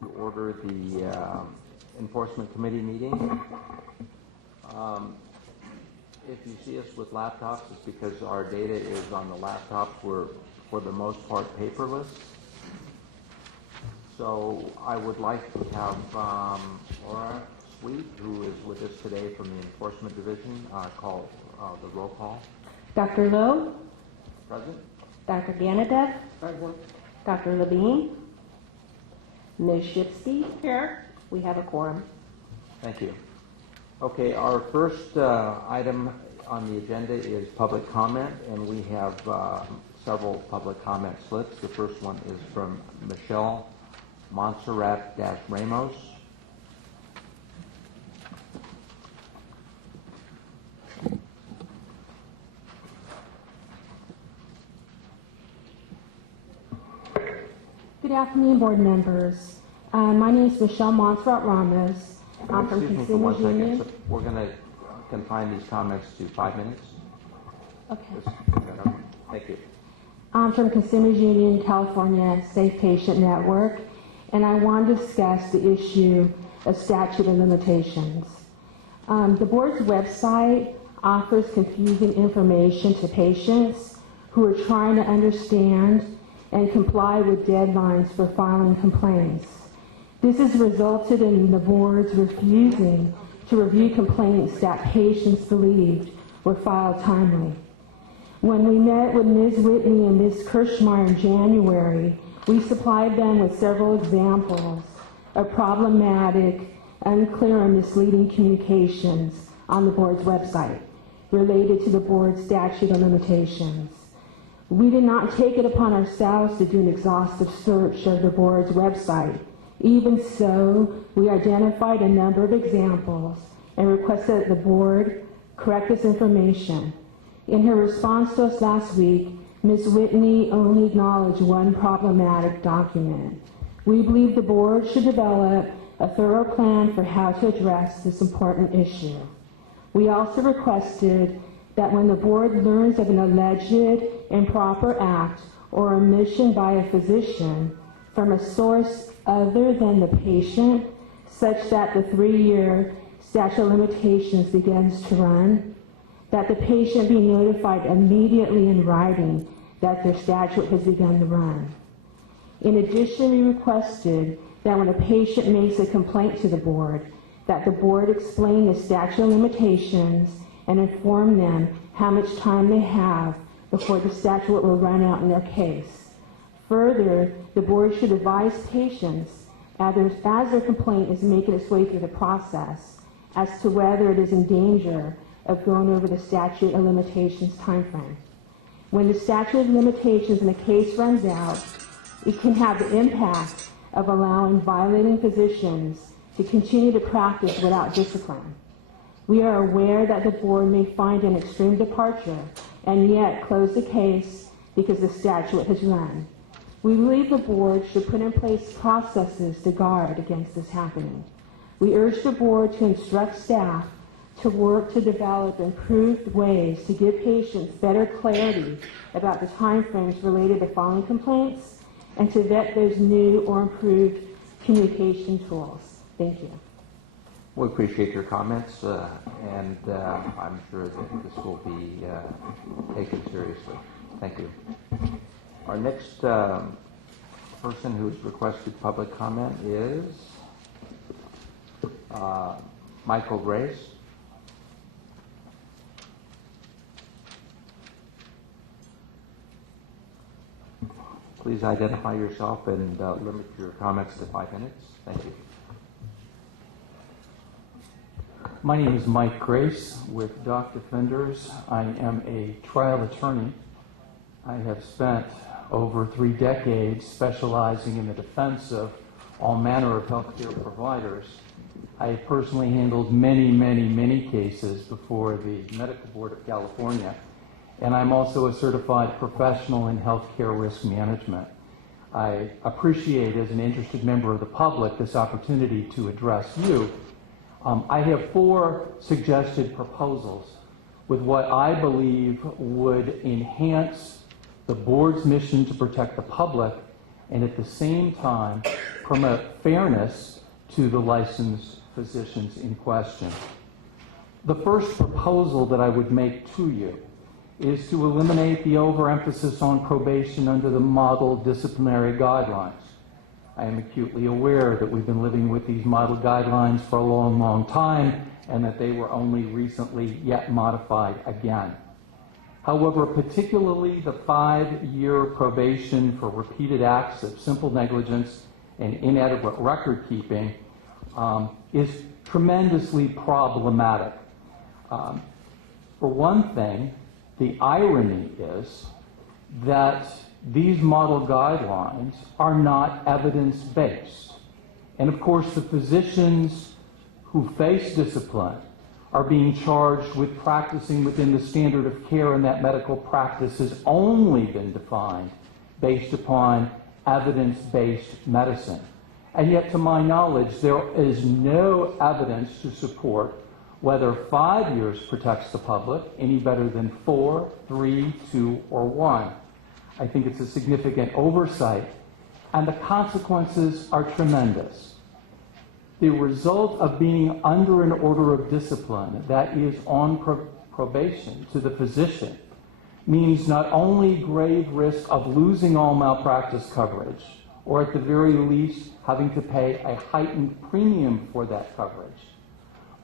to order the Enforcement Committee meeting. If you see us with laptops, it's because our data is on the laptops. We're, for the most part, paperless. So I would like to have Laura Sweet, who is with us today from the Enforcement Division, call the roll call. Dr. Lowe? Present. Dr. Ganadev? Present. Dr. Levine? Ms. Shipsky? Here. We have a quorum. Thank you. Okay, our first item on the agenda is public comment, and we have several public comment slips. The first one is from Michelle Montserrat-Ramos. Good afternoon, board members. My name is Michelle Montserrat-Ramos. I'm from Excuse me for Consumers 1 second. Union. So we're going to confine these comments to 5 minutes. Okay. Thank you. I'm from Consumers Union, California Safe Patient Network, and I want to discuss the issue of statute of limitations. The board's website offers confusing information to patients who are trying to understand and comply with deadlines for filing complaints. This has resulted in the boards refusing to review complaints that patients believed were filed timely. When we met with Ms. Whitney and Ms. Kirschmeyer in January, we supplied them with several examples of problematic, unclear, and misleading communications on the board's website related to the board's statute of limitations. We did not take it upon ourselves to do an exhaustive search of the board's website. Even so, we identified a number of examples and requested that the board correct this information. In her response to us last week, Ms. Whitney only acknowledged one problematic document. We believe the board should develop a thorough plan for how to address this important issue. We also requested that when the board learns of an alleged improper act or omission by a physician from a source other than the patient, such that the 3-year statute of limitations begins to run, that the patient be notified immediately in writing that their statute has begun to run. In addition, we requested that when a patient makes a complaint to the board, that the board explain the statute of limitations and inform them how much time they have before the statute will run out in their case. Further, the board should advise patients as their complaint is making its way through the process as to whether it is in danger of going over the statute of limitations timeframe. When the statute of limitations in a case runs out, it can have the impact of allowing violating physicians to continue to practice without discipline. We are aware that the board may find an extreme departure and yet close the case because the statute has run. We believe the board should put in place processes to guard against this happening. We urge the board to instruct staff to work to develop improved ways to give patients better clarity about the timeframes related to filing complaints and to vet those new or improved communication tools. Thank you. We appreciate your comments, and I'm sure that this will be taken seriously. Thank you. Our next person who's requested public comment is Michael Grace. Please identify yourself and limit your comments to 5 minutes. Thank you. My name is Mike Grace with Doc Defenders. I am a trial attorney. I have spent over 3 decades specializing in the defense of all manner of healthcare providers. I personally handled many cases before the Medical Board of California, and I'm also a certified professional in healthcare risk management. I appreciate, as an interested member of the public, this opportunity to address you. I have 4 suggested proposals with what I believe would enhance the board's mission to protect the public and at the same time promote fairness to the licensed physicians in question. The first proposal that I would make to you is to eliminate the overemphasis on probation under the model disciplinary guidelines. I am acutely aware that we've been living with these model guidelines for a long, long time, and that they were only recently yet modified again. However, particularly the 5-year probation for repeated acts of simple negligence and inadequate record keeping is tremendously problematic. For one thing, the irony is that these model guidelines are not evidence-based. And of course, the physicians who face discipline are being charged with practicing within the standard of care, and that medical practice has only been defined based upon evidence-based medicine. And yet, to my knowledge, there is no evidence to support whether 5 years protects the public any better than 4, 3, 2, or 1. I think it's a significant oversight, and the consequences are tremendous. The result of being under an order of discipline that is on probation to the physician means not only grave risk of losing all malpractice coverage, or at the very least having to pay a heightened premium for that coverage,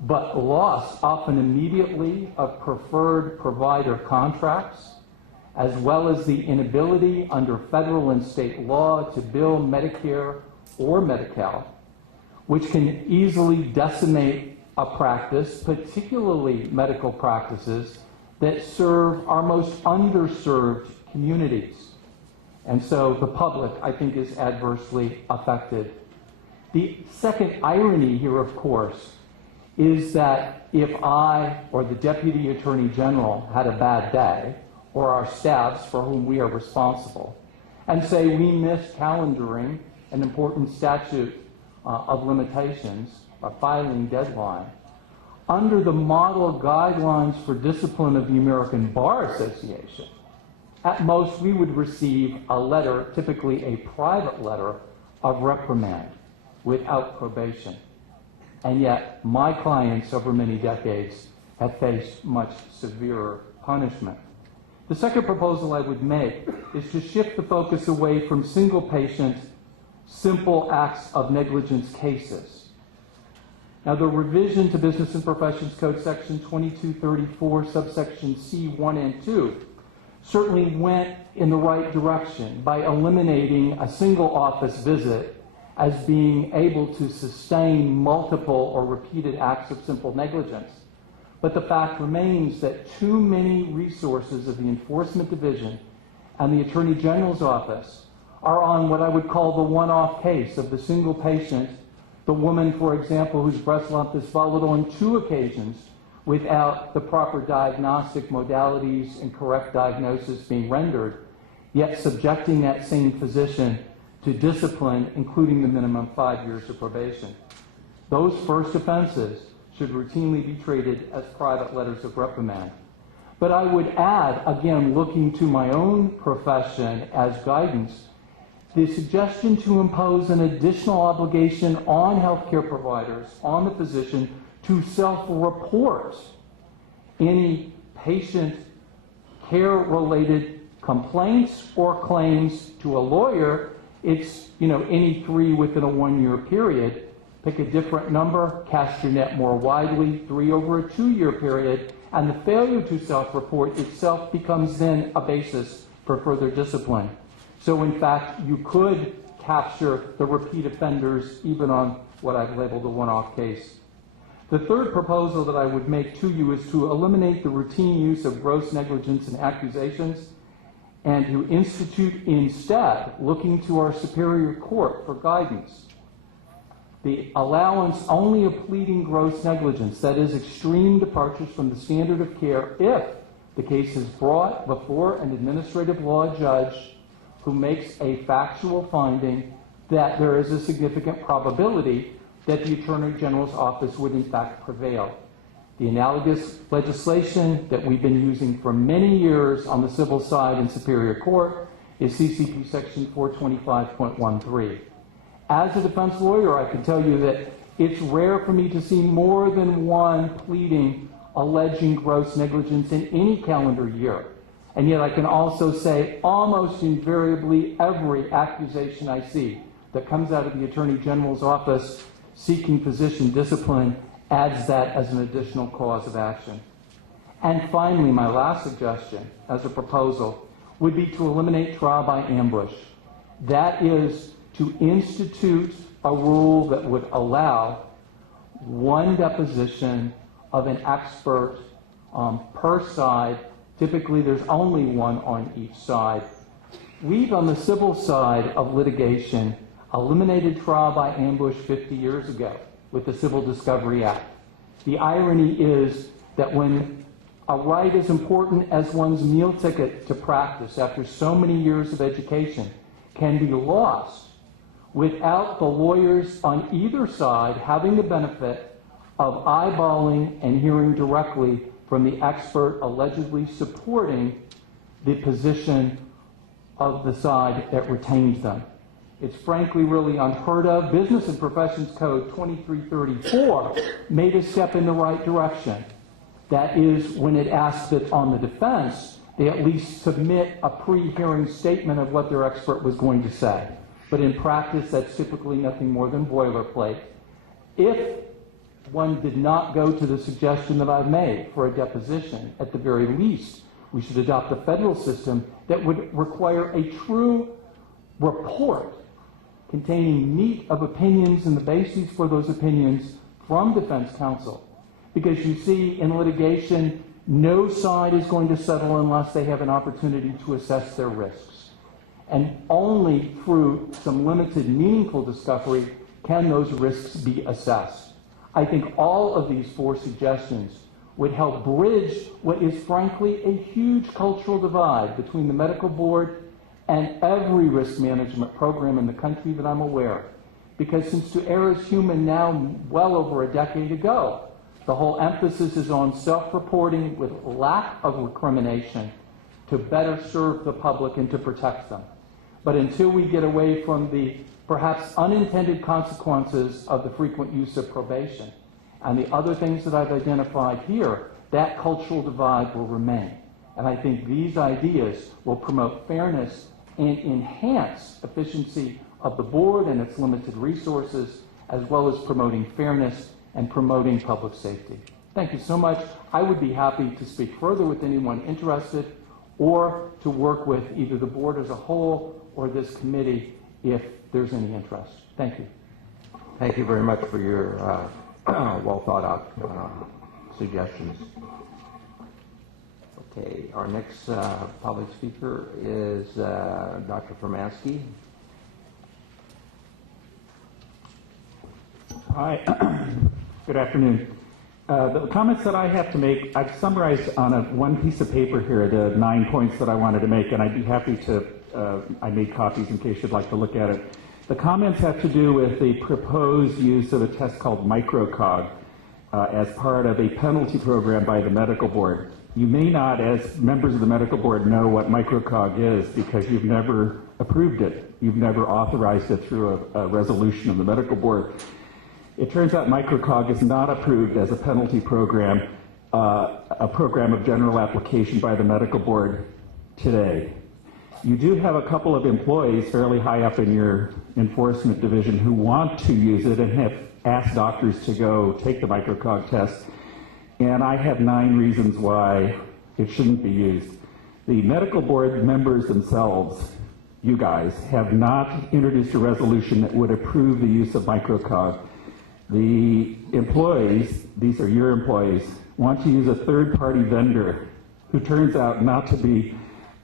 but loss often immediately of preferred provider contracts, as well as the inability under federal and state law to bill Medicare or Medi-Cal, which can easily decimate a practice, particularly medical practices that serve our most underserved communities. And so the public, I think, is adversely affected. The second irony here, of course, is that if I or the Deputy Attorney General had a bad day, or our staffs for whom we are responsible, and say we missed calendaring an important statute of limitations, a filing deadline, under the model guidelines for discipline of the American Bar Association, at most we would receive a letter, typically a private letter, of reprimand without probation. And yet my clients over many decades have faced much severer punishment. The second proposal I would make is to shift the focus away from single patient, simple acts of negligence cases. Now, the revision to Business and Professions Code Section 2234, subsection C 1 and 2, certainly went in the right direction by eliminating a single office visit as being able to sustain multiple or repeated acts of simple negligence. But the fact remains that too many resources of the Enforcement Division and the Attorney General's Office are on what I would call the one-off case of the single patient, the woman, for example, whose breast lump is followed on 2 occasions without the proper diagnostic modalities and correct diagnosis being rendered, yet subjecting that same physician to discipline, including the minimum 5 years of probation. Those first offenses should routinely be treated as private letters of reprimand. But I would add, again, looking to my own profession as guidance, the suggestion to impose an additional obligation on healthcare providers, on the physician, to self-report any patient care-related complaints or claims to a lawyer. It's, any 3 within a 1-year period. Pick a different number, cast your net more widely, 3 over a 2-year period, and the failure to self-report itself becomes then a basis for further discipline. So in fact, you could capture the repeat offenders even on what I've labeled a one-off case. The third proposal that I would make to you is to eliminate the routine use of gross negligence and accusations, and to institute instead, looking to our Superior Court for guidance, the allowance only of pleading gross negligence, that is, extreme departures from the standard of care, if the case is brought before an administrative law judge who makes a factual finding that there is a significant probability that the Attorney General's office would in fact prevail. The analogous legislation that we've been using for many years on the civil side in Superior Court is CCP Section 425.13. As a defense lawyer, I can tell you that it's rare for me to see more than one pleading alleging gross negligence in any calendar year. And yet I can also say almost invariably every accusation I see that comes out of the Attorney General's office seeking physician discipline adds that as an additional cause of action. And finally, my last suggestion as a proposal would be to eliminate trial by ambush. That is to institute a rule that would allow one deposition of an expert per side. Typically, there's only one on each side. We've, on the civil side of litigation, eliminated trial by ambush 50 years ago with the Civil Discovery Act. The irony is that when a right as important as one's meal ticket to practice after so many years of education can be lost without the lawyers on either side having the benefit of eyeballing and hearing directly from the expert allegedly supporting the position of the side that retains them. It's frankly really unheard of. Business and Professions Code 2334 made a step in the right direction. That is, when it asked that on the defense, they at least submit a pre-hearing statement of what their expert was going to say. But in practice, that's typically nothing more than boilerplate. If one did not go to the suggestion that I've made for a deposition, at the very least, we should adopt a federal system that would require a true report containing meat of opinions and the bases for those opinions from defense counsel. Because you see, in litigation, no side is going to settle unless they have an opportunity to assess their risks. And only through some limited, meaningful discovery can those risks be assessed. I think all of these four suggestions would help bridge what is frankly a huge cultural divide between the medical board and every risk management program in the country that I'm aware of. Because since to err is human now well over a decade ago, the whole emphasis is on self-reporting with lack of recrimination to better serve the public and to protect them. But until we get away from the perhaps unintended consequences of the frequent use of probation and the other things that I've identified here, that cultural divide will remain. And I think these ideas will promote fairness and enhance efficiency of the board and its limited resources, as well as promoting fairness and promoting public safety. Thank you so much. I would be happy to speak further with anyone interested or to work with either the board as a whole or this committee if there's any interest. Thank you. Thank you very much for your well thought out suggestions. Okay, our next public speaker is Dr. Formansky. Hi, good afternoon. The comments that I have to make, I've summarized on one piece of paper here, the 9 points that I wanted to make, and I'd be happy to, I made copies in case you'd like to look at it. The comments have to do with the proposed use of a test called microcog as part of a penalty program by the medical board. You may not, as members of the medical board, know what microcog is because you've never approved it. You've never authorized it through a resolution of the medical board. It turns out microcog is not approved as a penalty program, a program of general application by the medical board today. You do have a couple of employees fairly high up in your enforcement division who want to use it and have asked doctors to go take the microcog test. And I have 9 reasons why it shouldn't be used. The medical board members themselves, you guys, have not introduced a resolution that would approve the use of microcog. The employees, these are your employees, want to use a third-party vendor who turns out not to be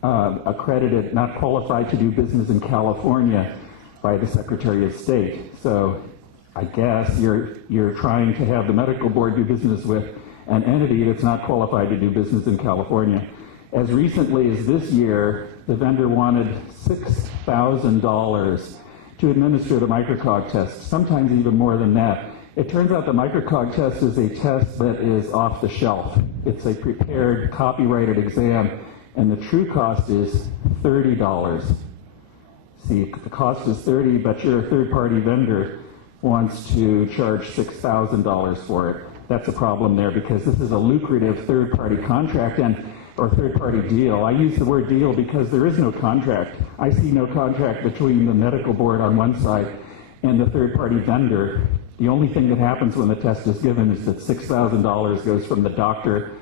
accredited, not qualified to do business in California by the Secretary of State. So I guess you're trying to have the medical board do business with an entity that's not qualified to do business in California. As recently as this year, the vendor wanted $6,000 to administer the microcog test, sometimes even more than that. It turns out the microcog test is a test that is off the shelf. It's a prepared, copyrighted exam. and the true cost is $30. See, the cost is $30, but your third-party vendor wants to charge $6,000 for it. That's a problem there because this is a lucrative third-party contract or third-party deal. I use the word deal because there is no contract. I see no contract between the medical board on one side and the third-party vendor. The only thing that happens when the test is given is that $6,000 goes from the doctor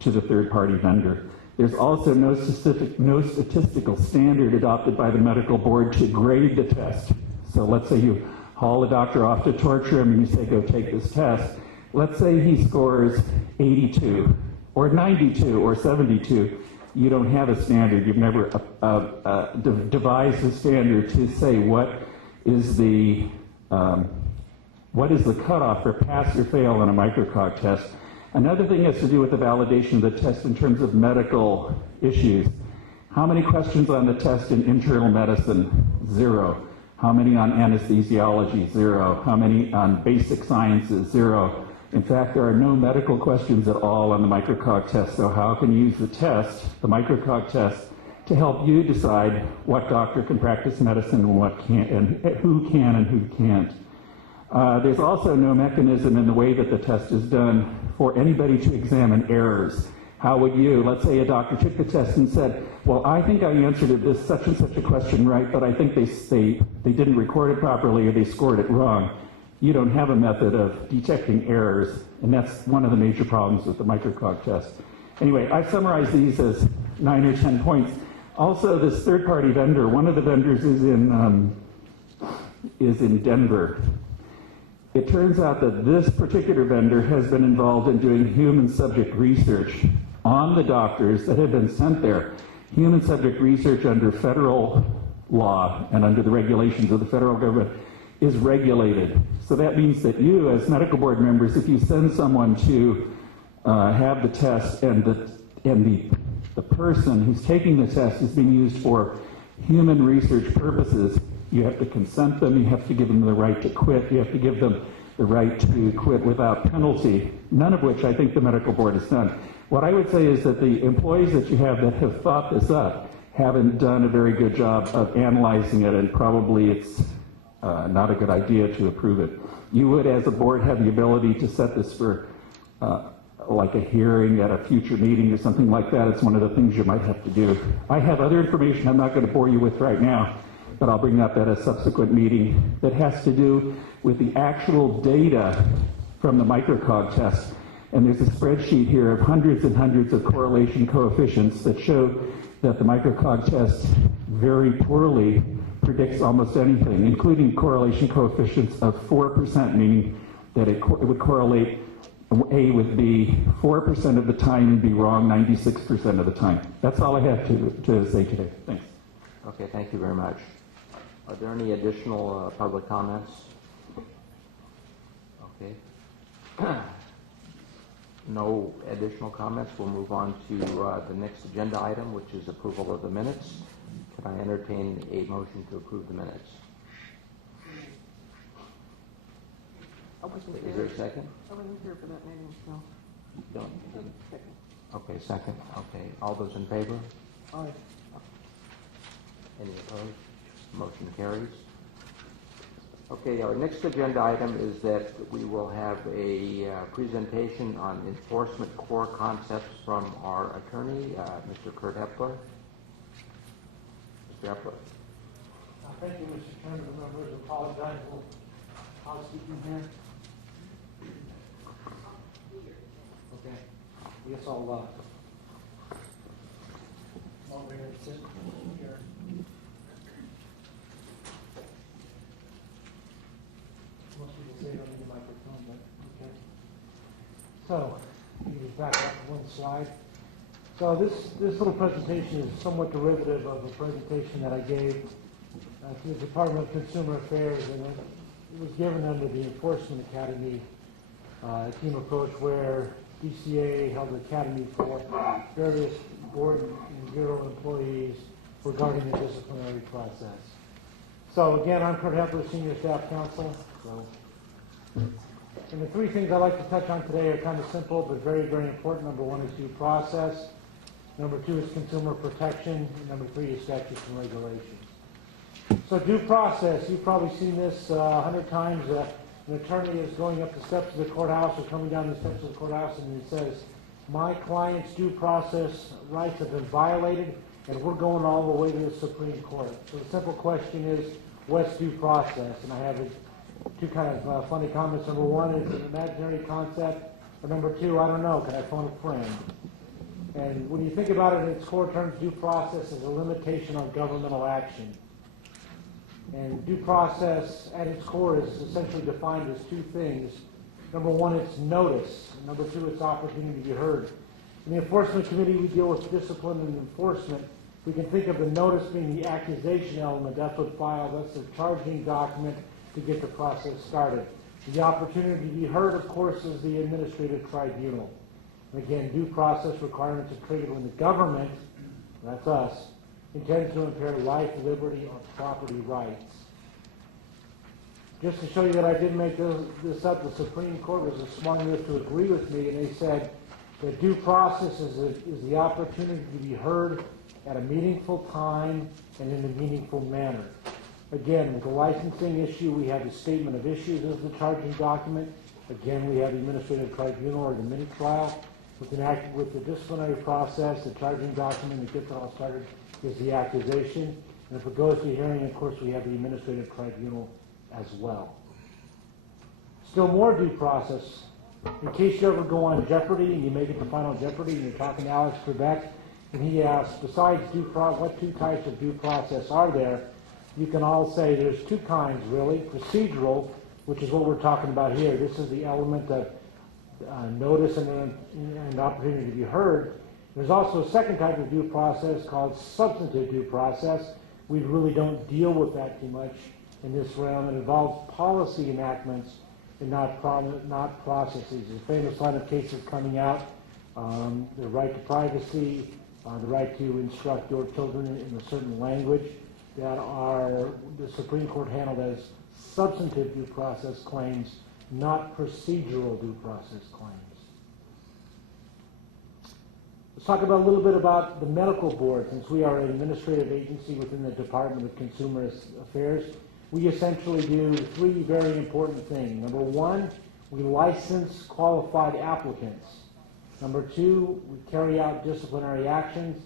to the third-party vendor. There's also no statistical standard adopted by the medical board to grade the test. So let's say you haul a doctor off to torture him and you say, go take this test. Let's say he scores 82 or 92 or 72. You don't have a standard. You've never devised a standard to say what is the cutoff for pass or fail on a microcog test. Another thing has to do with the validation of the test in terms of medical issues. How many questions on the test in internal medicine? 0. How many on anesthesiology? 0. How many on basic sciences? 0. In fact, there are no medical questions at all on the microcog test, so how can you use the test, the microcog test, to help you decide what doctor can practice medicine and what can't, and who can and who can't? There's also no mechanism in the way that the test is done for anybody to examine errors. How would you, let's say a doctor took the test and said, well, I think I answered this such and such a question right, but I think they didn't record it properly or they scored it wrong. You don't have a method of detecting errors, and that's one of the major problems with the microcog test. Anyway, I've summarized these as 9 or 10 points. Also, this third-party vendor, one of the vendors is in Denver. It turns out that this particular vendor has been involved in doing human subject research on the doctors that have been sent there. Human subject research under federal law and under the regulations of the federal government is regulated. So that means that you, as medical board members, if you send someone to have the test and the person who's taking the test is being used for human research purposes, you have to consent them, you have to give them the right to quit, you have to give them the right to quit without penalty, none of which I think the medical board has done. What I would say is that the employees that you have that have thought this up haven't done a very good job of analyzing it, and probably it's not a good idea to approve it. You would, as a board, have the ability to set this for like a hearing at a future meeting or something like that. It's one of the things you might have to do. I have other information I'm not going to bore you with right now, but I'll bring up at a subsequent meeting that has to do with the actual data from the microcog test. And there's a spreadsheet here of hundreds and hundreds of correlation coefficients that show that the microcog test very poorly predicts almost anything, including correlation coefficients of 4%, meaning that it would correlate A with B 4% of the time and be wrong 96% of the time. That's all I have to say today. Thanks. Okay, thank you very much. Are there any additional public comments? Okay. No additional comments. We'll move on to the next agenda item, which is approval of the minutes. Can I entertain a motion to approve the minutes? Is there a second? I wasn't here for that meeting, so. Don't. Okay, second. Okay. All those in favor? Aye. Any opposed? Motion carries. Okay, our next agenda item is that we will have a presentation on enforcement core concepts from our attorney, Mr. Kurt Hepler. Mr. Hepler. Thank you, Mr. Chairman. The members apologize for housekeeping here. Okay. I guess I'll want me to sit here. Most people say I don't need a microphone, but okay. So, let me just back up one slide. So this little presentation is somewhat derivative of a presentation that I gave to the Department of Consumer Affairs, and it was given under the Enforcement Academy team approach, where DCA held an academy for various board and bureau employees regarding the disciplinary process. So again, I'm Kurt Hepler, Senior Staff Counsel. And the three things I'd like to touch on today are kind of simple, but very, very important. Number one is due process. Number 2 is consumer protection. And number 3 is statutes and regulations. So due process, you've probably seen this 100 times. An attorney is going up the steps of the courthouse or coming down the steps of the courthouse and he says, my client's due process rights have been violated and we're going all the way to the Supreme Court. So the simple question is, what's due process? And I have two kind of funny comments. Number 1 is an imaginary concept. Or number 2, I don't know, can I phone a friend? And when you think about it in its core terms, due process is a limitation on governmental action. And due process at its core is essentially defined as 2 things. Number 1, it's notice. And number 2, it's opportunity to be heard. In the Enforcement Committee, we deal with discipline and enforcement. We can think of the notice being the accusation element. That's what filed. That's the charging document to get the process started. The opportunity to be heard, of course, is the administrative tribunal. And again, due process requirements are triggered when the government, that's us, intends to impair life, liberty, or property rights. Just to show you that I didn't make this up, the Supreme Court was smart enough to agree with me, and they said that due process is the opportunity to be heard at a meaningful time and in a meaningful manner. Again, with the licensing issue, we have the statement of issues as the charging document. Again, we have the administrative tribunal or the mini trial. With the disciplinary process, the charging document that gets it all started is the accusation. And if it goes to hearing, of course, we have the administrative tribunal as well. Still more due process. In case you ever go on Jeopardy and you make it to Final Jeopardy and you're talking to Alex Trebek, and he asks, besides what 2 types of due process are there? You can all say there's 2 kinds, really. Procedural, which is what we're talking about here. This is the element of notice and opportunity to be heard. There's also a second type of due process called substantive due process. We really don't deal with that too much in this realm. It involves policy enactments and not processes. There's a famous line of cases coming out, the right to privacy, the right to instruct your children in a certain language, that are the Supreme Court handled as substantive due process claims, not procedural due process claims. Let's talk about a little bit about the medical board. Since we are an administrative agency within the Department of Consumer Affairs, we essentially do 3 very important things. Number 1, we license qualified applicants. Number 2, we carry out disciplinary actions.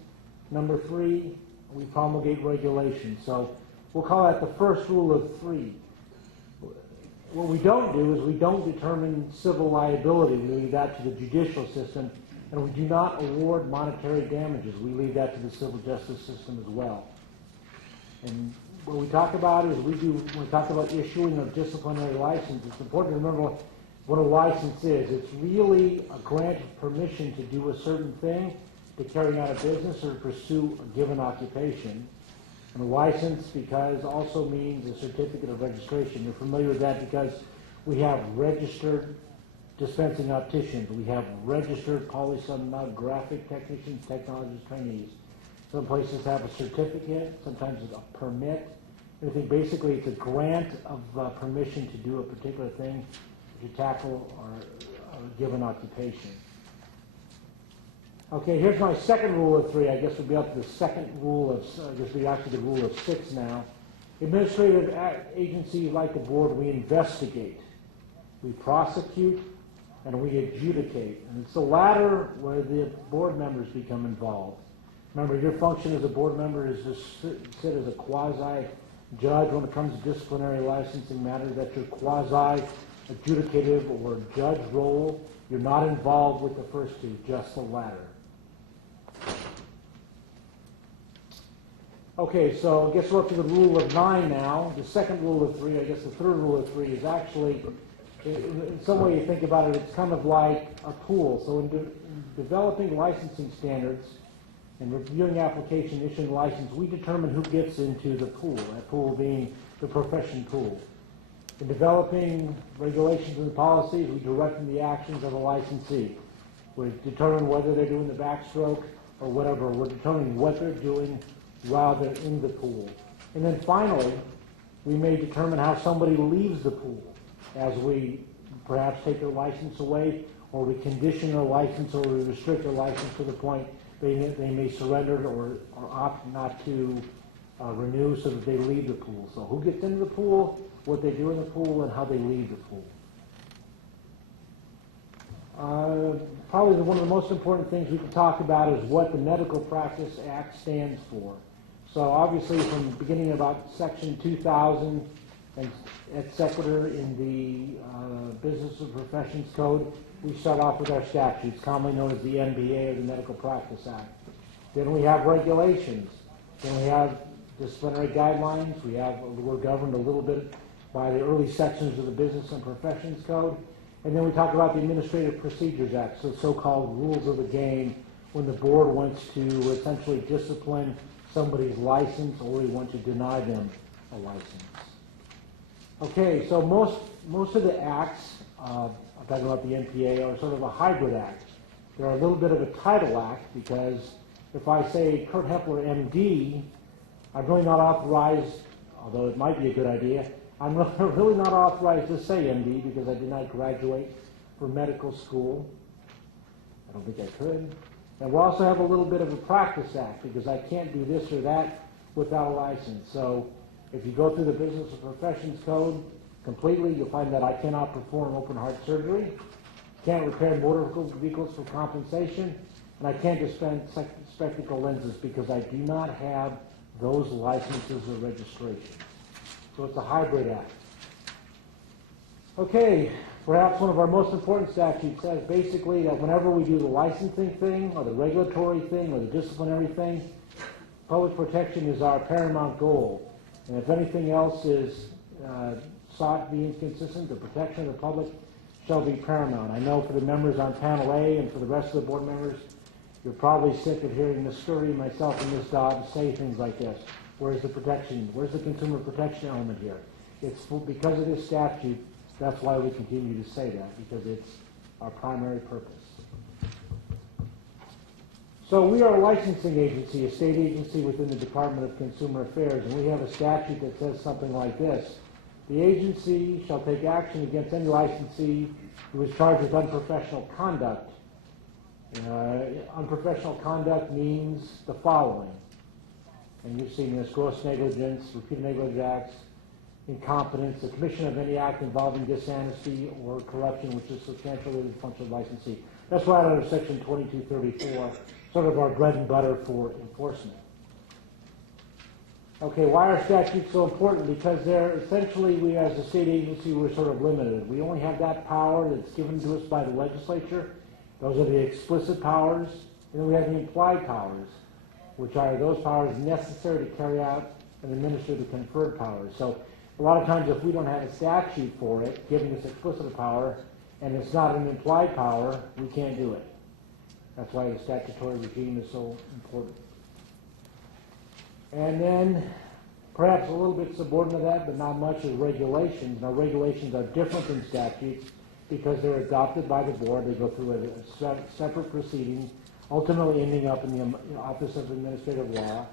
Number 3, we promulgate regulations. So we'll call that the first rule of 3. What we don't do is we don't determine civil liability. We leave that to the judicial system, and we do not award monetary damages. We leave that to the civil justice system as well. And what we talk about is when we talk about issuing of disciplinary license, it's important to remember what a license is. It's really a grant of permission to do a certain thing, to carry out a business or to pursue a given occupation. And a license also means a certificate of registration. You're familiar with that because we have registered dispensing opticians. We have registered polysomnographic technicians, technologists, trainees. Some places have a certificate, sometimes it's a permit. I think basically it's a grant of permission to do a particular thing, to tackle or a given occupation. Okay, here's my second rule of 3. I guess we'll be up to the second rule of, I guess we're actually the rule of 6 now. Administrative agencies like the board, we investigate, we prosecute, and we adjudicate. And it's the latter where the board members become involved. Remember, your function as a board member is to sit as a quasi-judge when it comes to disciplinary licensing matters. That's your quasi-adjudicative or judge role. You're not involved with the first 2, just the latter. Okay, so I guess we're up to the rule of 9 now. The second rule of 3, I guess the third rule of 3 is actually, in some way you think about it, it's kind of like a pool. So in developing licensing standards and reviewing application, issuing license, we determine who gets into the pool, that pool being the profession pool. In developing regulations and policies, we direct the actions of the licensee. We determine whether they're doing the backstroke or whatever. We're determining what they're doing while they're in the pool. And then finally, we may determine how somebody leaves the pool, as we perhaps take their license away, or we condition their license, or we restrict their license to the point they may surrender or opt not to renew so that they leave the pool. So who gets into the pool, what they do in the pool, and how they leave the pool. Probably one of the most important things we can talk about is what the Medical Practice Act stands for. So obviously from the beginning about Section 2000 and et sequitur in the Business and Professions Code, we start off with our statutes, commonly known as the MBA or the Medical Practice Act. Then we have regulations. Then we have disciplinary guidelines. We're governed a little bit by the early sections of the Business and Professions Code. And then we talk about the Administrative Procedures Act, so so-called rules of the game, when the board wants to essentially discipline somebody's license or we want to deny them a license. Okay, so most of the acts, I'm talking about the NPA, are sort of a hybrid act. They're a little bit of a title act because if I say Kurt Hepler, MD, I'm really not authorized, although it might be a good idea, I'm really not authorized to say MD because I did not graduate from medical school. I don't think I could. And we also have a little bit of a practice act because I can't do this or that without a license. So if you go through the Business and Professions Code completely, you'll find that I cannot perform open heart surgery, can't repair motor vehicles for compensation, and I can't dispense spectacle lenses because I do not have those licenses or registrations. So it's a hybrid act. Okay, perhaps one of our most important statutes says basically that whenever we do the licensing thing or the regulatory thing or the disciplinary thing, public protection is our paramount goal. And if anything else is sought to be inconsistent, the protection of the public shall be paramount. I know for the members on panel A and for the rest of the board members, you're probably sick of hearing Ms. Scurry, myself, and Ms. Dobbs say things like this. Where's the protection? Where's the consumer protection element here? It's because of this statute, that's why we continue to say that, because it's our primary purpose. So we are a licensing agency, a state agency within the Department of Consumer Affairs, and we have a statute that says something like this. The agency shall take action against any licensee who is charged with unprofessional conduct. Unprofessional conduct means the following. And you've seen this: gross negligence, repeated negligence acts, incompetence, the commission of any act involving dishonesty or corruption which is substantially related to the function of licensee. That's right under Section 2234, sort of our bread and butter for enforcement. Okay, why are statutes so important? Because they're essentially, we as a state agency, we're sort of limited. We only have that power that's given to us by the legislature. Those are the explicit powers. And then we have the implied powers, which are those powers necessary to carry out and administer the conferred powers. So a lot of times if we don't have a statute for it, giving us explicit power, and it's not an implied power, we can't do it. That's why the statutory regime is so important. And then, perhaps a little bit subordinate to that, but not much, is regulations. Now, regulations are different than statutes because they're adopted by the board. They go through a separate proceeding, ultimately ending up in the Office of Administrative Law.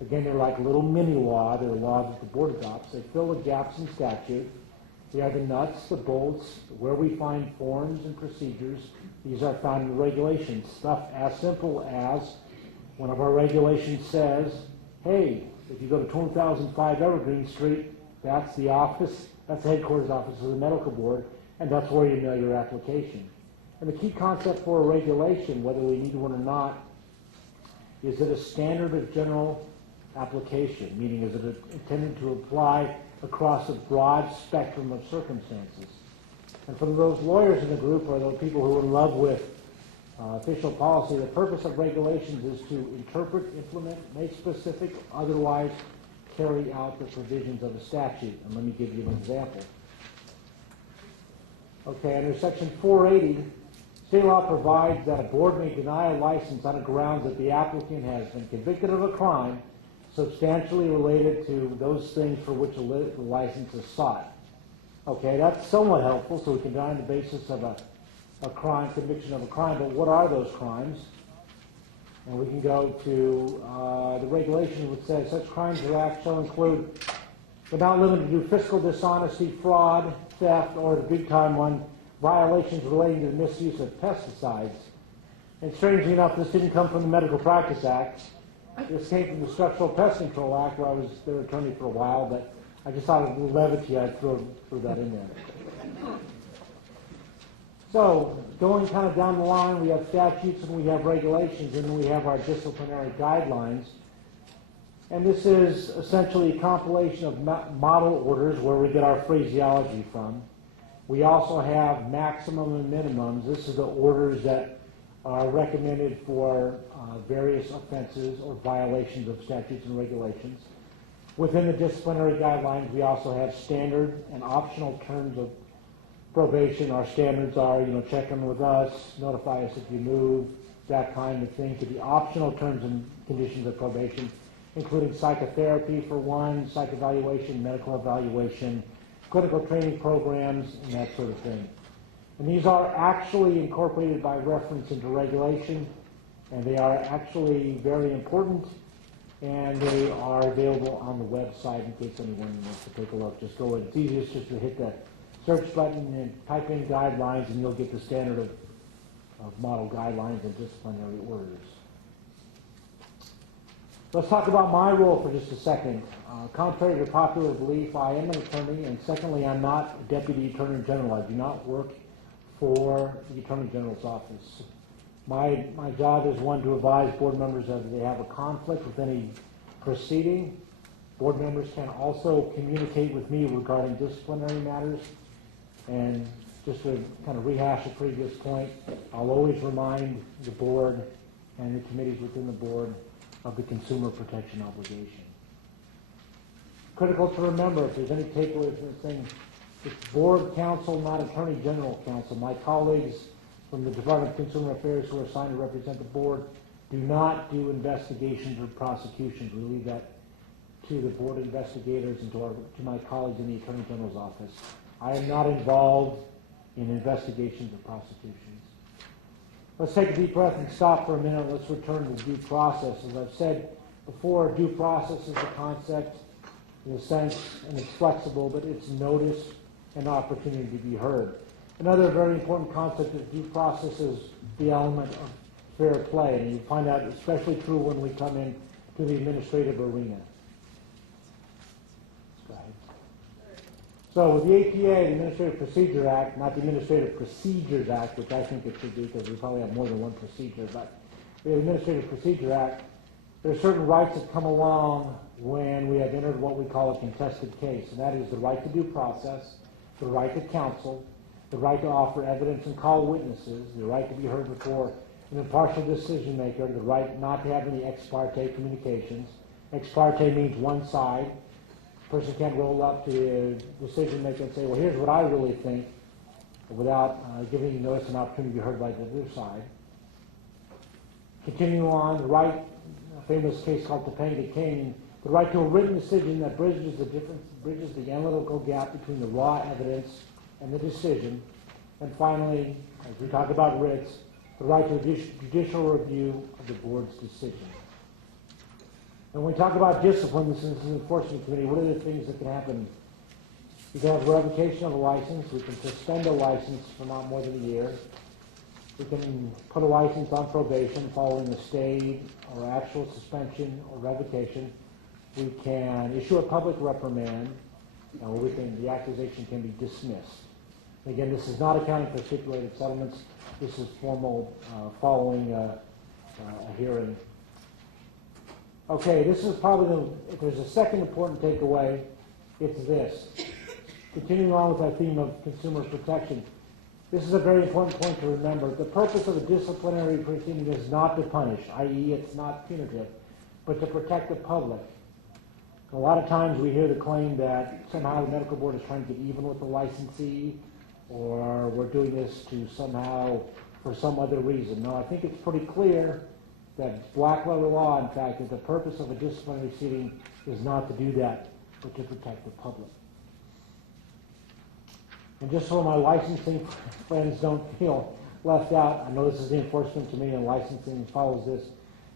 Again, they're like little mini law. They're laws that the board adopts. They fill the gaps in statute. They are the nuts, the bolts, where we find forms and procedures. These are found in the regulations. Stuff as simple as one of our regulations says, hey, if you go to 2005 Evergreen Street, that's the office, that's the headquarters office of the medical board, and that's where you mail your application. And the key concept for a regulation, whether we need one or not, is it a standard of general application, meaning is it intended to apply across a broad spectrum of circumstances. And for those lawyers in the group, or those people who are in love with official policy, the purpose of regulations is to interpret, implement, make specific, otherwise carry out the provisions of a statute. And let me give you an example. Okay, under Section 480, state law provides that a board may deny a license on the grounds that the applicant has been convicted of a crime substantially related to those things for which the license is sought. Okay, that's somewhat helpful, so we can deny on the basis of a crime, conviction of a crime, but what are those crimes? And we can go to the regulation which says such crimes or acts shall include, but not limited to fiscal dishonesty, fraud, theft, or the big time one, violations relating to the misuse of pesticides. And strangely enough, this didn't come from the Medical Practice Act. This came from the Structural Pest Control Act, where I was their attorney for a while, but I just thought of the levity, I'd throw that in there. So, going kind of down the line, we have statutes and we have regulations, and then we have our disciplinary guidelines. And this is essentially a compilation of model orders where we get our phraseology from. We also have maximum and minimums. This is the orders that are recommended for various offenses or violations of statutes and regulations. Within the disciplinary guidelines, we also have standard and optional terms of probation. Our standards are, check in with us, notify us if you move, that kind of thing. To the optional terms and conditions of probation, including psychotherapy for one, psych evaluation, medical evaluation, clinical training programs, and that sort of thing. And these are actually incorporated by reference into regulation, and they are actually very important, and they are available on the website in case anyone wants to take a look. Just go in. It's easiest just to hit the search button and type in guidelines, and you'll get the standard of model guidelines and disciplinary orders. Let's talk about my role for just a second. Contrary to popular belief, I am an attorney, and secondly, I'm not a deputy attorney general. I do not work for the Attorney General's office. My job is one to advise board members that if they have a conflict with any proceeding. Board members can also communicate with me regarding disciplinary matters. And just to kind of rehash a previous point, I'll always remind the board and the committees within the board of the consumer protection obligation. Critical to remember, if there's any takeaways from this thing, it's board counsel, not attorney general counsel. My colleagues from the Department of Consumer Affairs who are assigned to represent the board do not do investigations or prosecutions. We leave that to the board investigators and to my colleagues in the Attorney General's office. I am not involved in investigations or prosecutions. Let's take a deep breath and stop for a minute. Let's return to due process. As I've said before, due process is a concept in a sense, and it's flexible, but it's notice and opportunity to be heard. Another very important concept of due process is the element of fair play, and you find that especially true when we come in to the administrative arena. Go ahead. So with the APA, the Administrative Procedure Act, not the Administrative Procedures Act, which I think it should be because we probably have more than one procedure, but the Administrative Procedure Act, there are certain rights that come along when we have entered what we call a contested case, and that is the right to due process, the right to counsel, the right to offer evidence and call witnesses, the right to be heard before an impartial decision maker, the right not to have any ex parte communications. Ex parte means one side. A person can't roll up to the decision maker and say, well, here's what I really think, without giving you notice and opportunity to be heard by the other side. Continue on, the right, a famous case called Topanga King, the right to a written decision that bridges the analytical gap between the raw evidence and the decision. And finally, as we talk about writs, the right to judicial review of the board's decision. And when we talk about discipline, this is an enforcement committee, what are the things that can happen? We can have revocation of a license. We can suspend a license for not more than a year. We can put a license on probation following a stay or actual suspension or revocation. We can issue a public reprimand, and the accusation can be dismissed. Again, this is not accounting for stipulated settlements. This is formal following a hearing. Okay, this is probably if there's a second important takeaway, it's this. Continuing on with our theme of consumer protection, this is a very important point to remember. The purpose of a disciplinary proceeding is not to punish, i.e. it's not punitive, but to protect the public. A lot of times we hear the claim that somehow the medical board is trying to get even with the licensee, or we're doing this to somehow for some other reason. No, I think it's pretty clear that black letter law, in fact, that the purpose of a disciplinary proceeding is not to do that, but to protect the public. And just so my licensing friends don't feel left out, I know this is the enforcement committee and licensing follows this,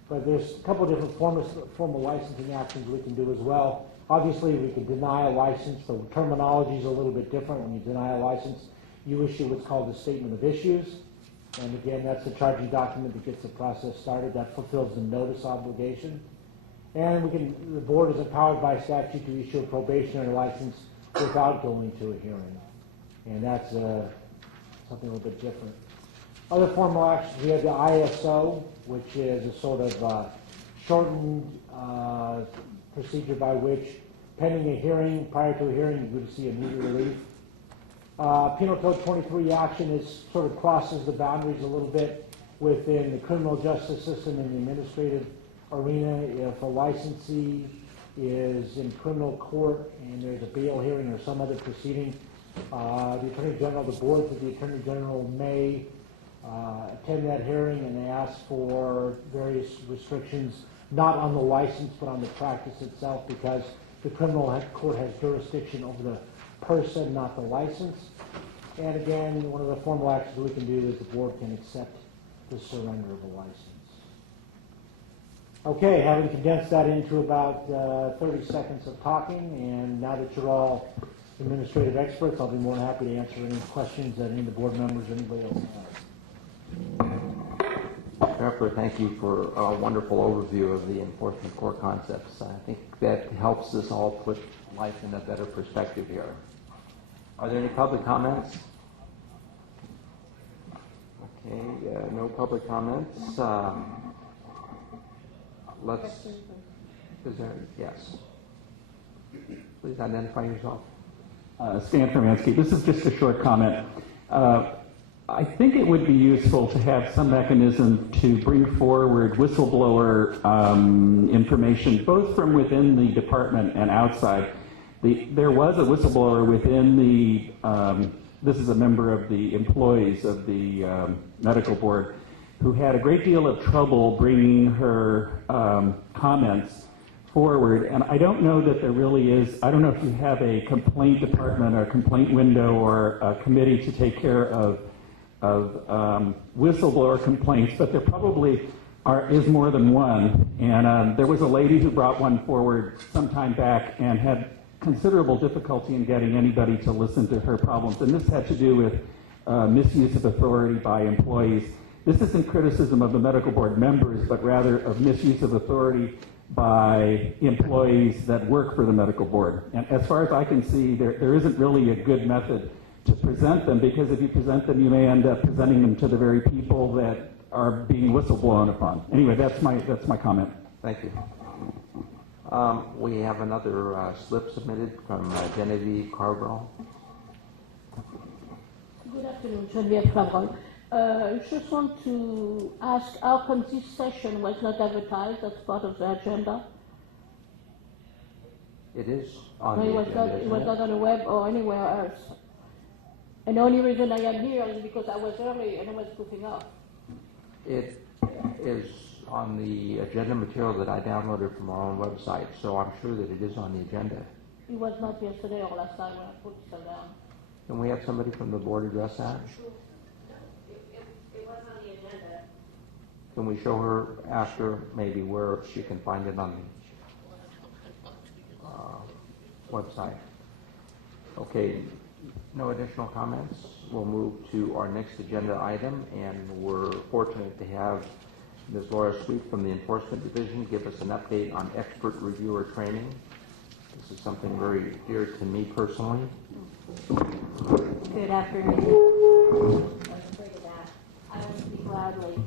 but there's a couple of different formal licensing actions we can do as well. Obviously, we can deny a license. The terminology is a little bit different. When you deny a license, you issue what's called a statement of issues. And again, that's the charging document that gets the process started. That fulfills the notice obligation. And the board is empowered by statute to issue a probationary license without going to a hearing. And that's something a little bit different. Other formal actions, we have the ISO, which is a sort of shortened procedure by which, pending a hearing, prior to a hearing, you would see immediate relief. Penal Code 23 action sort of crosses the boundaries a little bit within the criminal justice system and the administrative arena. If a licensee is in criminal court and there's a bail hearing or some other proceeding, the Attorney General, the board to the Attorney General may attend that hearing, and they ask for various restrictions, not on the license but on the practice itself, because the criminal court has jurisdiction over the person, not the license. And again, one of the formal actions we can do is the board can accept the surrender of a license. Okay, having condensed that into about 30 seconds of talking, and now that you're all administrative experts, I'll be more than happy to answer any questions that any of the board members or anybody else has. Director, thank you for a wonderful overview of the enforcement core concepts. I think that helps us all put life in a better perspective here. Are there any public comments? Okay, no public comments. Yes. Please identify yourself. Stan Fermansky. This is just a short comment. I think it would be useful to have some mechanism to bring forward whistleblower information, both from within the department and outside. There was a whistleblower within the, this is a member of the employees of the medical board, who had a great deal of trouble bringing her comments forward. And I don't know that there really is, I don't know if you have a complaint department or a complaint window or a committee to take care of whistleblower complaints, but there probably is more than one. And there was a lady who brought one forward some time back and had considerable difficulty in getting anybody to listen to her problems. And this had to do with misuse of authority by employees. This isn't criticism of the medical board members, but rather of misuse of authority by employees that work for the medical board. And as far as I can see, there isn't really a good method to present them, because if you present them, you may end up presenting them to the very people that are being whistleblown upon. Anyway, that's my comment. Thank you. We have another slip submitted from Genevieve Carville. Good afternoon, Genevieve Carville. Just want to ask how come this session was not advertised as part of the agenda? It is on No, the it was agenda. not. It was not on the web or anywhere else. And the only reason I am here is because I was early and I was goofing off. It is on the agenda material that I downloaded from our own website, so I'm sure that it is on the agenda. It was not yesterday or last time when I put it down. Can we have somebody from the board address that? It was on the agenda. Can we show her after maybe where she can find it on the website? Okay, no additional comments. We'll move to our next agenda item, and we're fortunate to have Ms. Laura Sweet from the Enforcement Division give us an update on expert reviewer training. This is something very dear to me personally. Good afternoon. I was afraid of that. I will speak loudly.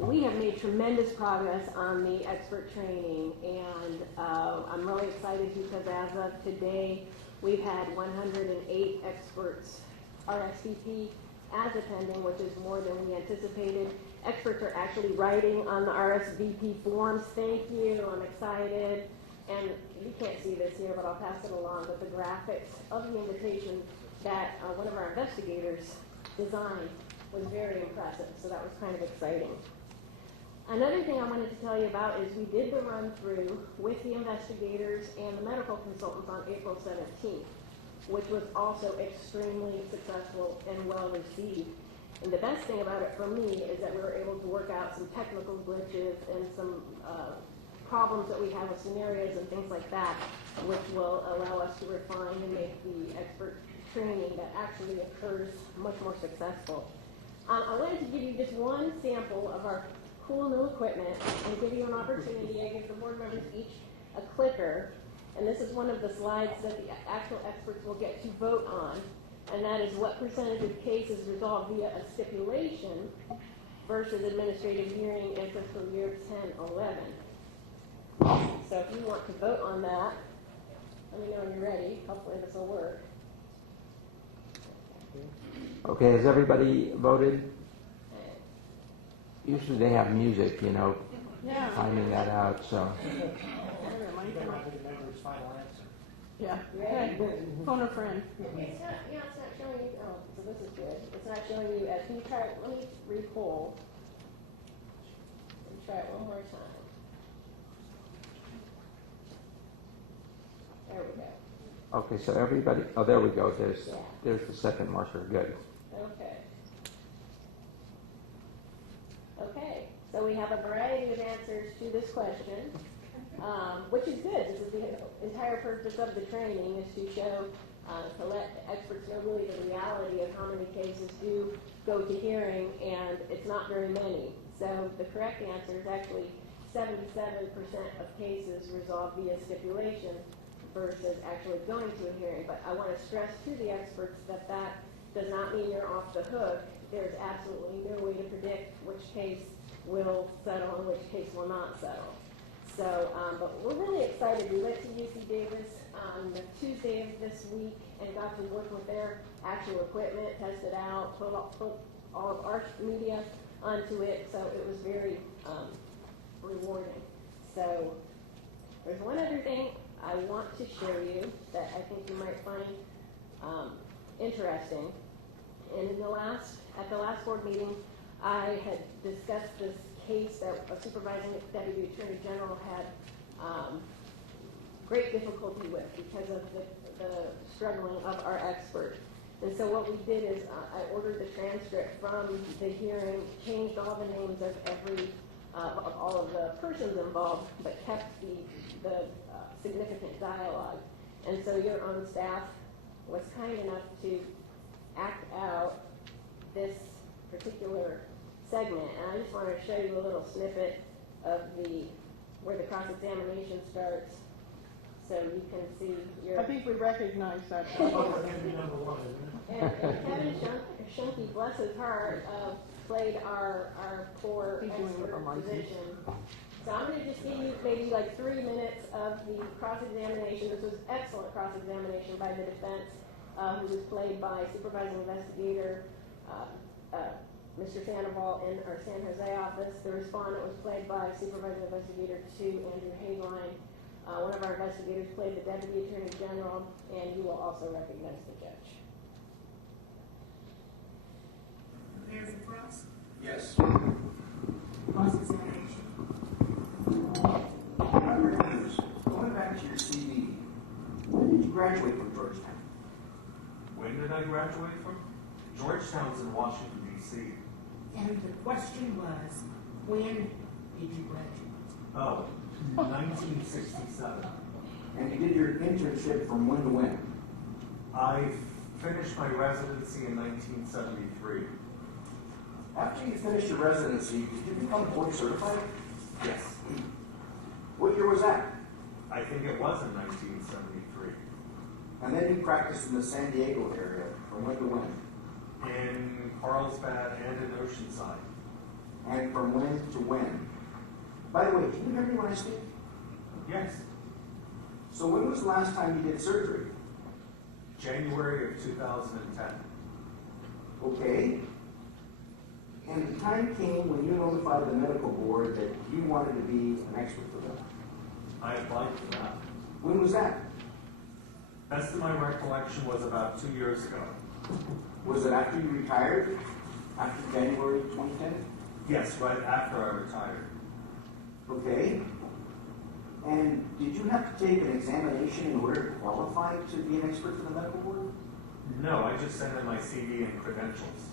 We have made tremendous progress on the expert training, and I'm really excited because as of today, we've had 108 experts RSVP as attending, which is more than we anticipated. Experts are actually writing on the RSVP forms. Thank you. I'm excited. And you can't see this here, but I'll pass it along. But the graphics of the invitation that one of our investigators designed was very impressive. So that was kind of exciting. Another thing I wanted to tell you about is we did the run through with the investigators and the medical consultants on April 17th, which was also extremely successful and well received. And the best thing about it for me is that we were able to work out some technical glitches and some problems that we have with scenarios and things like that, which will allow us to refine and make the expert training that actually occurs much more successful. I wanted to give you just one sample of our cool new equipment and give you an opportunity. I give the board members each a clicker, and this is one of the slides that the actual experts will get to vote on, and that is what percentage of cases resolved via a stipulation versus administrative hearing in fiscal year 10-11. So if you want to vote on that, let me know when you're ready. Hopefully this will work. Okay, has everybody voted? Usually they have music, you know, Yeah. finding that out, so. Then I have to remember his final answer. Yeah. Ready? Okay. Phone a friend. It's not, yeah, it's not showing you, oh, so this is good. It's not showing you as, can you try it, let me re-poll. Let me try it one more time. There we go. Okay, so everybody, oh, there we go. Yeah. There's the second marker. Good. Okay. Okay, so we have a variety of answers to this question, which is good. This is the entire purpose of the training, is to show, to let experts know really the reality of how many cases do go to hearing, and it's not very many. So the correct answer is actually 77% of cases resolved via stipulation versus actually going to a hearing. But I want to stress to the experts that that does not mean you're off the hook. There's absolutely no way to predict which case will settle and which case will not settle. So, but we're really excited. We went to UC Davis on the Tuesday of this week and got to work with their actual equipment, test it out, put all of our media onto it. So it was very rewarding. So there's one other thing I want to show you that I think you might find interesting. And at the last board meeting, I had discussed this case that a supervising deputy attorney general had great difficulty with because of the struggling of our expert. And so what we did is I ordered the transcript from the hearing, changed all the names of of all of the persons involved, but kept the significant dialogue. And so your own staff was kind enough to act out this particular segment. And I just want to show you a little snippet of where the cross-examination starts, so you can see I think we recognize that. Oh, it's gonna be number one, isn't it? and Kevin Shunke, bless his heart, played our poor He's doing it expert for Monty. position. So I'm going to just give you maybe like 3 minutes of the cross-examination. This was excellent cross-examination by the defense, who was played by supervising investigator Mr. Sandoval in our San Jose office. The respondent was played by supervising investigator 2, Andrew Hageline. One of our investigators played the deputy attorney general, and you will also recognize the judge. Prepare for cross? Yes. Cross-examination. Going back to your CV, when did you graduate from Georgetown? When did I graduate from? Georgetown's in Washington, D.C. And the question was, when did you graduate? Oh, 1967. And you did your internship from when to when? I finished my residency in 1973. After you finished your residency, did you become board certified? Yes. What year was that? I think it was in 1973. And then you practiced in the San Diego area from when to when? In Carlsbad and in Oceanside. And from when to when? By the way, can you hear me when I speak? Yes. So when was the last time you did surgery? January of 2010. Okay. And the time came when you notified the medical board that you wanted to be an expert for them. I applied for that. When was that? Best of my recollection was about 2 years ago. Was it after you retired? After January 2010? Yes, right after I retired. Okay. And did you have to take an examination in order to qualify to be an expert for the medical board? No, I just sent in my CV and credentials.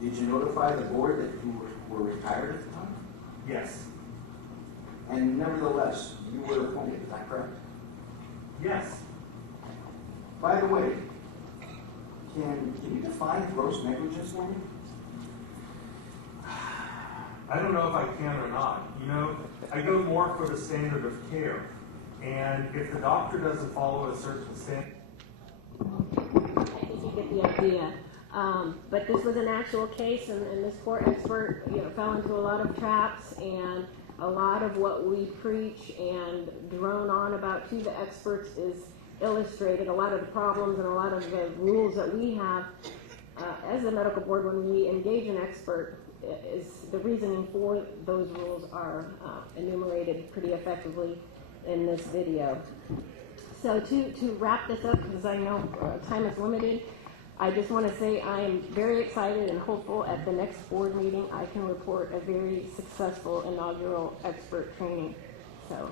Did you notify the board that you were retired at the time? Yes. And nevertheless, you were appointed, is that correct? Yes. By the way, can you define gross negligence for me? I don't know if I can or not. You know, I go more for the standard of care. And if the doctor doesn't follow a certain standard, I think you get the idea. But this was an actual case, and this poor expert, fell into a lot of traps, and a lot of what we preach and drone on about to the experts is illustrated. A lot of the problems and a lot of the rules that we have as a medical board when we engage an expert is the reasoning for those rules are enumerated pretty effectively in this video. So to wrap this up, because I know time is limited, I just want to say I am very excited and hopeful at the next board meeting I can report a very successful inaugural expert training. So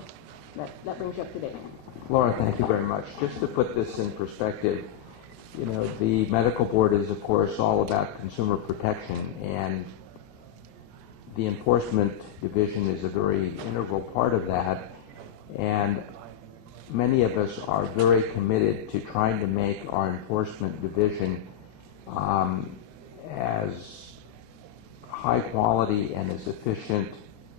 that brings you up to date. Laura, thank you very much. Just to put this in perspective, the medical board is, of course, all about consumer protection, and the enforcement division is a very integral part of that. And many of us are very committed to trying to make our enforcement division as high quality and as efficient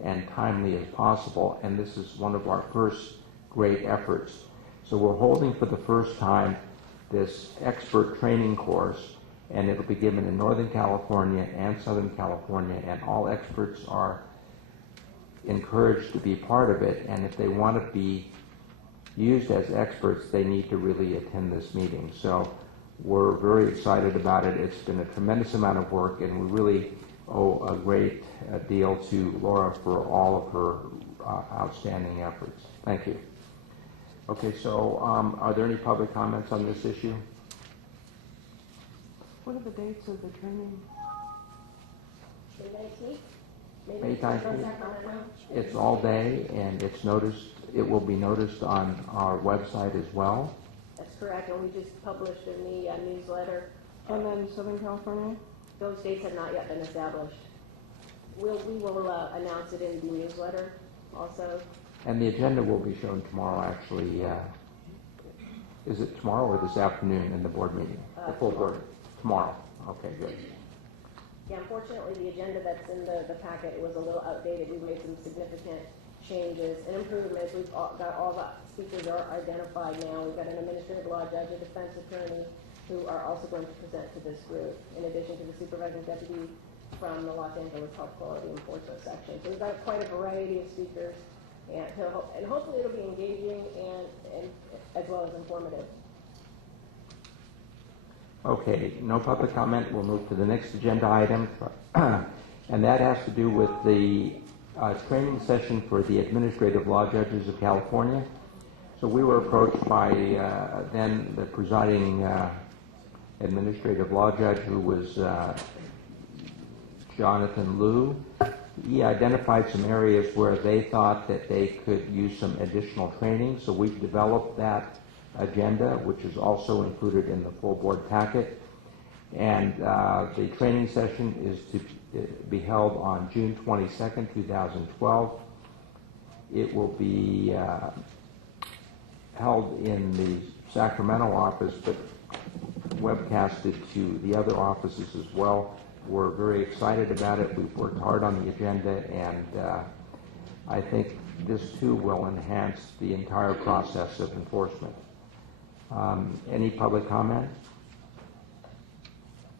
and timely as possible. And this is one of our first great efforts. So we're holding for the first time this expert training course, and it'll be given in Northern California and Southern California, and all experts are encouraged to be part of it. And if they want to be used as experts, they need to really attend this meeting. So we're very excited about it. It's been a tremendous amount of work, and we really owe a great deal to Laura for all of her outstanding efforts. Thank you. Okay, so are there any public comments on this issue? What are the dates of the training? May 19th. It's all day, and it's noticed. It will be noticed on our website as well. That's correct, and we just published in the newsletter. And then Southern California? Those dates have not yet been established. We will announce it in the newsletter also. And the agenda will be shown tomorrow, actually. Is it tomorrow or this afternoon in the board meeting? The full board? Tomorrow. Okay, good. Yeah, unfortunately, the agenda that's in the packet was a little outdated. We've made some significant changes and improvements. We've got all the speakers are identified now. We've got an administrative law judge, a defense attorney, who are also going to present to this group, in addition to the supervising deputy from the Los Angeles Health Quality Enforcement section. So we've got quite a variety of speakers, and hopefully it'll be engaging and as well as informative. Okay, no public comment. We'll move to the next agenda item, and that has to do with the training session for the administrative law judges of California. So we were approached by then the presiding administrative law judge, who was Jonathan Liu. He identified some areas where they thought that they could use some additional training. So we've developed that agenda, which is also included in the full board packet. And the training session is to be held on June 22nd, 2012. It will be held in the Sacramento office, but webcasted to the other offices as well. We're very excited about it. We've worked hard on the agenda, and I think this too will enhance the entire process of enforcement. Any public comment?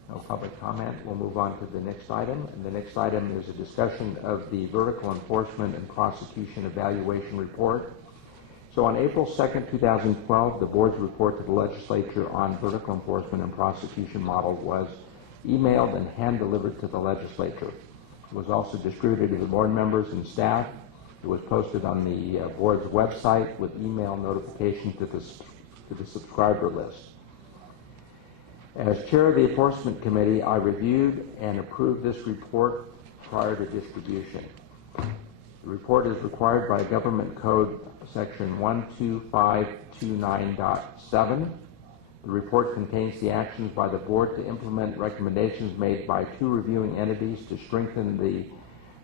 No public comment. We'll move on to the next item. And the next item is a discussion of the Vertical Enforcement and Prosecution Evaluation Report. So on April 2nd, 2012, the board's report to the legislature on vertical enforcement and prosecution model was emailed and hand-delivered to the legislature. It was also distributed to the board members and staff. It was posted on the board's website with email notification to the subscriber list. As chair of the Enforcement Committee, I reviewed and approved this report prior to distribution. The report is required by Government Code Section 12529.7. The report contains the actions by the board to implement recommendations made by two reviewing entities to strengthen the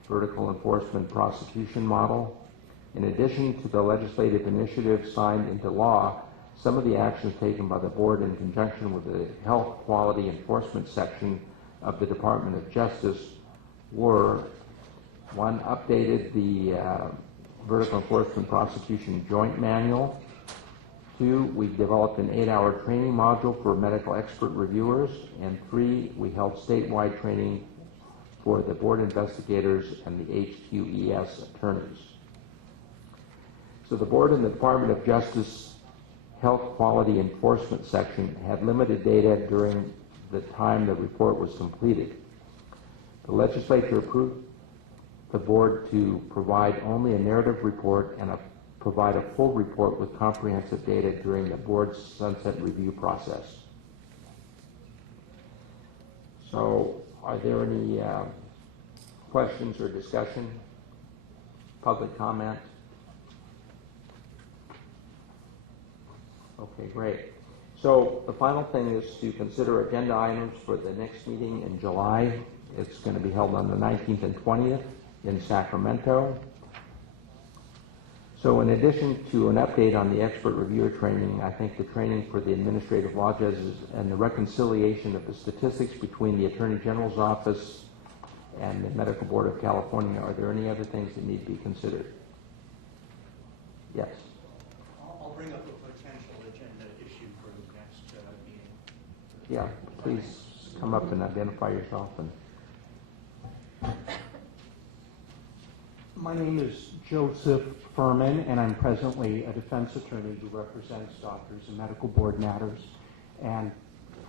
vertical enforcement prosecution model. In addition to the legislative initiatives signed into law, some of the actions taken by the board in conjunction with the Health Quality Enforcement section of the Department of Justice were One, updated the Vertical Enforcement Prosecution Joint Manual. 2, we developed an 8-hour training module for medical expert reviewers. And 3, we held statewide training for the board investigators and the HQES attorneys. So the board and the Department of Justice Health Quality Enforcement section had limited data during the time the report was completed. The legislature approved the board to provide only a narrative report and provide a full report with comprehensive data during the board's sunset review process. So, are there any questions or discussion? Public comment? Okay, great. So the final thing is to consider agenda items for the next meeting in July. It's going to be held on the 19th and 20th in Sacramento. So in addition to an update on the expert reviewer training, I think the training for the administrative law judges and the reconciliation of the statistics between the Attorney General's office and the Medical Board of California, are there any other things that need to be considered? Yes. I'll bring up a potential agenda issue for the next meeting. Yeah, please come up and identify yourself. My name is Joseph Furman, and I'm presently a defense attorney who represents doctors in medical board matters. And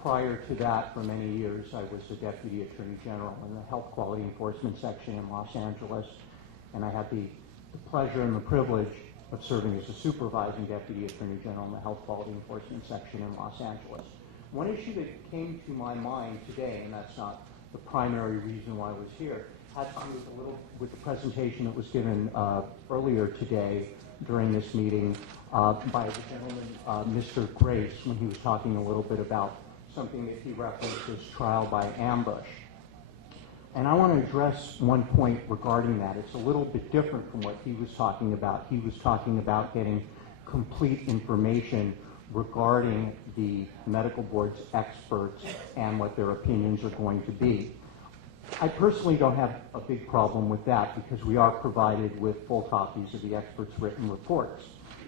prior to that, for many years, I was the Deputy Attorney General in the Health Quality Enforcement section in Los Angeles. And I had the pleasure and the privilege of serving as a supervising Deputy Attorney General in the Health Quality Enforcement section in Los Angeles. One issue that came to my mind today, and that's not the primary reason why I was here, had to do with the presentation that was given earlier today during this meeting by the gentleman, Mr. Grace, when he was talking a little bit about something that he referenced as trial by ambush. And I want to address one point regarding that. It's a little bit different from what he was talking about. He was talking about getting complete information regarding the medical board's experts and what their opinions are going to be. I personally don't have a big problem with that because we are provided with full copies of the experts' written reports.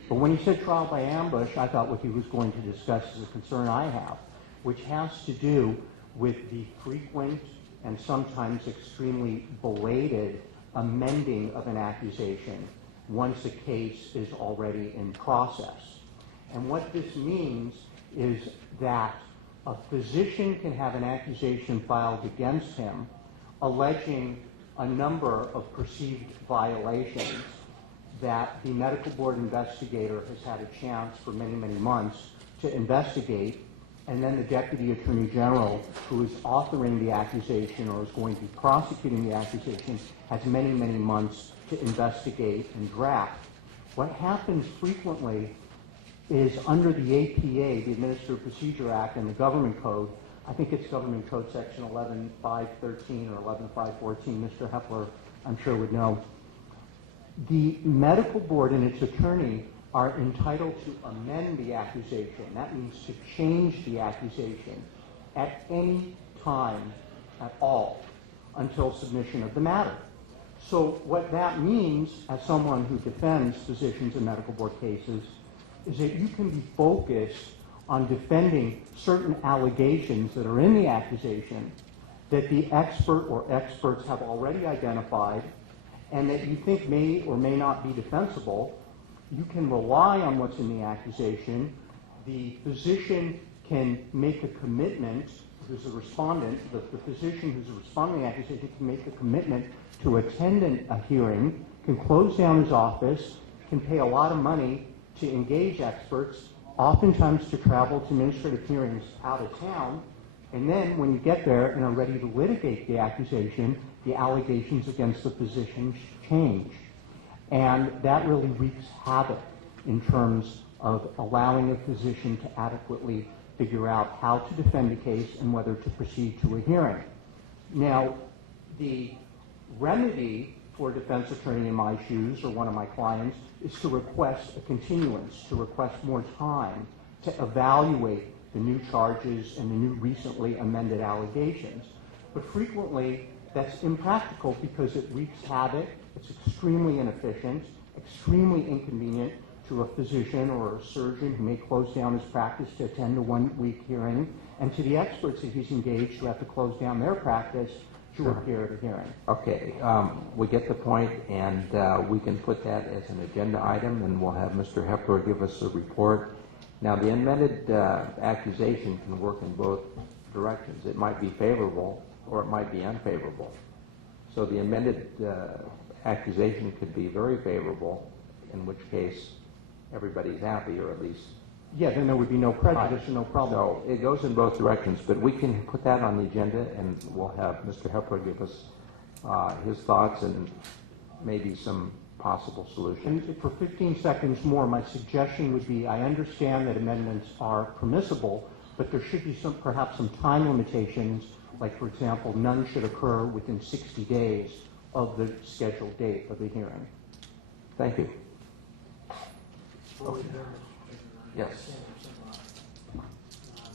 But when he said trial by ambush, I thought what he was going to discuss is a concern I have, which has to do with the frequent and sometimes extremely belated amending of an accusation once a case is already in process. And what this means is that a physician can have an accusation filed against him alleging a number of perceived violations that the medical board investigator has had a chance for many, many months to investigate, and then the Deputy Attorney General, who is authoring the accusation or is going to be prosecuting the accusation, has many, many months to investigate and draft. What happens frequently is under the APA, the Administrative Procedure Act, and the Government Code, I think it's Government Code Section 11513 or 11514, Mr. Hepler, I'm sure would know, the medical board and its attorney are entitled to amend the accusation. That means to change the accusation at any time at all until submission of the matter. So what that means, as someone who defends physicians in medical board cases, is that you can be focused on defending certain allegations that are in the accusation that the expert or experts have already identified and that you think may or may not be defensible. You can rely on what's in the accusation. The physician can make a commitment, who's a respondent, the physician who's responding to the accusation can make a commitment to attend a hearing, can close down his office, can pay a lot of money to engage experts, oftentimes to travel to administrative hearings out of town, and then when you get there and are ready to litigate the accusation, the allegations against the physician change. And that really wreaks havoc in terms of allowing a physician to adequately figure out how to defend a case and whether to proceed to a hearing. Now, the remedy for a defense attorney in my shoes, or one of my clients, is to request a continuance, to request more time to evaluate the new charges and the new recently amended allegations. But frequently, That's impractical because it wreaks havoc. It's extremely inefficient, extremely inconvenient to a physician or a surgeon who may close down his practice to attend a one-week hearing, and to the experts that he's engaged who have to close down their practice to appear at a hearing. Okay, we get the point, and we can put that as an agenda item, and we'll have Mr. Hepler give us a report. Now, the amended accusation can work in both directions. It might be favorable, or it might be unfavorable. So the amended accusation could be very favorable, in which case everybody's happy, or at least... Yeah, then there would be no prejudice and no problem. So it goes in both directions, but we can put that on the agenda, and we'll have Mr. Hepler give us his thoughts and maybe some possible solutions. And for 15 seconds more, my suggestion would be, I understand that amendments are permissible, but there should be perhaps some time limitations, like, for example, none should occur within 60 days of the scheduled date of the hearing. Thank you. Okay. Yes.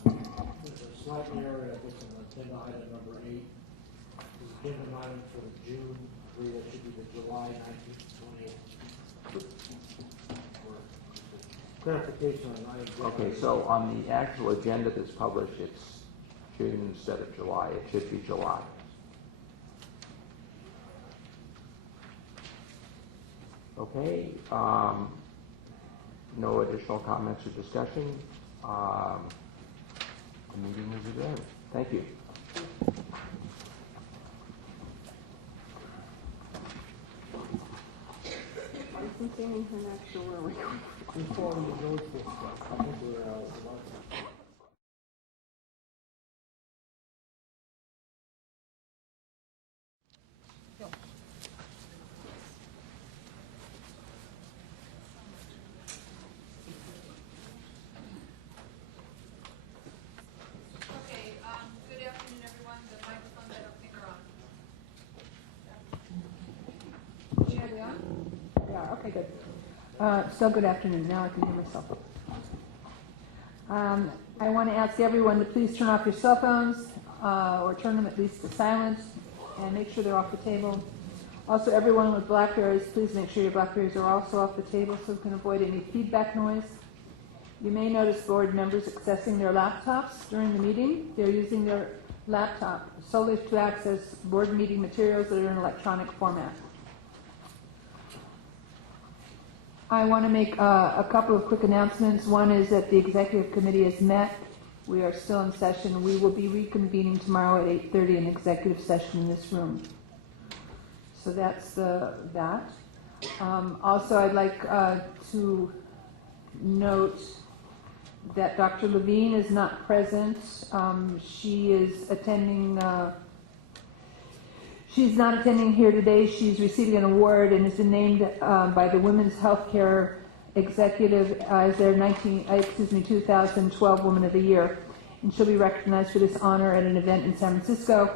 There's a slight error, I guess, in agenda item number 8. There's agenda item for June 3, that should be the July 19th, 28th. Clarification on item. Okay, so on the actual agenda that's published, it's June instead of July. It should be July. Okay. No additional comments or discussion. The meeting is adjourned. Thank you. Licensing international, where are we going? Before we go to this stuff, I think we're Good afternoon, everyone. The microphones, I don't think are on. Should I be on? Yeah, okay, good. So good afternoon. Now I can hear myself. I want to ask everyone to please turn off your cell phones or turn them at least to silent and make sure they're off the table. Also, everyone with Blackberries, please make sure your Blackberries are also off the table so we can avoid any feedback noise. You may notice board members accessing their laptops during the meeting. They're using their laptop solely to access board meeting materials that are in electronic format. I want to make a couple of quick announcements. One is that the executive committee has met. We are still in session. We will be reconvening tomorrow at 8:30 in executive session in this room. So that's that. Also, I'd like to note that Dr. Levine is not present. She is attending. She's not attending here today. She's receiving an award and has been named by the Women's Healthcare Executive as their 2012 Woman of the Year. And she'll be recognized for this honor at an event in San Francisco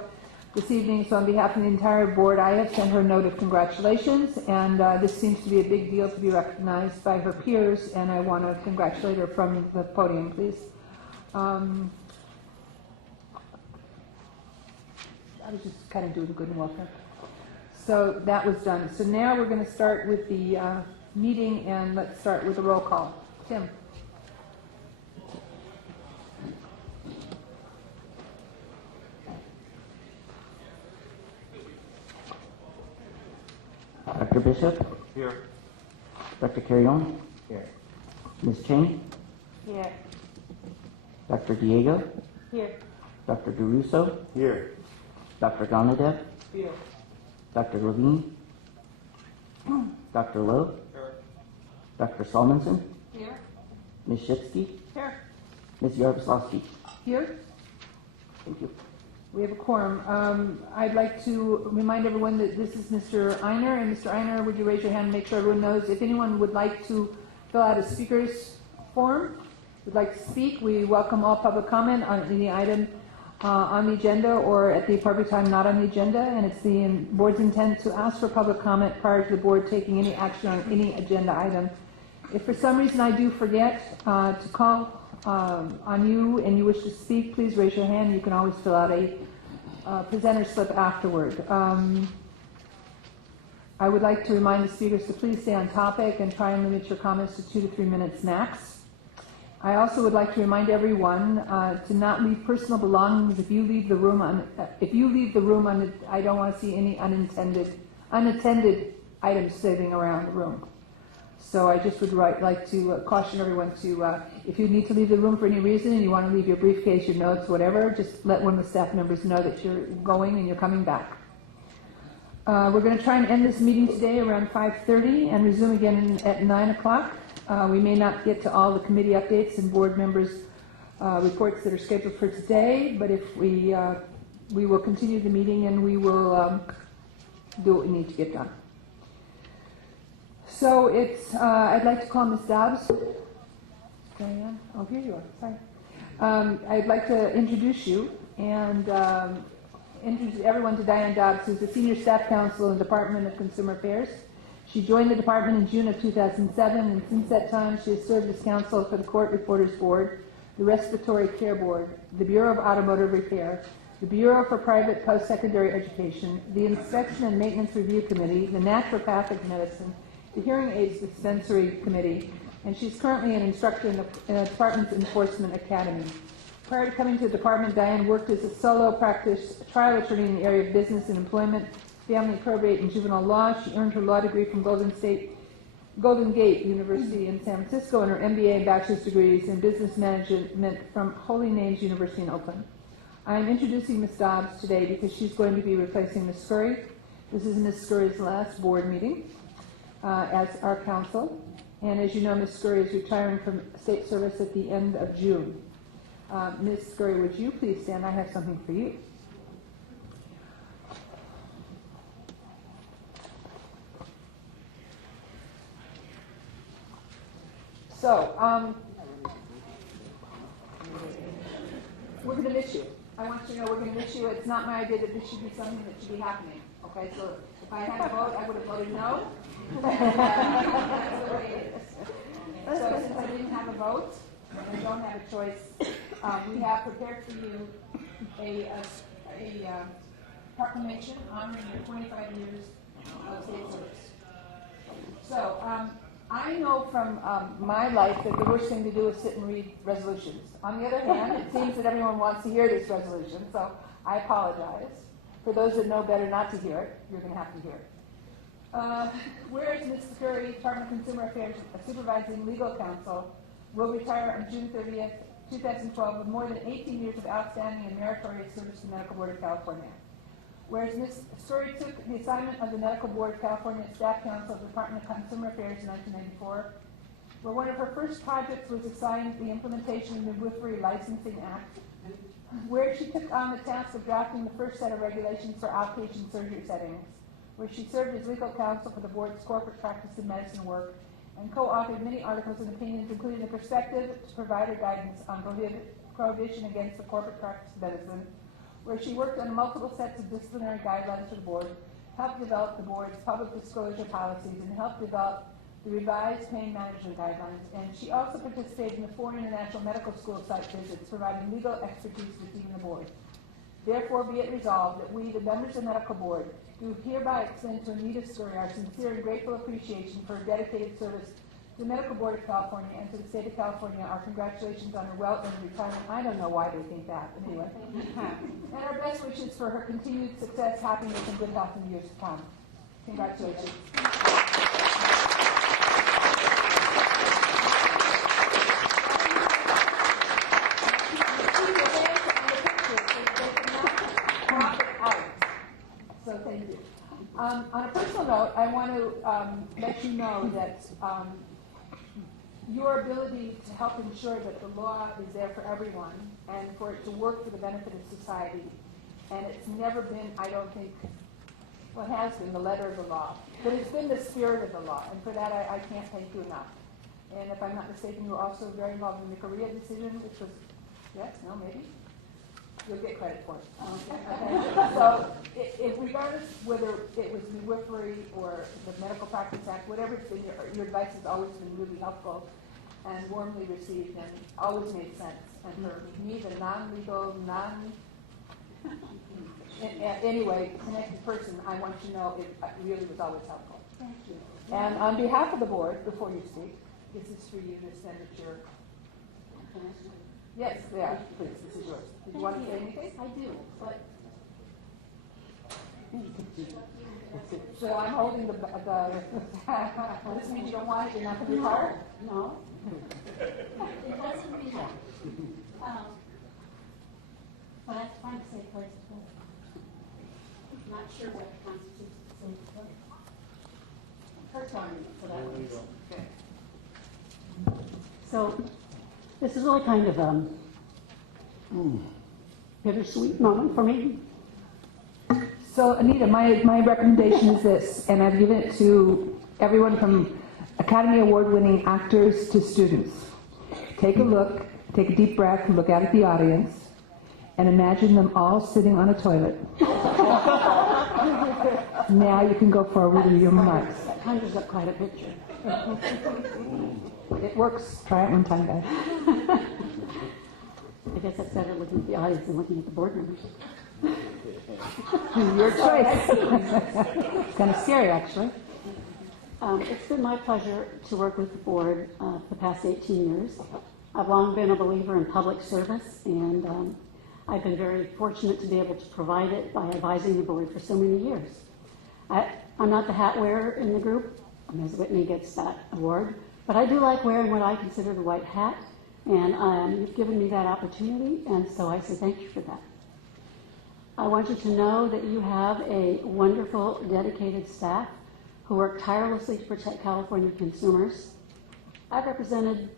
this evening. So on behalf of the entire board, I have sent her a note of congratulations. And this seems to be a big deal to be recognized by her peers. And I want to congratulate her from the podium, please. I was just kind of doing good and welcome. So that was done. So now we're going to start with the meeting, and let's start with the roll call. Tim. Dr. Bishop? Here. Dr. Carrion? Here. Ms. Chang? Here. Dr. Diego? Here. Dr. DeRusso? Here. Dr. Gonadev? Here. Dr. Levine? Dr. Lowe? Here. Dr. Salmonson? Here. Ms. Shipsky? Here. Ms. Yaroslavsky? Here. Thank you. We have a quorum. I'd like to remind everyone that this is Mr. Einer. And Mr. Einer, would you raise your hand and make sure everyone knows? If anyone would like to fill out a speaker's form, would like to speak, we welcome all public comment on any item on the agenda or at the appropriate time not on the agenda. And it's the board's intent to ask for public comment prior to the board taking any action on any agenda item. If for some reason I do forget to call on you and you wish to speak, please raise your hand. You can always fill out a presenter slip afterward. I would like to remind the speakers to please stay on topic and try and limit your comments to 2 to 3 minutes max. I also would like to remind everyone to not leave personal belongings if you leave the room I don't want to see any unattended items sitting around the room. So I just would like to caution everyone to, if you need to leave the room for any reason and you want to leave your briefcase, your notes, whatever, just let one of the staff members know that you're going and you're coming back. We're going to try and end this meeting today around 5:30 and resume again at 9 o'clock. We may not get to all the committee updates and board members' reports that are scheduled for today, but if we will continue the meeting and we will do what we need to get done. So it's, I'd like to call Ms. Dobbs. Diane, oh, here you are, sorry. I'd like to introduce you and introduce everyone to Diane Dobbs, who's the Senior Staff Counsel in the Department of Consumer Affairs. She joined the department in June of 2007, and since that time she has served as counsel for the Court Reporters Board, the Respiratory Care Board, the Bureau of Automotive Repair, the Bureau for Private Post-Secondary Education, the Inspection and Maintenance Review Committee, the Naturopathic Medicine, the Hearing Aids Dispensary Committee, and she's currently an instructor in the department's Enforcement Academy. Prior to coming to the department, Diane worked as a solo practice trial attorney in the area of business and employment, family probate, and juvenile law. She earned her law degree from Golden Gate University in San Francisco and her MBA and bachelor's degrees in business management from Holy Names University in Oakland. I am introducing Ms. Dobbs today because she's going to be replacing Ms. Scurry. This is Ms. Scurry's last board meeting as our counsel. And as you know, Ms. Scurry is retiring from state service at the end of June. Ms. Scurry, would you please stand? I have something for you. So, we're going to miss you. I want you to know we're going to miss you. It's not my idea that this should be something that should be happening. Okay, so if I had a vote, I would have voted no. That's the way it is. So since I didn't have a vote, and I don't have a choice, we have prepared for you a proclamation honoring your 25 years of state service. So, I know from my life that the worst thing to do is sit and read resolutions. On the other hand, it seems that everyone wants to hear this resolution, so I apologize. For those that know better not to hear it, you're going to have to hear it. Whereas Ms. Scurry, Department of Consumer Affairs, a supervising legal counsel, will retire on June 30th, 2012 with more than 18 years of outstanding and meritorious service to the Medical Board of California. Whereas Ms. Scurry took the assignment of the Medical Board of California Staff Counsel of the Department of Consumer Affairs in 1994, where one of her first projects was assigned the implementation of the Midwifery Licensing Act, where she took on the task of drafting the first set of regulations for outpatient surgery settings, where she served as legal counsel for the board's corporate practice of medicine work, and co-authored many articles and opinions, including the Perspective to Provider Guidance on Prohibition Against the Corporate Practice of Medicine, where she worked on multiple sets of disciplinary guidelines for the board, helped develop the board's public disclosure policies, and helped develop the revised pain management guidelines. And she also participated in the foreign international medical school site visits, providing legal expertise to the team and the board. Therefore, be it resolved that we, the members of the medical board, do hereby extend to Anita Scurry our sincere and grateful appreciation for her dedicated service to the Medical Board of California and to the state of California. Our congratulations on her well-earned retirement. I don't know why they think that, but anyway. And our best wishes for her continued success, happiness, and good health in the years to come. Congratulations. So thank you. On a personal note, I want to let you know that your ability to help ensure that the law is there for everyone and for it to work for the benefit of society, and it's never been, I don't think, well, it has been the letter of the law, but it's been the spirit of the law, and for that I can't thank you enough. And if I'm not mistaken, you were also very involved in the Korea decision, which was, yes, no, maybe? You'll get credit for it. Okay. So, regardless whether it was midwifery or the Medical Practice Act, whatever it's been, your advice has always been really helpful and warmly received and always made sense. And for me, the non-legal, Anyway, connected person, I want to know it really was always helpful. Thank you. And on behalf of the board, before you speak, this is for you to send it to your... Yes, yeah, please, this is yours. Did you want to say anything? I do, but So I'm holding this means you don't want it, you're not going to be hard? no. It doesn't mean that. But that's fine to say place as well. Not sure what constitutes a safe place. First argument for that one. Okay. So, this is really kind of a bittersweet moment for me. So Anita, my recommendation is this, and I've given it to everyone from Academy Award-winning actors to students. Take a look, take a deep breath, look out at the audience, and imagine them all sitting on a toilet. Now you can go forward with your remarks. That conjures up quite a picture. It works. Try it one time, guys. I guess that's better looking at the audience than looking at the board members. Your choice. It's kind of scary, actually. It's been my pleasure to work with the board for the past 18 years. I've long been a believer in public service, and I've been very fortunate to be able to provide it by advising the board for so many years. I'm not the hat wearer in the group. Ms. Whitney gets that award. But I do like wearing what I consider the white hat, and you've given me that opportunity, and so I say thank you for that. I want you to know that you have a wonderful, dedicated staff who work tirelessly to protect California consumers. I've represented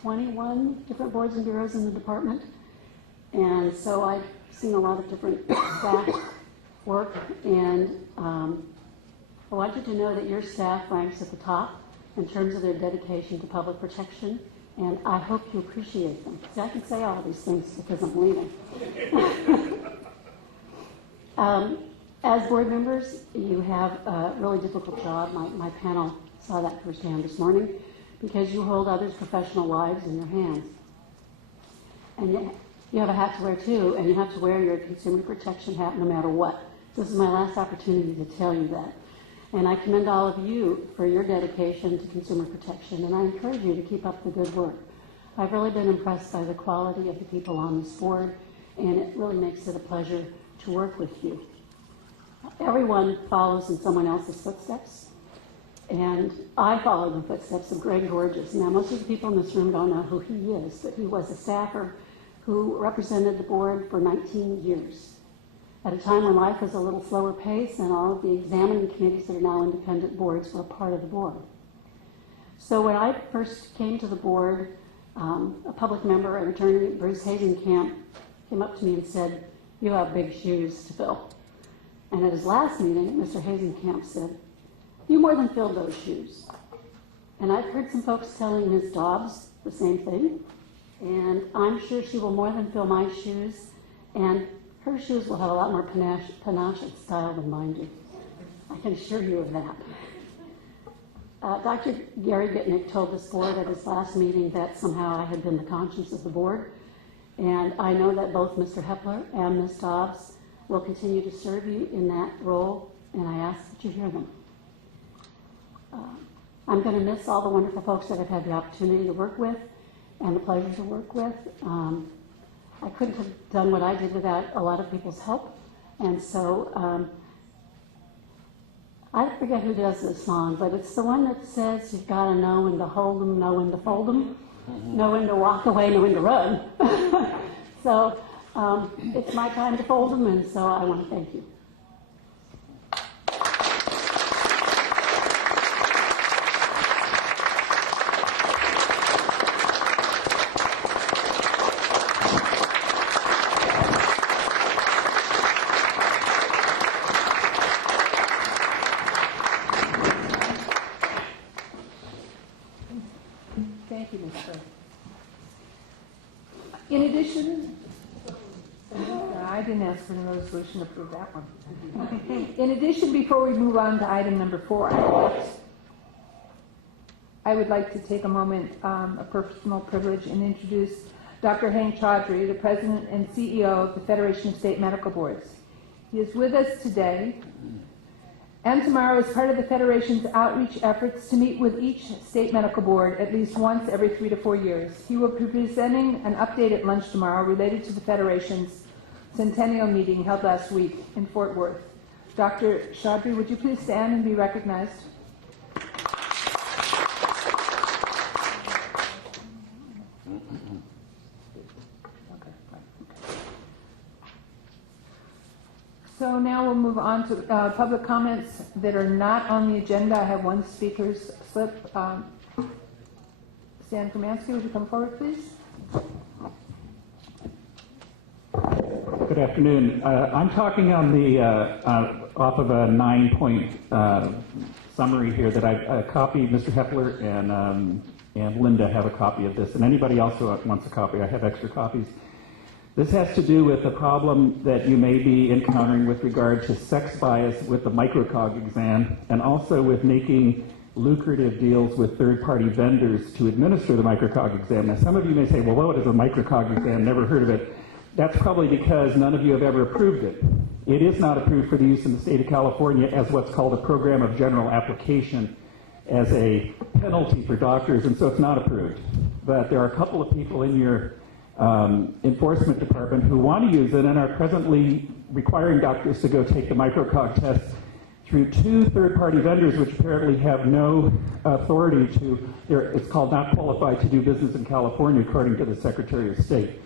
21 different boards and bureaus in the department, and so I've seen a lot of different staff work, and I want you to know that your staff ranks at the top in terms of their dedication to public protection, and I hope you appreciate them. See, I can say all these things because I'm leaving. As board members, you have a really difficult job. My panel saw that firsthand this morning because you hold others' professional lives in your hands. And you have a hat to wear too, and you have to wear your consumer protection hat no matter what. This is my last opportunity to tell you that. And I commend all of you for your dedication to consumer protection, and I encourage you to keep up the good work. I've really been impressed by the quality of the people on this board, and it really makes it a pleasure to work with you. Everyone follows in someone else's footsteps, and I follow the footsteps of Greg Gorgeous. Now, most of the people in this room don't know who he is, but he was a staffer who represented the board for 19 years. At a time when life was a little slower pace and all of the examining committees that are now independent boards were a part of the board. So when I first came to the board, a public member, an attorney, Bruce Hazenkamp, came up to me and said, "You have big shoes to fill." And at his last meeting, Mr. Hazenkamp said, "You more than filled those shoes." And I've heard some folks telling Ms. Dobbs the same thing, and I'm sure she will more than fill my shoes, and her shoes will have a lot more panache and style than mine do. I can assure you of that. Dr. Gary Bitnick told this board at his last meeting that somehow I had been the conscience of the board, and I know that both Mr. Hepler and Ms. Dobbs will continue to serve you in that role, and I ask that you hear them. I'm going to miss all the wonderful folks that I've had the opportunity to work with and the pleasure to work with. I couldn't have done what I did without a lot of people's help, and so I forget who does this song, but it's the one that says you've got to know when to hold them, know when to fold them, know when to walk away, know when to run. So it's my time to fold them, and so I want to thank you. Thank you, Ms. Burke. In addition, I didn't ask for the resolution to approve that one. In addition, before we move on to item number 4, I would like to take a moment, a personal privilege, and introduce Dr. Hank Chaudhry, the President and CEO of the Federation of State Medical Boards. He is with us today and tomorrow as part of the Federation's outreach efforts to meet with each state medical board at least once every 3 to 4 years. He will be presenting an update at lunch tomorrow related to the Federation's centennial meeting held last week in Fort Worth. Dr. Chaudhry, would you please stand and be recognized? So now we'll move on to public comments that are not on the agenda. I have one speaker's slip. Stan Kamansky, would you come forward, please? Good afternoon. I'm talking on the off of a 9-point summary here that I copied. Mr. Hepler and Linda have a copy of this, and anybody else who wants a copy, I have extra copies. This has to do with a problem that you may be encountering with regard to sex bias with the microcog exam, and also with making lucrative deals with third-party vendors to administer the microcog exam. Now, some of you may say, well, what is a microcog exam? Never heard of it. That's probably because none of you have ever approved it. It is not approved for the use in the state of California as what's called a program of general application as a penalty for doctors, and so it's not approved. But there are a couple of people in your enforcement department who want to use it and are presently requiring doctors to go take the microcog test through 2 third-party vendors, which apparently have no authority to, it's called not qualified to do business in California, according to the Secretary of State.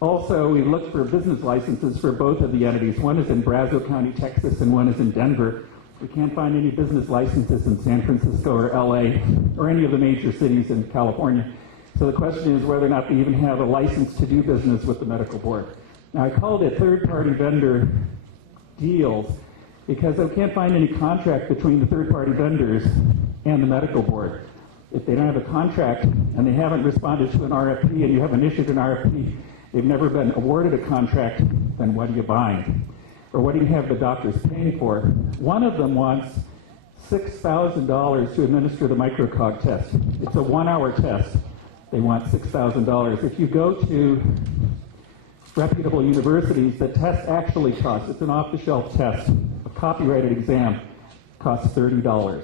Also, we looked for business licenses for both of the entities. One is in Brazos County, Texas, and one is in Denver. We can't find any business licenses in San Francisco or LA or any of the major cities in California. So the question is whether or not they even have a license to do business with the medical board. Now, I called it third-party vendor deals because I can't find any contract between the third-party vendors and the medical board. If they don't have a contract and they haven't responded to an RFP and you haven't issued an RFP, they've never been awarded a contract, then what are you buying? Or what do you have the doctors paying for? One of them wants $6,000 to administer the microcog test. It's a 1-hour test. They want $6,000. If you go to reputable universities, the test actually costs, it's an off-the-shelf test, a copyrighted exam costs $30.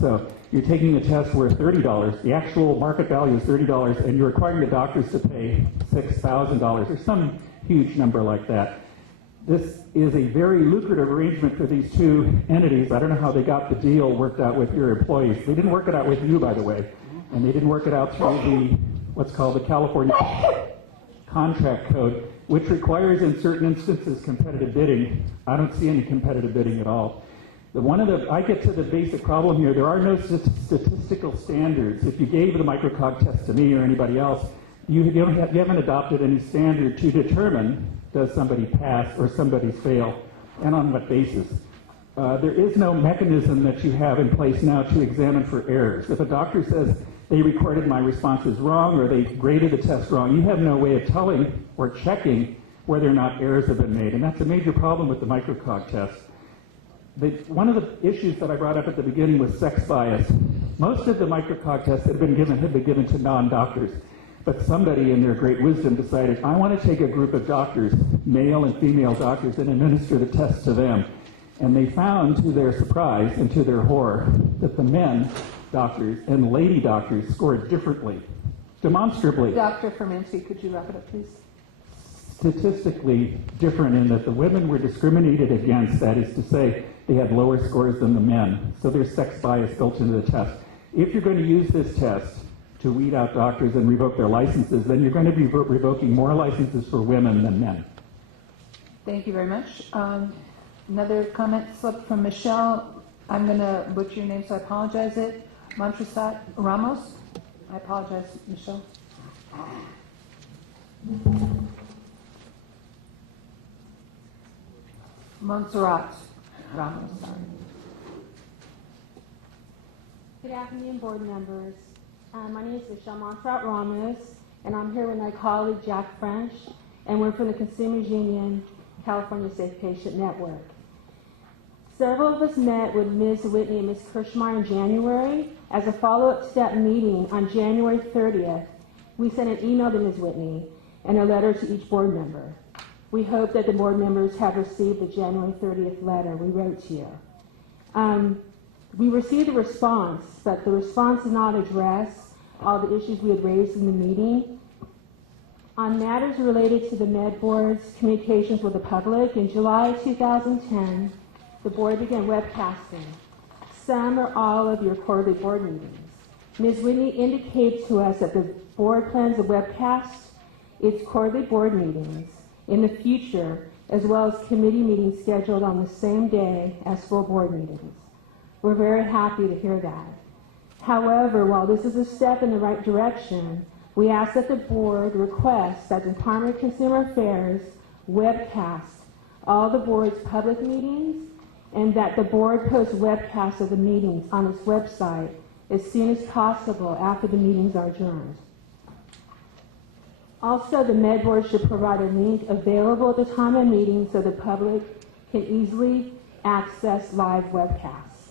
So you're taking a test worth $30, the actual market value is $30, and you're requiring the doctors to pay $6,000 or some huge number like that. This is a very lucrative arrangement for these 2 entities. I don't know how they got the deal worked out with your employees. They didn't work it out with you, by the way. And they didn't work it out through the, what's called the California Contract Code, which requires in certain instances competitive bidding. I don't see any competitive bidding at all. I get to the basic problem here. There are no statistical standards. If you gave the microcog test to me or anybody else, you haven't adopted any standard to determine does somebody pass or somebody fail, and on what basis. There is no mechanism that you have in place now to examine for errors. If a doctor says they recorded my responses wrong or they graded the test wrong, you have no way of telling or checking whether or not errors have been made, and that's a major problem with the microcog test. One of the issues that I brought up at the beginning was sex bias. Most of the microcog tests had been given to non-doctors, but somebody in their great wisdom decided, I want to take a group of doctors, male and female doctors, and administer the test to them. And they found, to their surprise and to their horror, that the men doctors and lady doctors scored differently, demonstrably. Dr. Fermansky, could you wrap it up, please? Statistically different in that the women were discriminated against, that is to say, they had lower scores than the men. So there's sex bias built into the test. If you're going to use this test to weed out doctors and revoke their licenses, then you're going to be revoking more licenses for women than men. Thank you very much. Another comment slip from Michelle. I'm going to butcher your name, so I apologize. Montserrat Ramos. I apologize, Michelle. Montserrat Ramos. Sorry. Good afternoon, board members. My name is Michelle Montserrat Ramos, and I'm here with my colleague Jack French, and we're from the Consumers Union California Safe Patient Network. Several of us met with Ms. Whitney and Ms. Kirschmeyer in January. As a follow-up step meeting on January 30th, we sent an email to Ms. Whitney, and a letter to each board member. We hope that the board members have received the January 30th letter we wrote to you. We received a response, but the response did not address all the issues we had raised in the meeting. On matters related to the Med Board's communications with the public, in July 2010, the board began webcasting some or all of your quarterly board meetings. Ms. Whitney indicated to us that the board plans to webcast its quarterly board meetings in the future, as well as committee meetings scheduled on the same day as full board meetings. We're very happy to hear that. However, while this is a step in the right direction, we ask that the board request that the Department of Consumer Affairs webcast all the board's public meetings, and that the board post webcasts of the meetings on its website as soon as possible after the meetings are adjourned. Also, the Med Board should provide a link available at the time of meeting so the public can easily access live webcasts.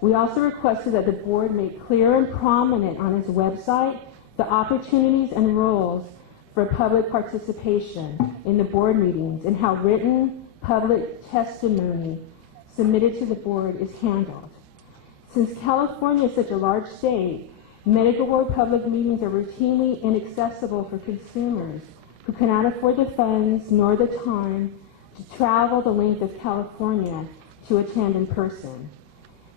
We also requested that the board make clear and prominent on its website the opportunities and rules for public participation in the board meetings and how written public testimony submitted to the board is handled. Since California is such a large state, medical board public meetings are routinely inaccessible for consumers who cannot afford the funds nor the time to travel the length of California to attend in person.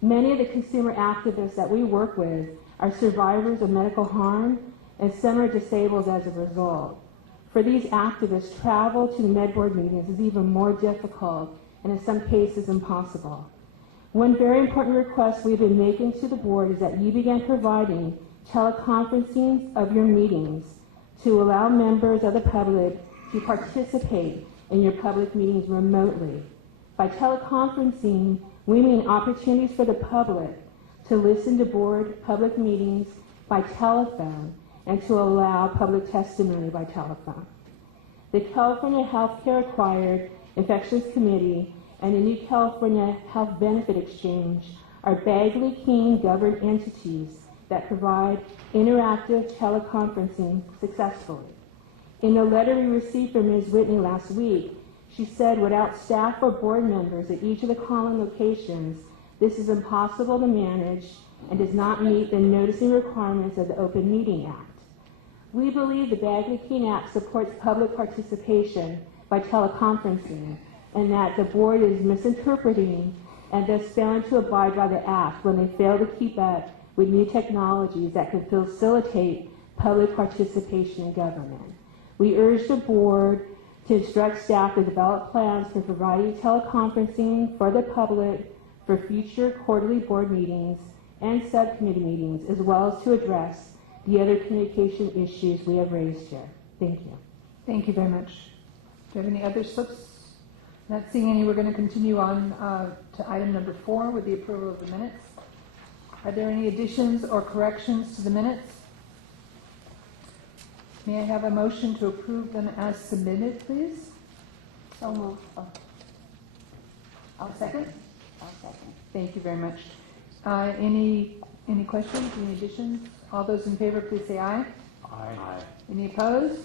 Many of the consumer activists that we work with are survivors of medical harm, and some are disabled as a result. For these activists, travel to the Med Board meetings is even more difficult and in some cases impossible. One very important request we've been making to the board is that you begin providing teleconferencing of your meetings to allow members of the public to participate in your public meetings remotely. By teleconferencing, we mean opportunities for the public to listen to board public meetings by telephone and to allow public testimony by telephone. The California Healthcare Acquired Infections Committee and the New California Health Benefit Exchange are Bagley-Keene governed entities that provide interactive teleconferencing successfully. In a letter we received from Ms. Whitney last week, she said without staff or board members at each of the calling locations, this is impossible to manage and does not meet the noticing requirements of the Open Meeting Act. We believe the Bagley-Keene Act supports public participation by teleconferencing, and that the board is misinterpreting and thus failing to abide by the act when they fail to keep up with new technologies that can facilitate public participation in government. We urge the board to instruct staff to develop plans for providing teleconferencing for the public for future quarterly board meetings and subcommittee meetings, as well as to address the other communication issues we have raised here. Thank you. Thank you very much. Do you have any other slips? Not seeing any, we're going to continue on to item number 4 with the approval of the minutes. Are there any additions or corrections to the minutes? May I have a motion to approve them as submitted, please? So moved. I'll second. I'll second. Thank you very much. Any questions, any additions? All those in favor, please say aye. Aye. Any opposed?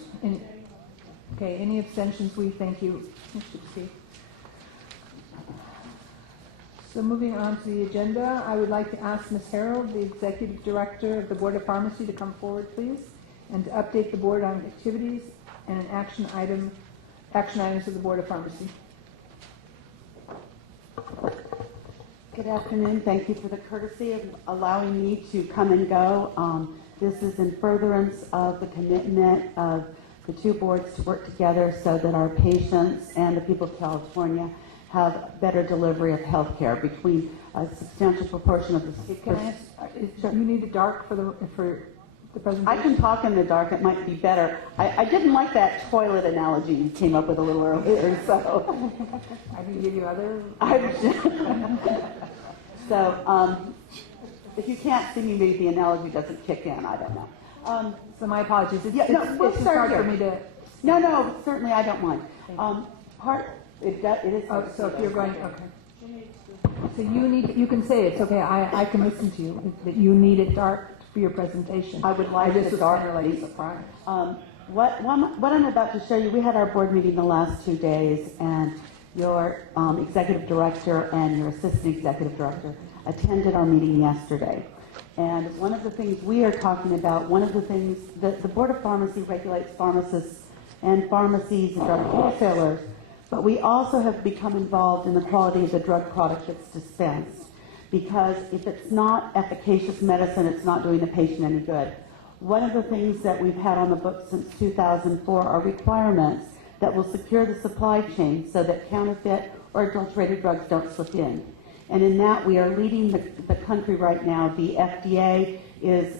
Okay, any abstentions? We thank you, Mr. Steve. So moving on to the agenda, I would like to ask Ms. Harold, the Executive Director of the Board of Pharmacy, to come forward, please, and to update the board on activities and an action items of the Board of Pharmacy. Good afternoon. Thank you for the courtesy of allowing me to come and go. This is in furtherance of the commitment of the two boards to work together so that our patients and the people of California have better delivery of health care between a substantial proportion of the... Can I ask, you need it dark for the presentation? I can talk in the dark. It might be better. I didn't like that toilet analogy you came up with a little earlier, so... I can give you other... So, if you can't see me, maybe the analogy doesn't kick in. I don't know. So my apologies. We'll it's start hard here. for me to... No, certainly I don't mind. It is... Oh, so if you're going... Okay. So you can say it's okay. I can listen to you. That you need it dark for your presentation. I would like this it was dark. Kind of like a surprise. What I'm about to show you, we had our board meeting the last 2 days, and your executive director and your assistant executive director attended our meeting yesterday. And one of the things we are talking about, one of the things that the Board of Pharmacy regulates pharmacists and pharmacies and drug wholesalers, but we also have become involved in the quality of the drug product that's dispensed. Because if it's not efficacious medicine, it's not doing the patient any good. One of the things that we've had on the books since 2004 are requirements that will secure the supply chain so that counterfeit or adulterated drugs don't slip in. And in that, we are leading the country right now. The FDA is,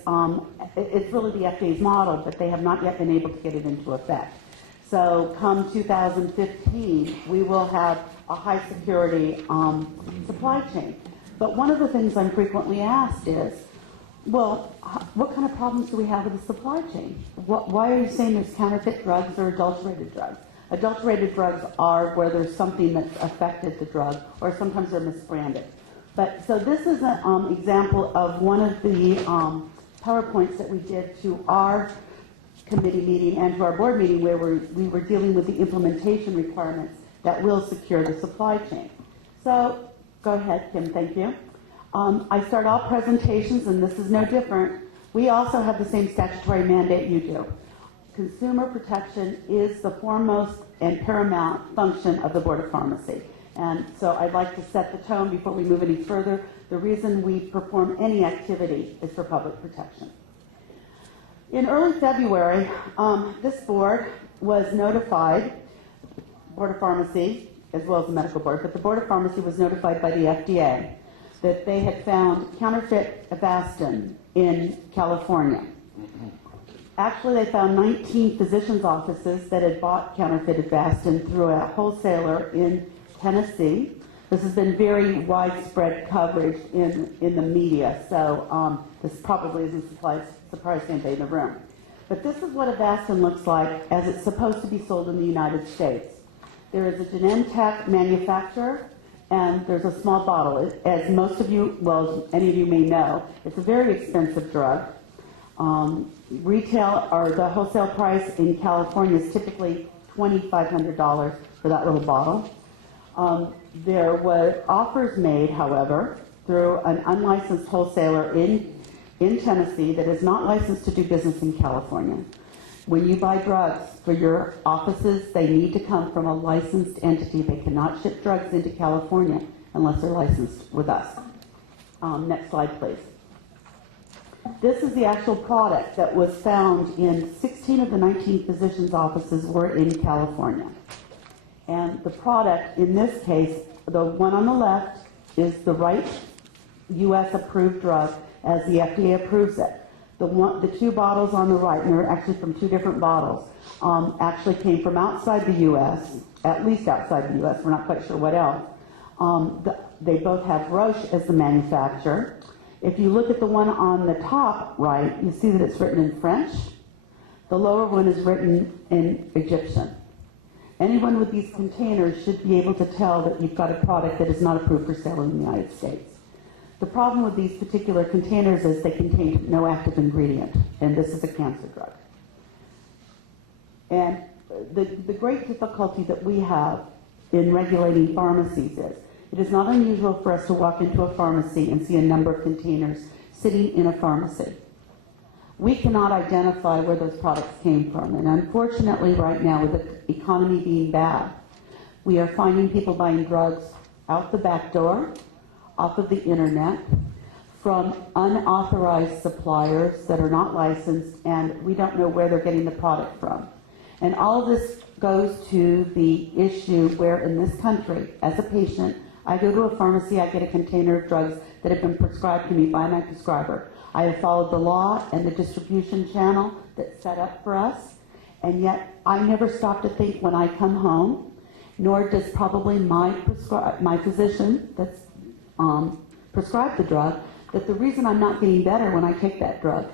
it's really the FDA's model, but they have not yet been able to get it into effect. So come 2015, we will have a high security supply chain. But one of the things I'm frequently asked is, well, what kind of problems do we have with the supply chain? Why are you saying there's counterfeit drugs or adulterated drugs? Adulterated drugs are where there's something that's affected the drug, or sometimes they're misbranded. But so this is an example of one of the PowerPoints that we did to our committee meeting and to our board meeting, where we were dealing with the implementation requirements that will secure the supply chain. So go ahead, Kim, thank you. I start all presentations, and this is no different. We also have the same statutory mandate you do. Consumer protection is the foremost and paramount function of the Board of Pharmacy. And so I'd like to set the tone before we move any further. The reason we perform any activity is for public protection. In early February, this board was notified, Board of Pharmacy, as well as the medical board, but the Board of Pharmacy was notified by the FDA that they had found counterfeit Avastin in California. Actually, they found 19 physicians' offices that had bought counterfeit Avastin through a wholesaler in Tennessee. This has been very widespread coverage in the media, so this probably isn't surprise to anybody in the room. But this is what Avastin looks like as it's supposed to be sold in the United States. There is a Genentech manufacturer, and there's a small bottle. As most of you, well, as any of you may know, it's a very expensive drug. Retail, or the wholesale price in California is typically $2,500 for that little bottle. There were offers made, however, through an unlicensed wholesaler in Tennessee that is not licensed to do business in California. When you buy drugs for your offices, they need to come from a licensed entity. They cannot ship drugs into California unless they're licensed with us. Next slide, please. This is the actual product that was found in 16 of the 19 physicians' offices were in California. And the product, in this case, the one on the left is the right U.S. approved drug as the FDA approves it. The two bottles on the right, and they're actually from two different bottles, actually came from outside the U.S., at least outside the U.S., we're not quite sure what else. They both have Roche as the manufacturer. If you look at the one on the top right, you see that it's written in French. The lower one is written in Egyptian. Anyone with these containers should be able to tell that you've got a product that is not approved for sale in the United States. The problem with these particular containers is they contain no active ingredient, and this is a cancer drug. And the great difficulty that we have in regulating pharmacies is it is not unusual for us to walk into a pharmacy and see a number of containers sitting in a pharmacy. We cannot identify where those products came from, and unfortunately right now with the economy being bad, we are finding people buying drugs out the back door, off of the internet, from unauthorized suppliers that are not licensed, and we don't know where they're getting the product from. And all of this goes to the issue where in this country, as a patient, I go to a pharmacy, I get a container of drugs that have been prescribed to me by my prescriber. I have followed the law and the distribution channel that's set up for us, and yet I never stop to think when I come home, nor does probably my physician that's prescribed the drug, that the reason I'm not getting better when I take that drug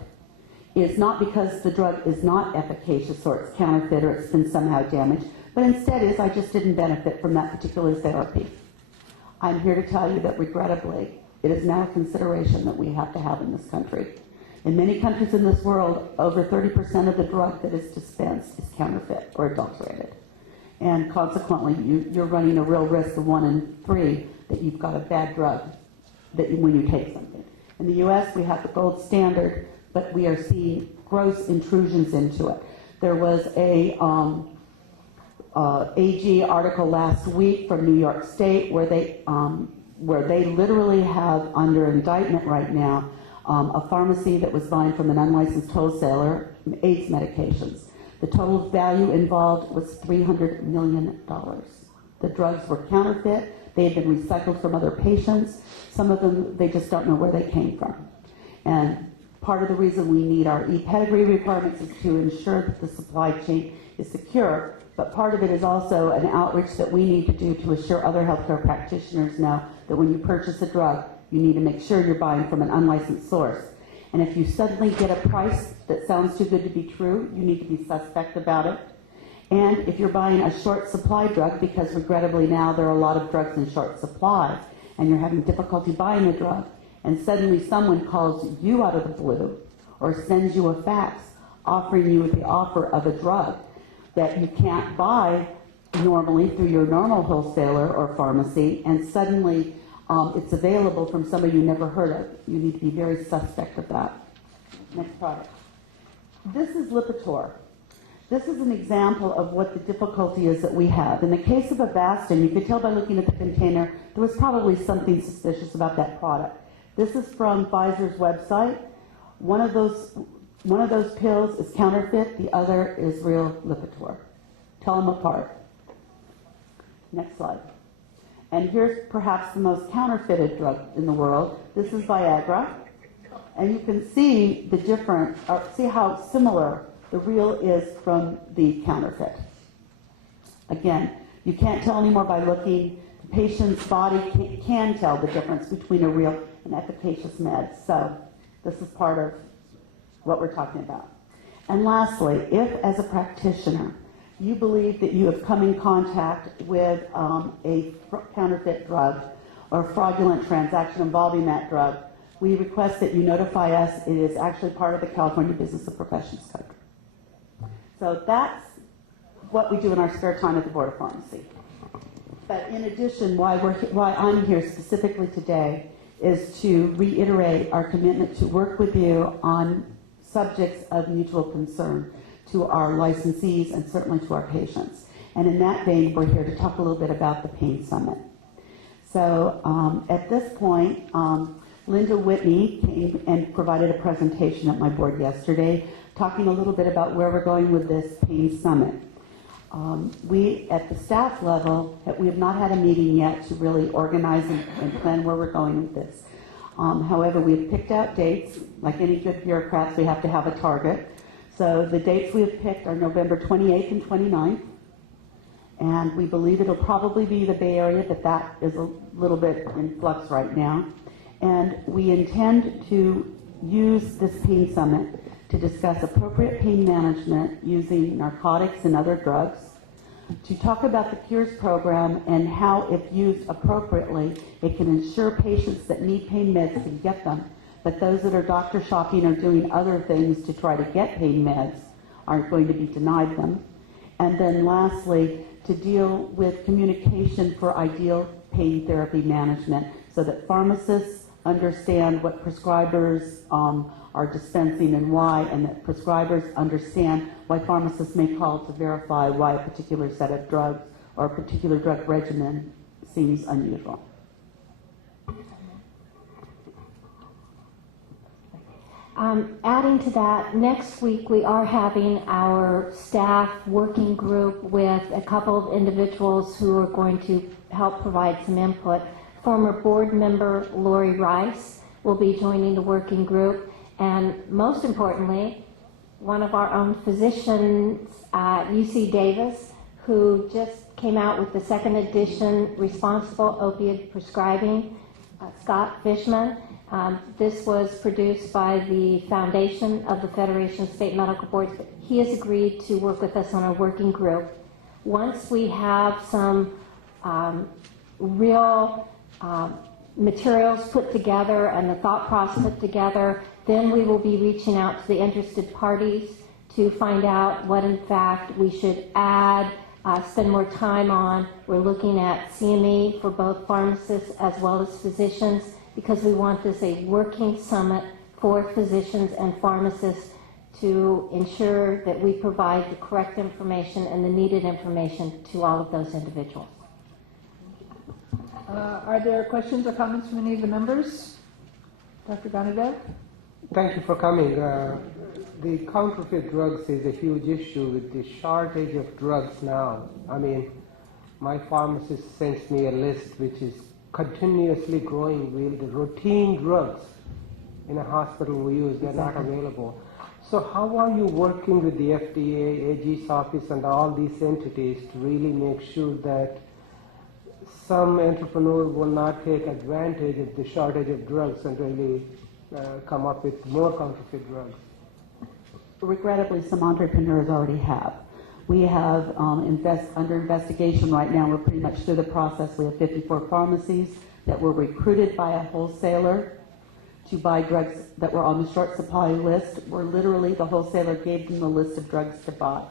is not because the drug is not efficacious or it's counterfeit or it's been somehow damaged, but instead is I just didn't benefit from that particular therapy. I'm here to tell you that regrettably, it is now a consideration that we have to have in this country. In many countries in this world, over 30% of the drug that is dispensed is counterfeit or adulterated. And consequently, you're running a real risk of 1 in 3 that you've got a bad drug when you take something. In the U.S., we have the gold standard, but we are seeing gross intrusions into it. There was a AG article last week from New York State where they literally have under indictment right now a pharmacy that was buying from an unlicensed wholesaler AIDS medications. The total value involved was $300 million. The drugs were counterfeit. They had been recycled from other patients. Some of them, they just don't know where they came from. And part of the reason we need our e-pedigree requirements is to ensure that the supply chain is secure, but part of it is also an outreach that we need to do to assure other healthcare practitioners know that when you purchase a drug, you need to make sure you're buying from an unlicensed source. And if you suddenly get a price that sounds too good to be true, you need to be suspect about it. And if you're buying a short supply drug, because regrettably now there are a lot of drugs in short supply, and you're having difficulty buying a drug, and suddenly someone calls you out of the blue or sends you a fax offering you the offer of a drug that you can't buy normally through your normal wholesaler or pharmacy, and suddenly it's available from somebody you never heard of. You need to be very suspect of that. Next product. This is Lipitor. This is an example of what the difficulty is that we have. In the case of Avastin, you could tell by looking at the container, there was probably something suspicious about that product. This is from Pfizer's website. One of those pills is counterfeit, the other is real Lipitor. Tell them apart. Next slide. And here's perhaps the most counterfeited drug in the world. This is Viagra. And you can see the difference, or see how similar the real is from the counterfeit. Again, you can't tell anymore by looking. The patient's body can tell the difference between a real and efficacious med. So this is part of what we're talking about. And lastly, if as a practitioner you believe that you have come in contact with a counterfeit drug or fraudulent transaction involving that drug, we request that you notify us. It is actually part of the California Business of Professions Code. So that's what we do in our spare time at the Board of Pharmacy. But in addition, why I'm here specifically today is to reiterate our commitment to work with you on subjects of mutual concern to our licensees and certainly to our patients. And in that vein, we're here to talk a little bit about the Pain Summit. So at this point, Linda Whitney came and provided a presentation at my board yesterday, talking a little bit about where we're going with this Pain Summit. We, at the staff level, we have not had a meeting yet to really organize and plan where we're going with this. However, we've picked out dates. Like any good bureaucrats, we have to have a target. So the dates we have picked are November 28th and 29th. And we believe it'll probably be the Bay Area, but that is a little bit in flux right now. And we intend to use this Pain Summit to discuss appropriate pain management using narcotics and other drugs, to talk about the Cures program and how, if used appropriately, it can ensure patients that need pain meds can get them, but those that are doctor shopping or doing other things to try to get pain meds aren't going to be denied them. And then lastly, to deal with communication for ideal pain therapy management so that pharmacists understand what prescribers are dispensing and why, and that prescribers understand why pharmacists may call to verify why a particular set of drugs or a particular drug regimen seems unusual. Adding to that, next week we are having our staff working group with a couple of individuals who are going to help provide some input. Former board member Lori Rice will be joining the working group, and most importantly, one of our own physicians at UC Davis, who just came out with the second edition Responsible Opioid Prescribing, Scott Fishman. This was produced by the Foundation of the Federation of State Medical Boards, but he has agreed to work with us on a working group. Once we have some real materials put together and the thought process put together, Then we will be reaching out to the interested parties to find out what in fact we should add, spend more time on. We're looking at CME for both pharmacists as well as physicians, because we want this a working summit for physicians and pharmacists to ensure that we provide the correct information and the needed information to all of those individuals. Are there questions or comments from any of the members? Dr. Ganadev? Thank you for coming. The counterfeit drugs is a huge issue with the shortage of drugs now. I mean, my pharmacist sends me a list which is continuously growing. The routine drugs in a hospital we use, they're not available. So how are you working with the FDA, AG's office, and all these entities to really make sure that some entrepreneur will not take advantage of the shortage of drugs and really come up with more counterfeit drugs? Regrettably, some entrepreneurs already have. We have under investigation right now. We're pretty much through the process. We have 54 pharmacies that were recruited by a wholesaler to buy drugs that were on the short supply list, where literally the wholesaler gave them the list of drugs to buy.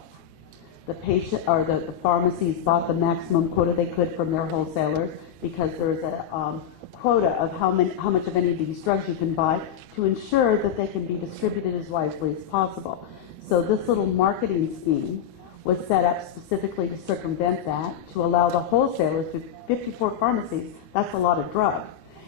The patient or the pharmacies bought the maximum quota they could from their wholesalers, because there's a quota of how much of any of these drugs you can buy to ensure that they can be distributed as wisely as possible. So this little marketing scheme was set up specifically to circumvent that, to allow the wholesalers, with 54 pharmacies, that's a lot of drug.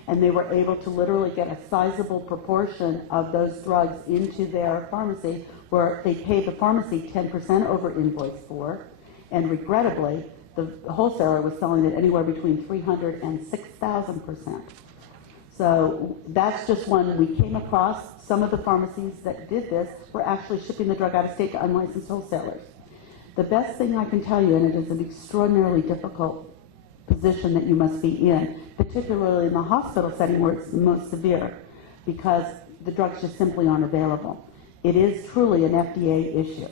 And they were able to literally get a sizable proportion of those drugs into their pharmacy, where they paid the pharmacy 10% over invoice for, and regrettably, the wholesaler was selling it anywhere between 300 and 6,000%. So that's just one we came across. Some of the pharmacies that did this were actually shipping the drug out of state to unlicensed wholesalers. The best thing I can tell you, and it is an extraordinarily difficult position that you must be in, particularly in the hospital setting where it's the most severe, because the drugs just simply aren't available. It is truly an FDA issue.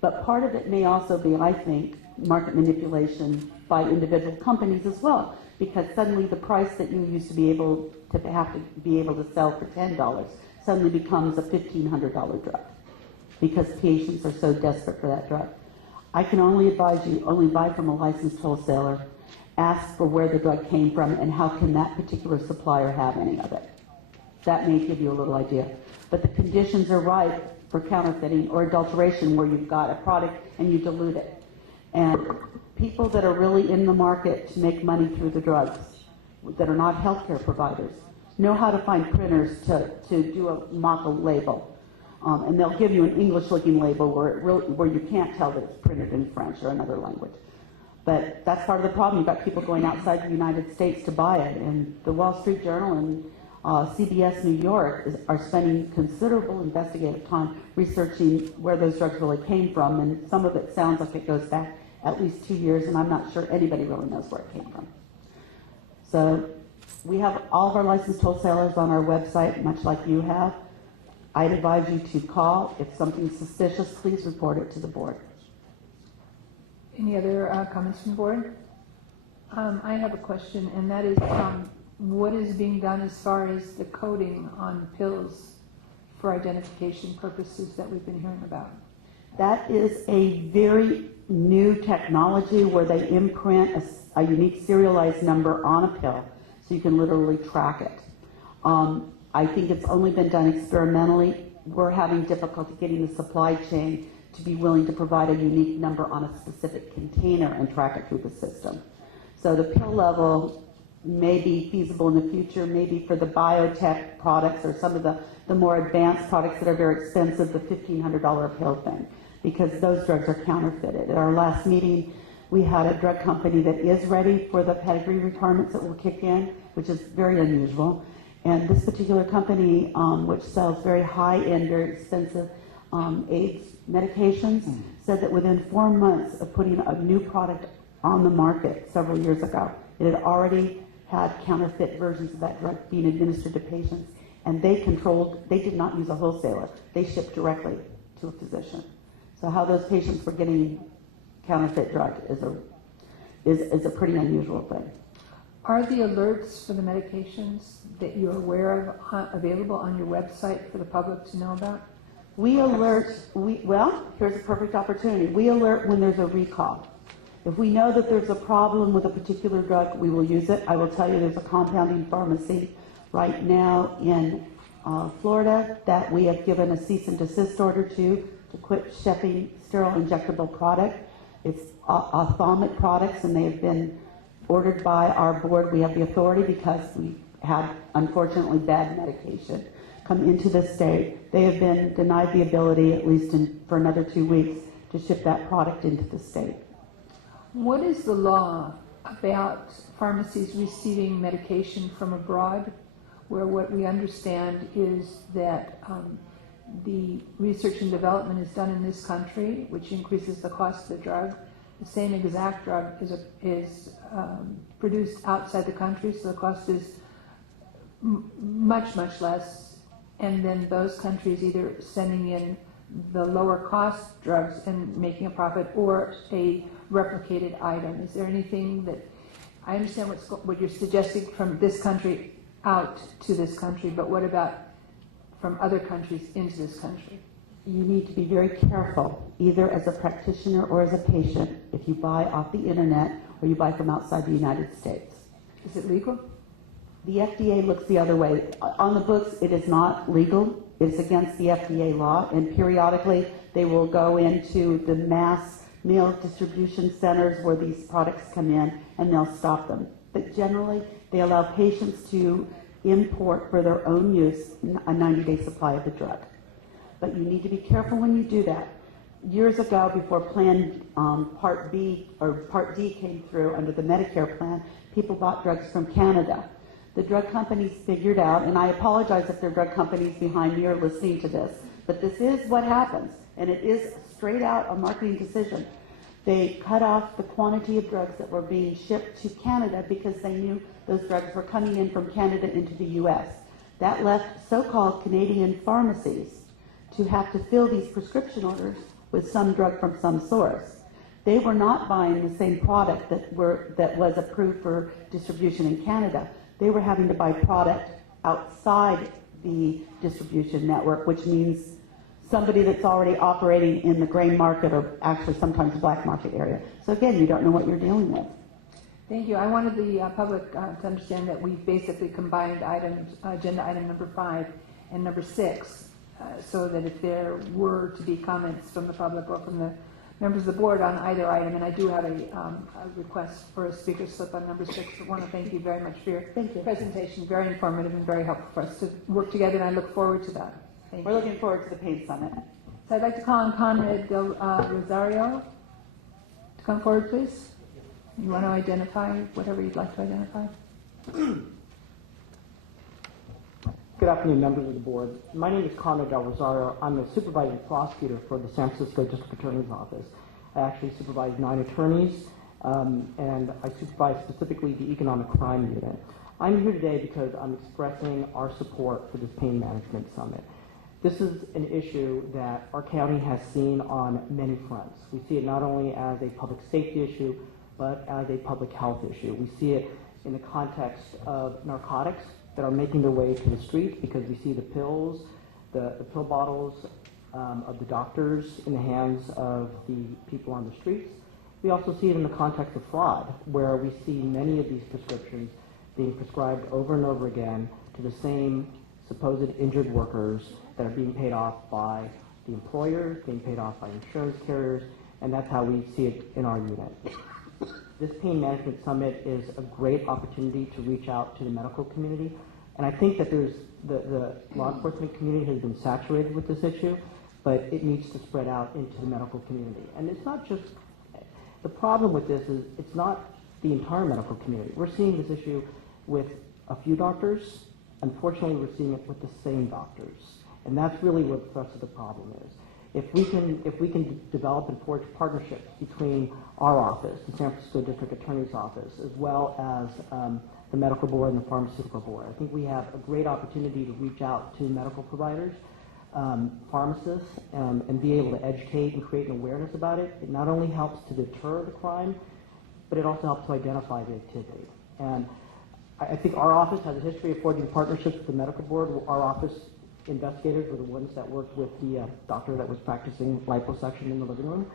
But part of it may also be, I think, market manipulation by individual companies as well, because suddenly the price that you used to be able to sell for $10 suddenly becomes a $1,500 drug, because patients are so desperate for that drug. I can only advise you, only buy from a licensed wholesaler, ask for where the drug came from and how can that particular supplier have any of it. That may give you a little idea. But the conditions are right for counterfeiting or adulteration, where you've got a product and you dilute it. And people that are really in the market to make money through the drugs, that are not healthcare providers, know how to find printers to do a mock label. And they'll give you an English-looking label where you can't tell that it's printed in French or another language. But that's part of the problem. You've got people going outside the United States to buy it. And the Wall Street Journal and CBS New York are spending considerable investigative time researching where those drugs really came from. And some of it sounds like it goes back at least 2 years, and I'm not sure anybody really knows where it came from. So we have all of our licensed wholesalers on our website, much like you have. I'd advise you to call. If something's suspicious, please report it to the board. Any other comments from the board? I have a question, and that is what is being done as far as the coding on pills for identification purposes that we've been hearing about? That is a very new technology where they imprint a unique serialized number on a pill, so you can literally track it. I think it's only been done experimentally. We're having difficulty getting the supply chain to be willing to provide a unique number on a specific container and track it through the system. So the pill level may be feasible in the future, maybe for the biotech products or some of the more advanced products that are very expensive, the $1,500 pill thing, because those drugs are counterfeited. At our last meeting, we had a drug company that is ready for the pedigree requirements that will kick in, which is very unusual. And this particular company, which sells very high-end, very expensive AIDS medications, said that within 4 months of putting a new product on the market several years ago, it had already had counterfeit versions of that drug being administered to patients, and they did not use a wholesaler. They shipped directly to a physician. So how those patients were getting counterfeit drug is a pretty unusual thing. Are the alerts for the medications that you're aware of available on your website for the public to know about? We alert, well, here's a perfect opportunity. We alert when there's a recall. If we know that there's a problem with a particular drug, we will use it. I will tell you there's a compounding pharmacy right now in Florida that we have given a cease and desist order to quit shipping sterile injectable product. It's ophthalmic products, and they have been ordered by our board. We have the authority because we had, unfortunately, bad medication come into the state. They have been denied the ability, at least for another 2 weeks, to ship that product into the state. What is the law about pharmacies receiving medication from abroad, where what we understand is that the research and development is done in this country, which increases the cost of the drug. The same exact drug is produced outside the country, so the cost is much, much less. And then those countries either sending in the lower cost drugs and making a profit, or a replicated item. Is there anything that, I understand what you're suggesting from this country out to this country, but what about from other countries into this country? You need to be very careful, either as a practitioner or as a patient, if you buy off the internet or you buy from outside the United States. Is it legal? The FDA looks the other way. On the books, it is not legal. It's against the FDA law, and periodically they will go into the mass meal distribution centers where these products come in, and they'll stop them. But generally, they allow patients to import for their own use a 90-day supply of the drug. But you need to be careful when you do that. Years ago, before Plan Part B or Part D came through under the Medicare plan, people bought drugs from Canada. The drug companies figured out, and I apologize if there are drug companies behind me or listening to this, but this is what happens, and it is straight out a marketing decision. They cut off the quantity of drugs that were being shipped to Canada because they knew those drugs were coming in from Canada into the U.S. That left so-called Canadian pharmacies to have to fill these prescription orders with some drug from some source. They were not buying the same product that was approved for distribution in Canada. They were having to buy product outside the distribution network, which means somebody that's already operating in the gray market or actually sometimes black market area. So again, you don't know what you're dealing with. Thank you. I wanted the public to understand that we basically combined items, agenda item number 5 and number 6, so that if there were to be comments from the public or from the members of the board on either item, and I do have a request for a speaker slip on number 6. I want to thank you very much for your presentation. Very informative and very helpful for us to work together, and I look forward to that. Thank We're you. looking forward to the paid summit. So I'd like to call on Conrad Del Rosario to come forward, please. You want to identify whatever you'd like to identify? Good afternoon, members of the board. My name is Conrad Del Rosario. I'm a supervising prosecutor for the San Francisco District Attorney's Office. I actually supervise 9 attorneys, and I supervise specifically the Economic Crime Unit. I'm here today because I'm expressing our support for this pain management summit. This is an issue that our county has seen on many fronts. We see it not only as a public safety issue, but as a public health issue. We see it in the context of narcotics that are making their way to the streets because we see the pills, the pill bottles of the doctors in the hands of the people on the streets. We also see it in the context of fraud, where we see many of these prescriptions being prescribed over and over again to the same supposed injured workers that are being paid off by the employers, being paid off by insurance carriers, and that's how we see it in our unit. This Pain Management Summit is a great opportunity to reach out to the medical community, and I think that the law enforcement community has been saturated with this issue, but it needs to spread out into the medical community. And it's not just, the problem with this is it's not the entire medical community. We're seeing this issue with a few doctors. Unfortunately, we're seeing it with the same doctors, and that's really what the thrust of the problem is. If we can develop and forge partnerships between our office, the San Francisco District Attorney's Office, as well as the medical board and the pharmaceutical board, I think we have a great opportunity to reach out to medical providers, pharmacists, and be able to educate and create an awareness about it. It not only helps to deter the crime, but it also helps to identify the activity. And I think our office has a history of forging partnerships with the medical board. Our office investigators were the ones that worked with the doctor that was practicing liposuction in the living room.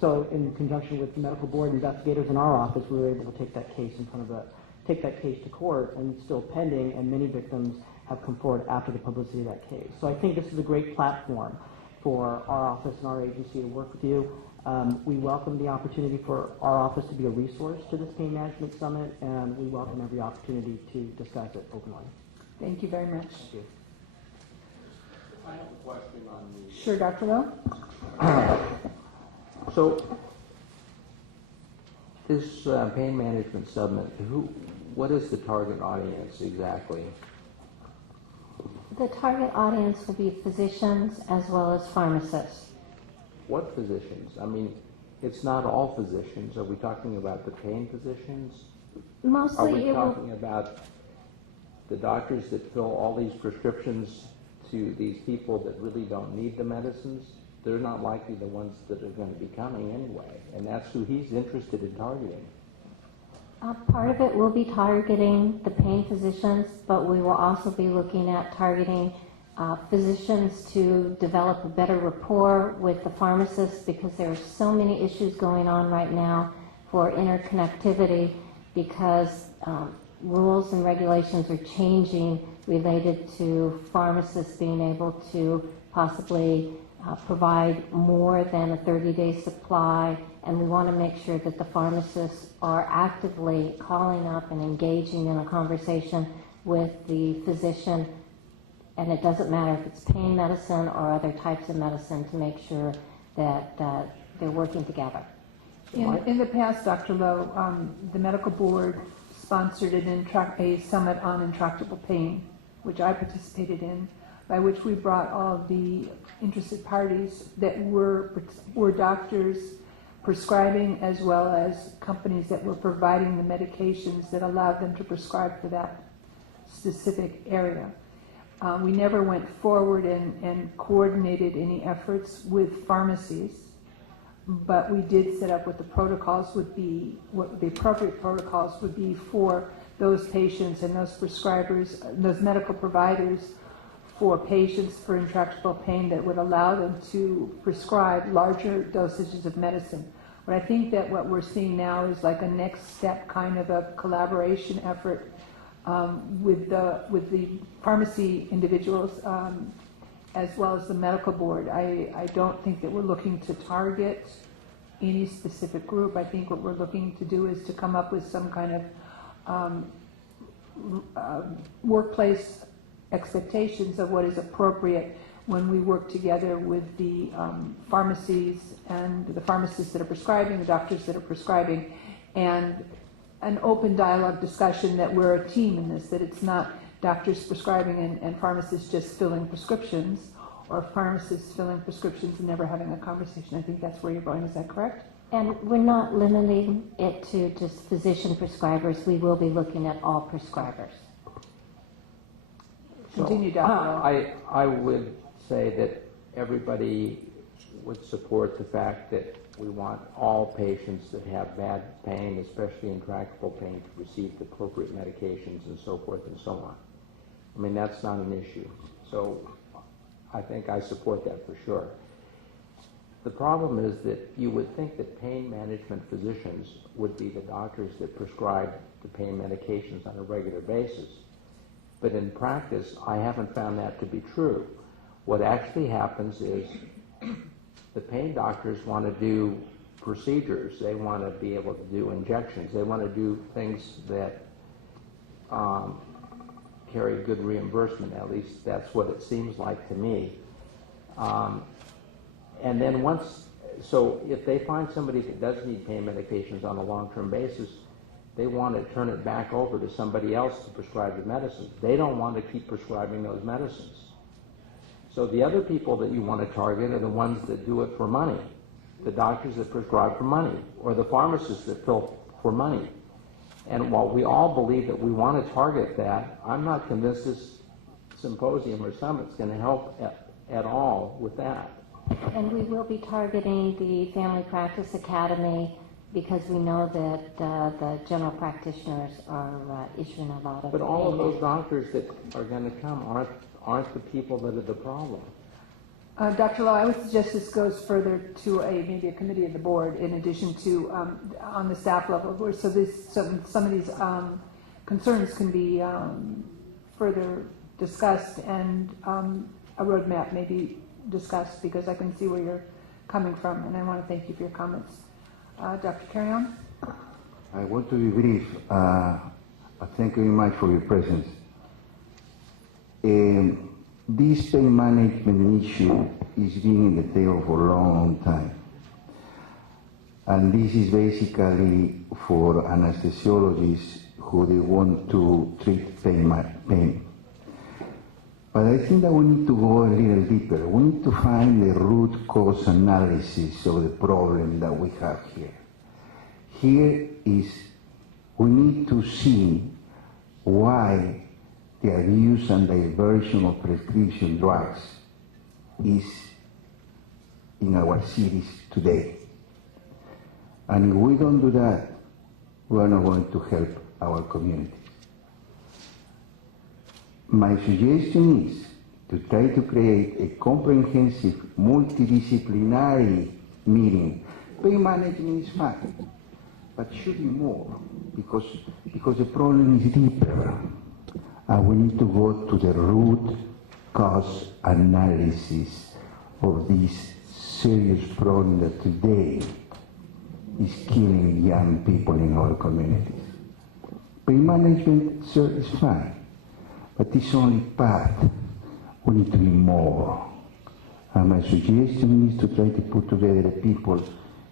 So in conjunction with the medical board investigators in our office, we were able to take that case to court, and it's still pending, and many victims have come forward after the publicity of that case. So I think this is a great platform for our office and our agency to work with you. We welcome the opportunity for our office to be a resource to this Pain Management Summit, and we welcome every opportunity to discuss it openly. Thank you very much. Thank you. I have a question on the... Sure, Dr. Lowe? So, this Pain Management Summit, what is the target audience exactly? The target audience will be physicians as well as pharmacists. What physicians? I mean, it's not all physicians. Are we talking about the pain physicians? Mostly Are we talking about the doctors that fill all these prescriptions to these people that really don't need the medicines? They're not likely the ones that are going to be coming anyway, and that's who he's interested in targeting. Part of it will be targeting the pain physicians, but we will also be looking at targeting physicians to develop a better rapport with the pharmacists, because there are so many issues going on right now for interconnectivity, because rules and regulations are changing related to pharmacists being able to possibly provide more than a 30-day supply, and we want to make sure that the pharmacists are actively calling up and engaging in a conversation with the physician, and it doesn't matter if it's pain medicine or other types of medicine, to make sure that they're working together. In the past, Dr. Lowe, the medical board sponsored a summit on intractable pain, which I participated in, by which we brought all of the interested parties that were doctors prescribing, as well as companies that were providing the medications that allowed them to prescribe for that specific area. We never went forward and coordinated any efforts with pharmacies, but we did set up what the protocols would be, what the appropriate protocols would be for those patients and those prescribers, those medical providers, for patients for intractable pain, that would allow them to prescribe larger dosages of medicine. But I think that what we're seeing now is like a next step kind of a collaboration effort with the pharmacy individuals as well as the medical board. I don't think that we're looking to target any specific group. I think what we're looking to do is to come up with some kind of workplace expectations of what is appropriate when we work together with the pharmacies and the pharmacists that are prescribing, the doctors that are prescribing, and an open dialogue discussion that we're a team in this, that it's not doctors prescribing and pharmacists just filling prescriptions, or pharmacists filling prescriptions and never having a conversation. I think that's where you're going. Is that correct? And we're not limiting it to just physician prescribers. We will be looking at all prescribers. Continue, Dr. I would say that everybody would support the fact that we want all patients that have bad pain, especially intractable pain, to receive the appropriate medications and so forth and so on. I mean, that's not an issue. So I think I support that for sure. The problem is that you would think that pain management physicians would be the doctors that prescribe the pain medications on a regular basis. But in practice, I haven't found that to be true. What actually happens is the pain doctors want to do procedures. They want to be able to do injections. They want to do things that carry good reimbursement. At least that's what it seems like to me. And then so if they find somebody that does need pain medications on a long-term basis, they want to turn it back over to somebody else to prescribe the medicine. They don't want to keep prescribing those medicines. So the other people that you want to target are the ones that do it for money, the doctors that prescribe for money, or the pharmacists that fill for money. And while we all believe that we want to target that, I'm not convinced this symposium or summit is going to help at all with that. And we will be targeting the Family Practice Academy because we know that the general practitioners are issuing a lot of. But all of pain those doctors that are going to come aren't the people that are the problem. Dr. Lowe, I would suggest this goes further to maybe a committee of the board in addition to on the staff level, where some of these concerns can be further discussed and a roadmap may be discussed, because I can see where you're coming from, and I want to thank you for your comments. Dr. Carrion? I want to be brief. Thank you very much for your presence. This pain management issue is being in the table for a long time. And this is basically for anesthesiologists who they want to treat pain. But I think that we need to go a little deeper. We need to find the root cause analysis of the problem that we have here. Here is, we need to see why the abuse and diversion of prescription drugs is in our cities today. And if we don't do that, we're not going to help our communities. My suggestion is to try to create a comprehensive, multidisciplinary meeting. Pain management is fine, but should be more, because the problem is deeper. And we need to go to the root cause analysis of this serious problem that today is killing young people in our communities. Pain management, sir, is fine, but it's only part. We need to be more. And my suggestion is to try to put together people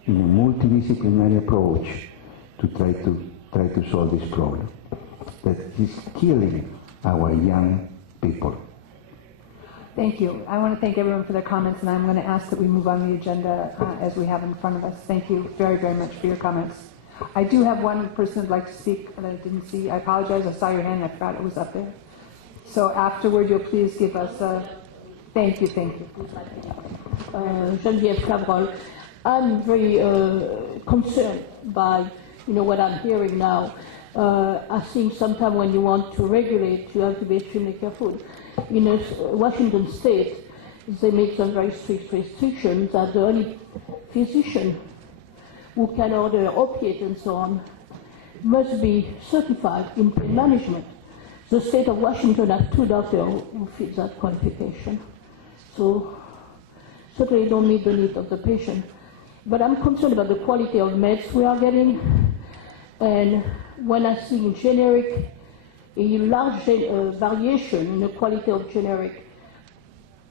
in a multidisciplinary approach to try to solve this problem that is killing our young people. Thank you. I want to thank everyone for their comments, and I'm going to ask that we move on the agenda as we have in front of us. Thank you very, very much for your comments. I do have one person who'd like to speak that I didn't see. I apologize. I saw your hand. I forgot it was up there. So afterward, you'll please give us a thank you. Geneviève Cabrol. I'm very concerned by what I'm hearing now. I think sometimes when you want to regulate, you have to be extremely careful. In Washington State, they make some very strict restrictions that the only physician who can order opiate and so on must be certified in pain management. The state of Washington has 2 doctors who fit that qualification. So certainly don't meet the need of the patient. But I'm concerned about the quality of meds we are getting. And when I see generic, a large variation in the quality of generic,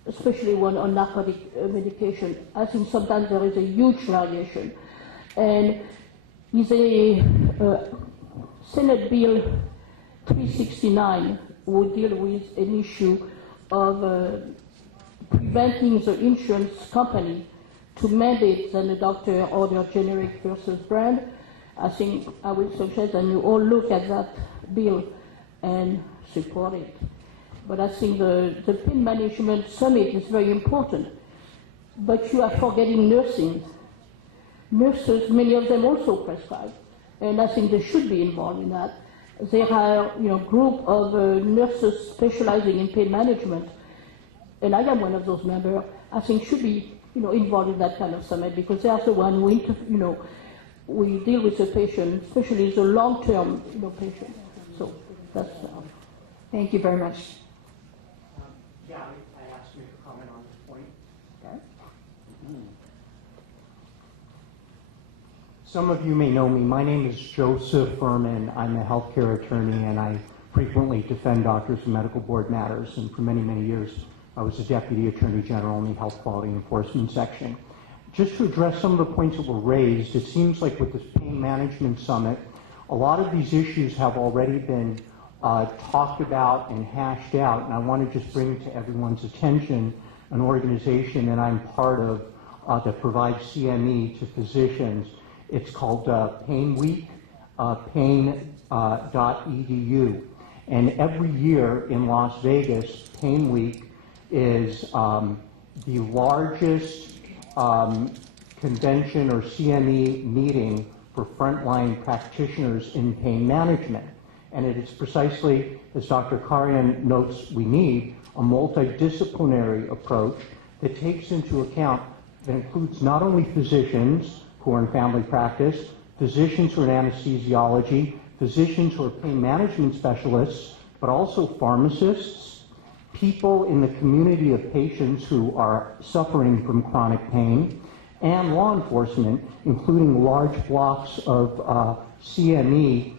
especially one on narcotic medication, I think sometimes there is a huge variation. And is a Senate Bill 369 would deal with an issue of preventing the insurance company to mandate that the doctor order generic versus brand. I think I would suggest that you all look at that bill and support it. But I think the pain management summit is very important. But you are forgetting nursing. Nurses, many of them also prescribe, and I think they should be involved in that. There are group of nurses specializing in pain management, and I am one of those members. I think should be involved in that kind of summit, because they are the one who we deal with the patient, especially the long-term patient. So that's. Thank you very much. Yeah, I asked you to comment on this point. Okay. Some of you may know me. My name is Joseph Furman. I'm a healthcare attorney, and I frequently defend doctors in medical board matters. And for many, many years, I was a deputy attorney general in the health quality enforcement section. Just to address some of the points that were raised, it seems like with this pain management summit, a lot of these issues have already been talked about and hashed out. And I want to just bring to everyone's attention an organization that I'm part of that provides CME to physicians. It's called Pain Week, pain.edu. And every year in Las Vegas, Pain Week is the largest convention or CME meeting for frontline practitioners in pain management. And it is precisely, as Dr. Karian notes, we need a multidisciplinary approach that takes into account, that includes not only physicians who are in family practice, physicians who are in anesthesiology, physicians who are pain management specialists, but also pharmacists, people in the community of patients who are suffering from chronic pain, and law enforcement, including large blocks of CME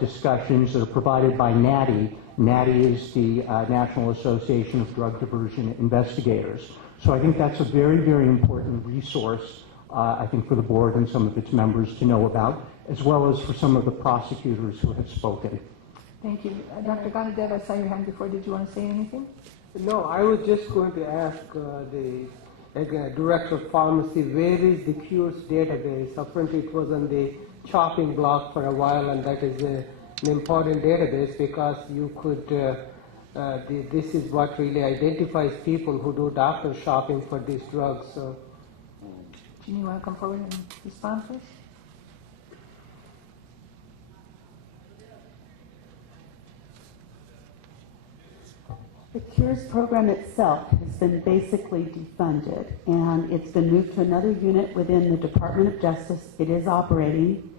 discussions that are provided by NADI. NADI is the National Association of Drug Diversion Investigators. So I think that's a very, very important resource, I think, for the board and some of its members to know about, as well as for some of the prosecutors who have spoken. Thank you. Dr. Ganadev, I saw your hand before. Did you want to say anything? No, I was just going to ask the director of pharmacy, where is the cures database? Apparently it was on the chopping block for a while, and that is an important database because you could, this is what really identifies people who do doctor shopping for these drugs. So, Jeannie, you want to come forward and respond, please? The CURES program itself has been basically defunded, and it's been moved to another unit within the Department of Justice. It is operating.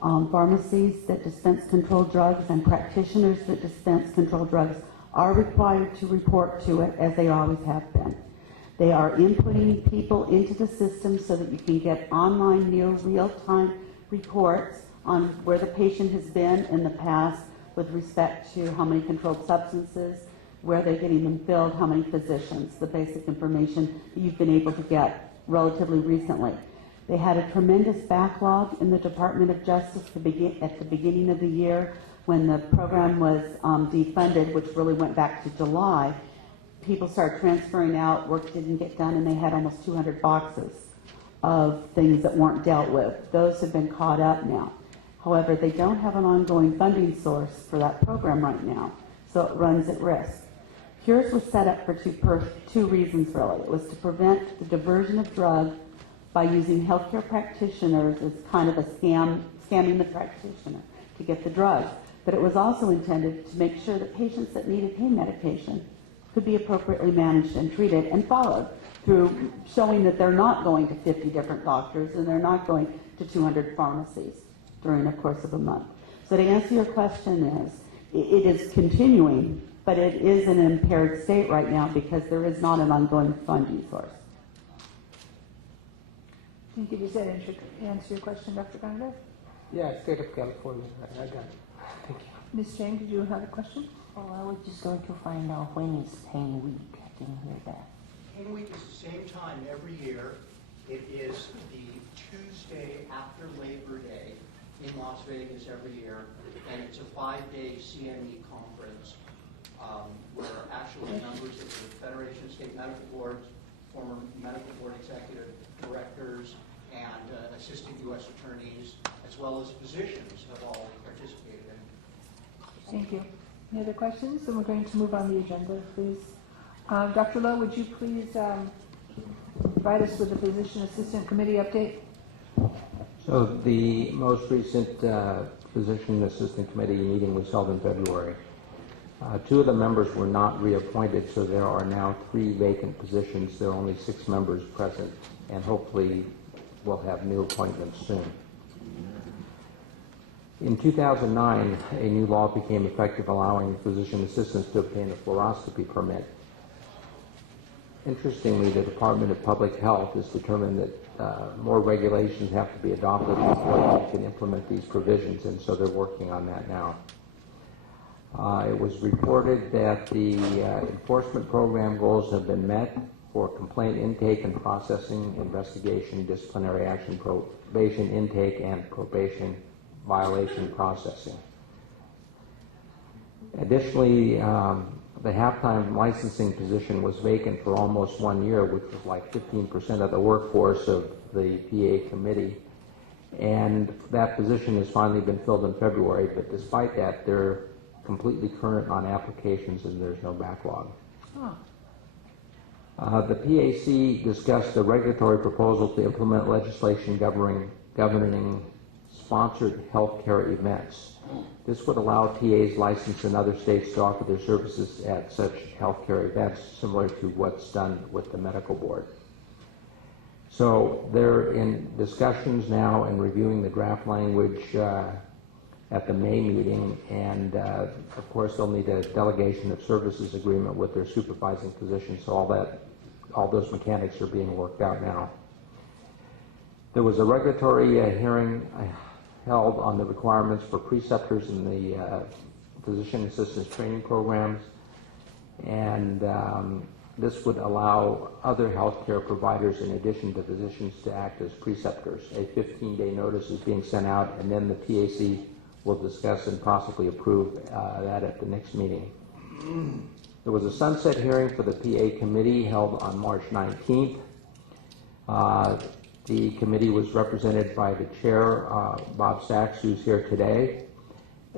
Pharmacies that dispense controlled drugs and practitioners that dispense controlled drugs are required to report to it, as they always have been. They are inputting people into the system so that you can get online, near real-time reports on where the patient has been in the past with respect to how many controlled substances, where they're getting them filled, how many physicians, the basic information that you've been able to get relatively recently. They had a tremendous backlog in the Department of Justice at the beginning of the year when the program was defunded, which really went back to July. People started transferring out, work didn't get done, and they had almost 200 boxes of things that weren't dealt with. Those have been caught up now. However, they don't have an ongoing funding source for that program right now, so it runs at risk. CURES was set up for two reasons, really. It was to prevent the diversion of drugs by using healthcare practitioners as kind of a scamming the practitioner to get the drugs. But it was also intended to make sure that patients that needed pain medication could be appropriately managed and treated and followed through showing that they're not going to 50 different doctors and they're not going to 200 pharmacies during the course of a month. So to answer your question it is continuing, but it is in an impaired state right now because there is not an ongoing funding source. Thank you. Does that answer your question, Dr. Ganadev? yeah, state of California. I got it. Thank you. Ms. Chang, did you have a question? Oh, I was just going to find out when is Pain Week. I didn't hear that. Pain Week is the same time every year. It is the Tuesday after Labor Day in Las Vegas every year, and it's a 5-day CME conference where actually members of the Federation of State Medical Boards, former medical board executive directors, and assistant U.S. attorneys, as well as physicians, have all participated in it. Thank you. Any other questions? Then we're going to move on the agenda, please. Dr. Lowe, would you please provide us with the Physician Assistant Committee update? So the most recent Physician Assistant Committee meeting was held in February. Two of the members were not reappointed, so there are now 3 vacant positions. There are only 6 members present, and hopefully we'll have new appointments soon. In 2009, a new law became effective allowing physician assistants to obtain a fluoroscopy permit. Interestingly, the Department of Public Health has determined that more regulations have to be adopted before they can implement these provisions, and so they're working on that now. It was reported that the enforcement program goals have been met for complaint intake and processing, investigation, disciplinary action, probation intake, and probation violation processing. Additionally, the half-time licensing position was vacant for almost 1 year, which was like 15% of the workforce of the PA committee. And that position has finally been filled in February, but despite that, they're completely current on applications and there's no backlog. The PAC discussed the regulatory proposal to implement legislation governing sponsored healthcare events. This would allow TAs licensed in other states to offer their services at such healthcare events, similar to what's done with the medical board. So they're in discussions now and reviewing the draft language at the May meeting, and of course they'll need a delegation of services agreement with their supervising physician, so all those mechanics are being worked out now. There was a regulatory hearing held on the requirements for preceptors in the physician assistance training programs, and this would allow other healthcare providers, in addition to physicians, to act as preceptors. A 15-day notice is being sent out, and then the PAC will discuss and possibly approve that at the next meeting. There was a sunset hearing for the PA committee held on March 19th. The committee was represented by the chair, Bob Sachs, who's here today,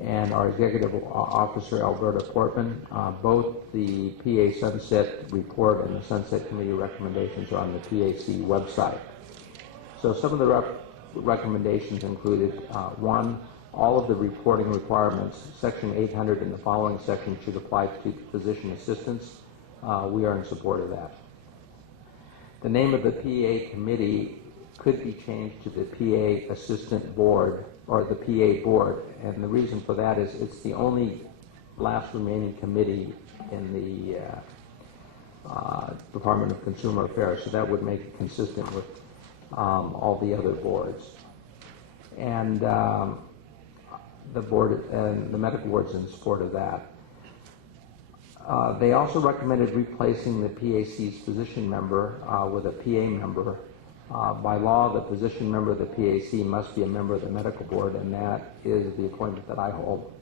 and our executive officer, Alberta Portman. Both the PA Sunset report and the Sunset Committee recommendations are on the PAC website. So some of the recommendations included, one, all of the reporting requirements, Section 800 and the following section should apply to physician assistants. We are in support of that. The name of the PA committee could be changed to the PA Assistant Board or the PA Board, and the reason for that is it's the only last remaining committee in the Department of Consumer Affairs, so that would make it consistent with all the other boards. And the board and the medical board's in support of that. They also recommended replacing the PAC's physician member with a PA member. By law, the physician member of the PAC must be a member of the medical board, and that is the appointment that I hold.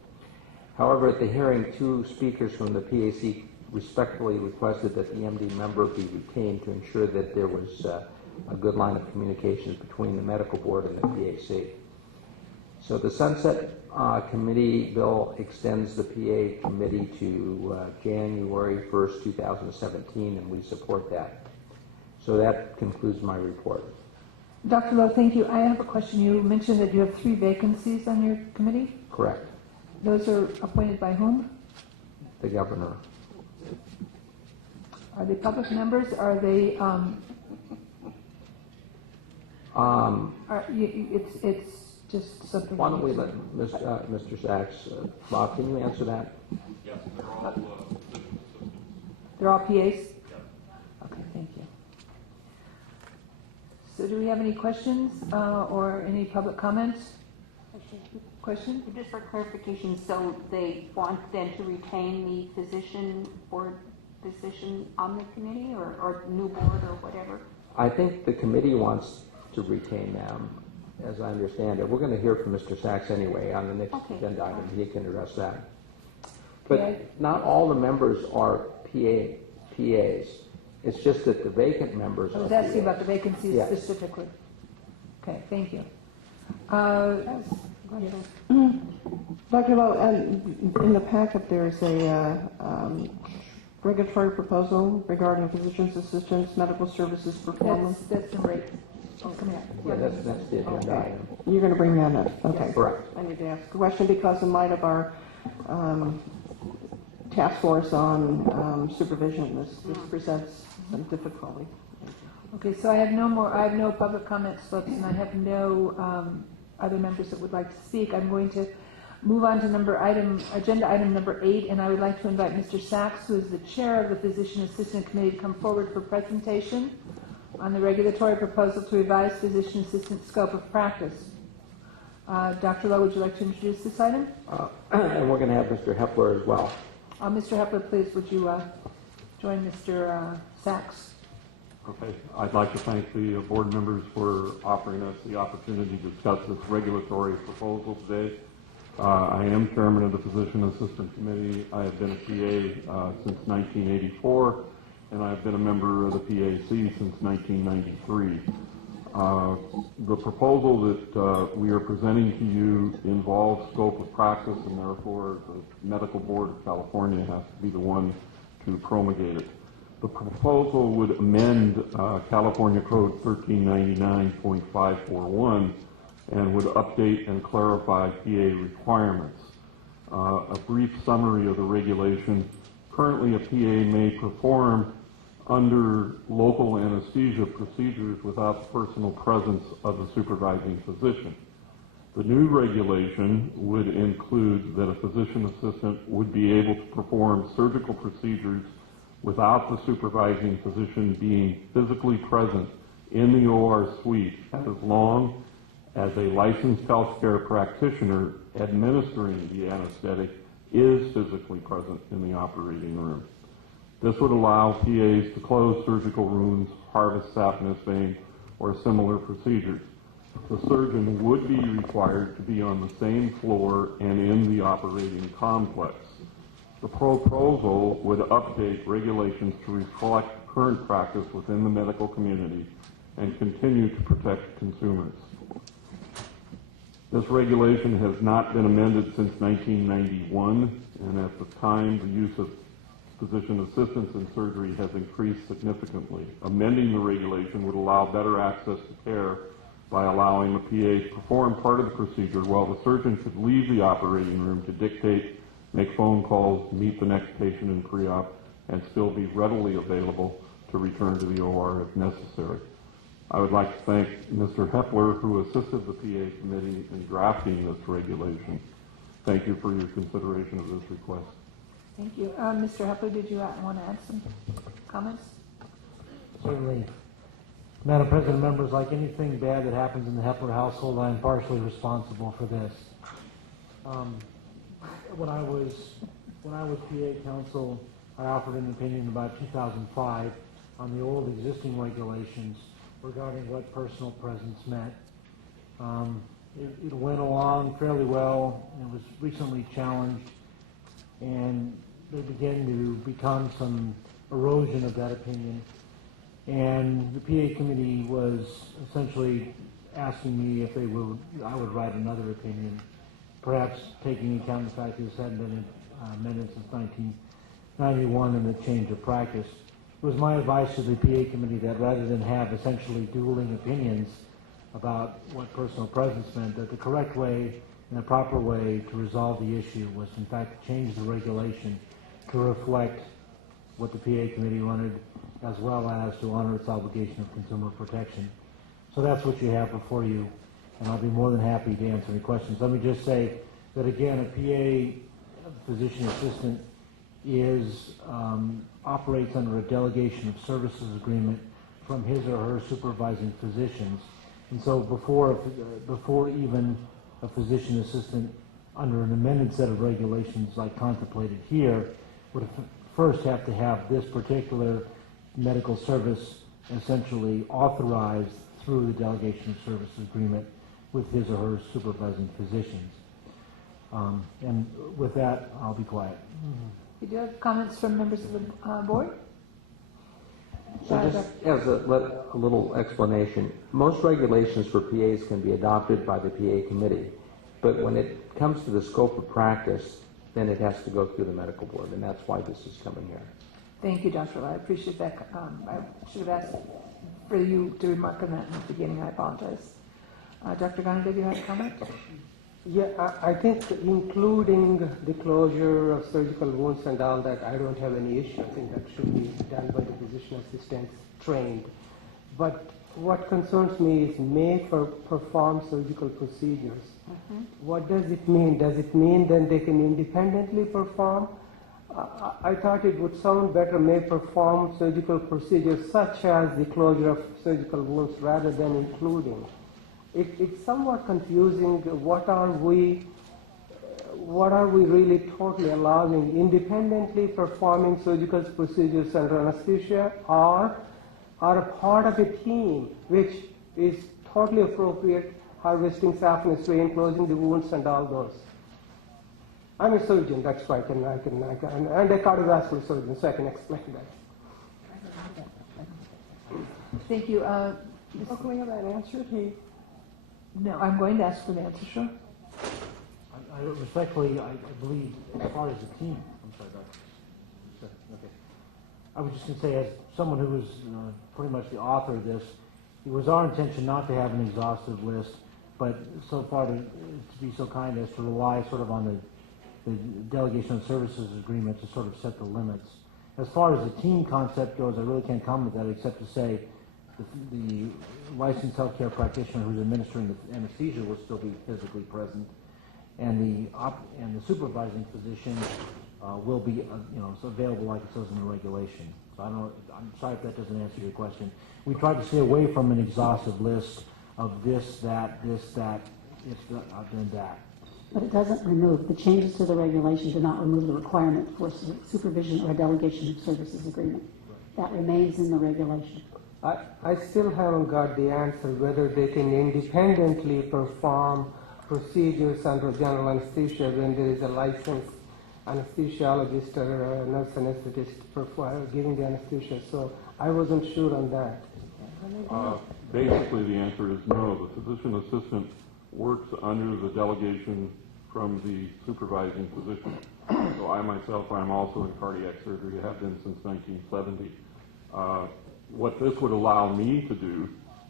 However, at the hearing, two speakers from the PAC respectfully requested that the MD member be retained to ensure that there was a good line of communication between the medical board and the PAC. So the Sunset Committee bill extends the PA committee to January 1st, 2017, and we support that. So that concludes my report. Dr. Lowe, thank you. I have a question. You mentioned that you have 3 vacancies on your committee? Correct. Those are appointed by whom? The governor. Are they public members? Are they, it's just something. Why don't we let Mr. Sachs, Bob, can you answer that? Yes, they're all They're all PAs? Okay, thank you. So do we have any questions or any public comments? Question? Just for clarification, so they want them to retain the physician board position on the committee or new board or whatever? I think the committee wants to retain them, as I understand it. We're going to hear from Mr. Sachs anyway on the next agenda item. He can address that. But not all the members are PAs. It's just that the vacant members I was are asking PAs. about the vacancies Yes. specifically. Okay, thank you. Dr. Lowe, in the packet there's a regulatory proposal regarding physician's assistants, medical services performance. That's number 8. Oh, come here. Yeah, that's the agenda Okay. item. You're going to bring that up? Okay. Correct. I need to ask a question because in light of our task force on supervision, this presents some difficulty. Okay, so I have no public comment slips, and I have no other members that would like to speak. I'm going to move on to agenda item number 8, and I would like to invite Mr. Sachs, who is the chair of the Physician Assistant Committee, to come forward for presentation on the regulatory proposal to revise physician assistant scope of practice. Dr. Lowe, would you like to introduce this item? And we're going to have Mr. Hepler as well. Mr. Hepler, please, would you join Mr. Sachs? Okay. I'd like to thank the board members for offering us the opportunity to discuss this regulatory proposal today. I am chairman of the Physician Assistant Committee. I have been a PA since 1984, and I've been a member of the PAC since 1993. The proposal that we are presenting to you involves scope of practice, and therefore the Medical Board of California has to be the one to promulgate it. The proposal would amend California Code 1399.541 and would update and clarify PA requirements. A brief summary of the regulation. Currently, a PA may perform under local anesthesia procedures without the personal presence of the supervising physician. The new regulation would include that a physician assistant would be able to perform surgical procedures without the supervising physician being physically present in the OR suite as long as a licensed healthcare practitioner administering the anesthetic is physically present in the operating room. This would allow PAs to close surgical wounds, harvest saphenous vein, or similar procedures. The surgeon would be required to be on the same floor and in the operating complex. The proposal would update regulations to reflect current practice within the medical community and continue to protect consumers. This regulation has not been amended since 1991, and at the time, the use of physician assistants in surgery has increased significantly. Amending the regulation would allow better access to care by allowing the PA to perform part of the procedure while the surgeon could leave the operating room to dictate, make phone calls, meet the next patient in pre-op, and still be readily available to return to the OR if necessary. I would like to thank Mr. Hepler, who assisted the PA committee in drafting this regulation. Thank you for your consideration of this request. Thank you. Mr. Hepler, did you want to add some comments? Certainly. Madam President, members, like anything bad that happens in the Hepler household, I am partially responsible for this. When I was PA counsel, I offered an opinion about 2005 on the old existing regulations regarding what personal presence meant. It went along fairly well. It was recently challenged, and there began to become some erosion of that opinion. And the PA committee was essentially asking me if I would write another opinion, perhaps taking into account the fact that this hadn't been amended since 1991 and the change of practice. It was my advice to the PA committee that rather than have essentially dueling opinions about what personal presence meant, that the correct way and the proper way to resolve the issue was in fact to change the regulation to reflect what the PA committee wanted, as well as to honor its obligation of consumer protection. So that's what you have before you, and I'll be more than happy to answer any questions. Let me just say that again, a PA physician assistant operates under a delegation of services agreement from his or her supervising physicians. And so before even a physician assistant under an amended set of regulations like contemplated here would first have to have this particular medical service essentially authorized through the delegation of services agreement with his or her supervising physicians. And with that, I'll be quiet. Do you have comments from members of the board? So just as a little explanation, most regulations for PAs can be adopted by the PA committee, but when it comes to the scope of practice, then it has to go through the medical board, and that's why this is coming here. Thank you, Dr. I appreciate that. I should have asked for you to remark on that in the beginning. I apologize. Dr. Ghani, did you have a comment? Yeah, I think including the closure of surgical wounds and all that, I don't have any issue. I think that should be done by the physician assistants trained. But what concerns me is may perform surgical procedures. What does it mean? Does it mean then they can independently perform? I thought it would sound better may perform surgical procedures such as the closure of surgical wounds rather than including. It's somewhat confusing. What are we really totally allowing? Independently performing surgical procedures under anesthesia or are a part of a team which is totally appropriate, harvesting saphenous vein, closing the wounds and all those. I'm a surgeon, that's why I can and a cardiovascular surgeon, so I can explain that. Thank you. Can we have that answer? No, I'm going to ask for the answer, sure. I respectfully, I believe, as far as the team, I'm sorry, Doctor. Okay. I was just going to say, as someone who was pretty much the author of this, it was our intention not to have an exhaustive list, but so far to be so kind as to rely sort of on the delegation of services agreement to sort of set the limits. As far as the team concept goes, I really can't comment that except to say the licensed healthcare practitioner who's administering the anesthesia will still be physically present, and the supervising physician will be available like it says in the regulation. So I'm sorry if that doesn't answer your question. We tried to stay away from an exhaustive list of this, that, if then that. But it doesn't remove, the changes to the regulation do not remove the requirement for supervision or delegation of services agreement. That remains in the regulation. I still haven't got the answer whether they can independently perform procedures under general anesthesia when there is a licensed anesthesiologist or a nurse anesthetist giving the anesthesia. So I wasn't sure on that. Basically, the answer is no. The physician assistant works under the delegation from the supervising physician. So I myself, I'm also in cardiac surgery, have been since 1970. What this would allow me to do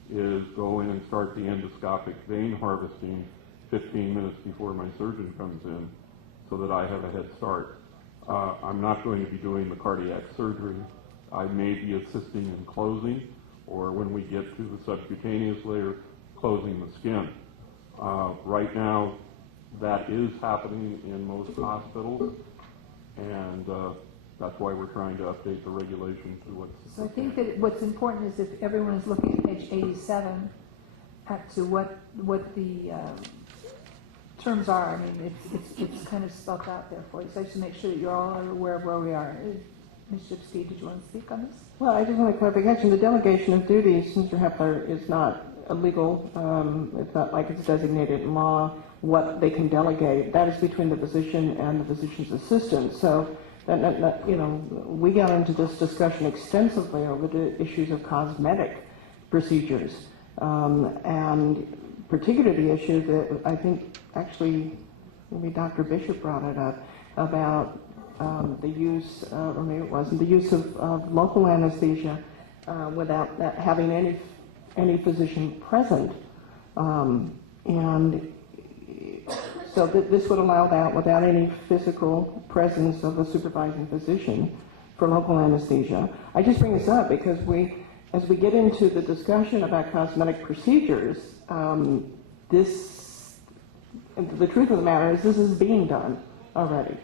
is go in and start the endoscopic vein harvesting 15 minutes before my surgeon comes in so that I have a head start. I'm not going to be doing the cardiac surgery. I may be assisting in closing, or when we get to the subcutaneous layer, closing the skin. Right now, that is happening in most hospitals, and that's why we're trying to update the regulation to what's... So I think that what's important is if everyone is looking at page 87 to what the terms are. I mean, it's kind of spelled out there for you. So I just make sure that you're all aware of where we are. Ms. Shipsky, did you want to speak on this? Well, I just want to clarification. The delegation of duties, Mr. Hepler, is not illegal. It's not like it's designated in law what they can delegate. That is between the physician and the physician's assistant. So, we got into this discussion extensively over the issues of cosmetic procedures, and particularly the issue that I think actually maybe Dr. Bishop brought it up about the use, or maybe it wasn't, the use of local anesthesia without having any physician present. And so this would allow that without any physical presence of a supervising physician for local anesthesia. I just bring this up because as we get into the discussion about cosmetic procedures, the truth of the matter is this is being done already.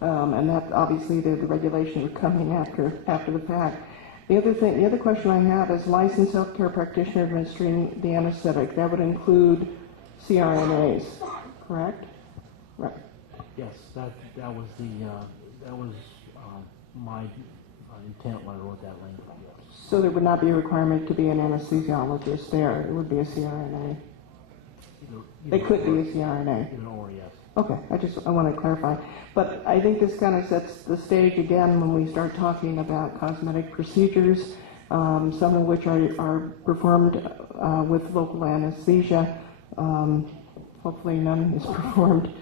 And that obviously the regulation is coming after the fact. The other question I have is licensed healthcare practitioner administering the anesthetic. That would include CRNAs, correct? Right. Yes, that was my intent when I wrote that language. Yes. So there would not be a requirement to be an anesthesiologist there. It would be a CRNA. They could be a CRNA. Either or, yes. Okay, I want to clarify. But I think this kind of sets the stage again when we start talking about cosmetic procedures, some of which are performed with local anesthesia. Hopefully none is performed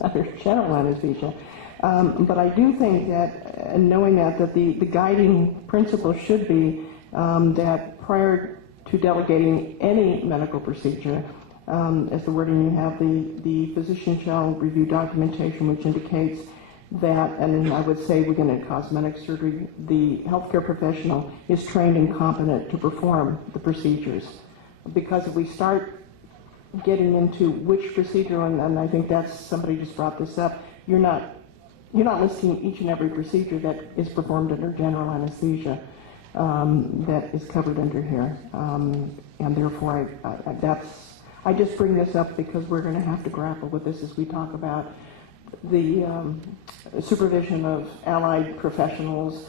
under general anesthesia. But I do think that, and knowing that the guiding principle should be that prior to delegating any medical procedure, as the wording you have, the physician shall review documentation which indicates that, and I would say within cosmetic surgery, the healthcare professional is trained and competent to perform the procedures. Because if we start getting into which procedure, and I think that's, somebody just brought this up, you're not listing each and every procedure that is performed under general anesthesia that is covered under here. And therefore, I just bring this up because we're going to have to grapple with this as we talk about the supervision of allied professionals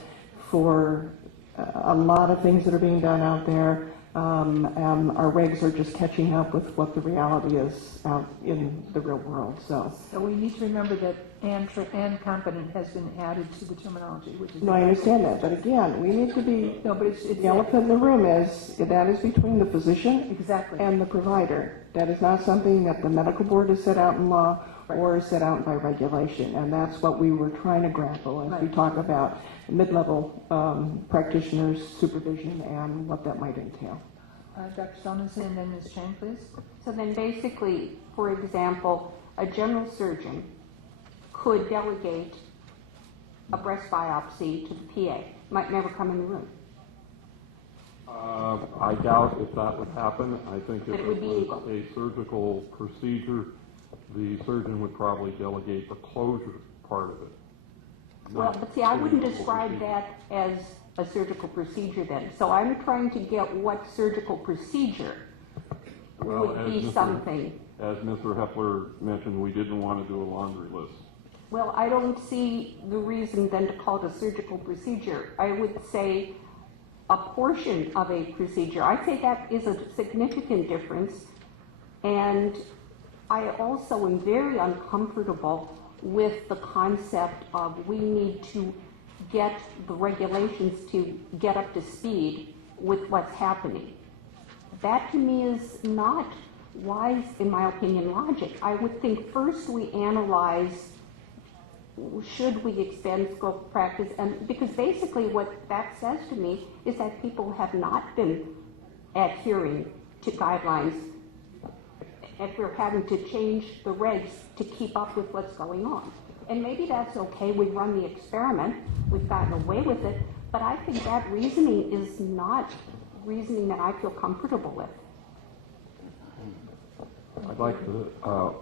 for a lot of things that are being done out there. Our regs are just catching up with what the reality is out in the real world. So we need to remember that and competent has been added to the terminology, which is... No, I understand that, but again, we need to be... No, but it's the elephant in the room is that is between the physician and the provider. That is not something that the medical board has set out in law or is set out by regulation, and that's what we were trying to grapple as we talk about mid-level practitioners, supervision, and what that might entail. Dr. Salmonson and then Ms. Chang, please. So then basically, for example, a general surgeon could delegate a breast biopsy to the PA, might never come in the room. I doubt if that would happen. I think if But it it would be was legal. a surgical procedure, the surgeon would probably delegate the closure part of it. Well, not but see, I wouldn't surgical describe procedure. that as a surgical procedure then. So I'm trying to get what surgical procedure Well, would be something. As Mr. Hepler mentioned, we didn't want to do a laundry list. Well, I don't see the reason then to call it a surgical procedure. I would say a portion of a procedure. I'd say that is a significant difference. And I also am very uncomfortable with the concept of we need to get the regulations to get up to speed with what's happening. That to me is not wise, in my opinion, logic. I would think first we analyze, should we expand scope of practice? And because basically what that says to me is that people have not been adhering to guidelines, and we're having to change the regs to keep up with what's going on. And maybe that's okay, we run the experiment, we've gotten away with it, but I think that reasoning is not reasoning that I feel comfortable with. I'd like to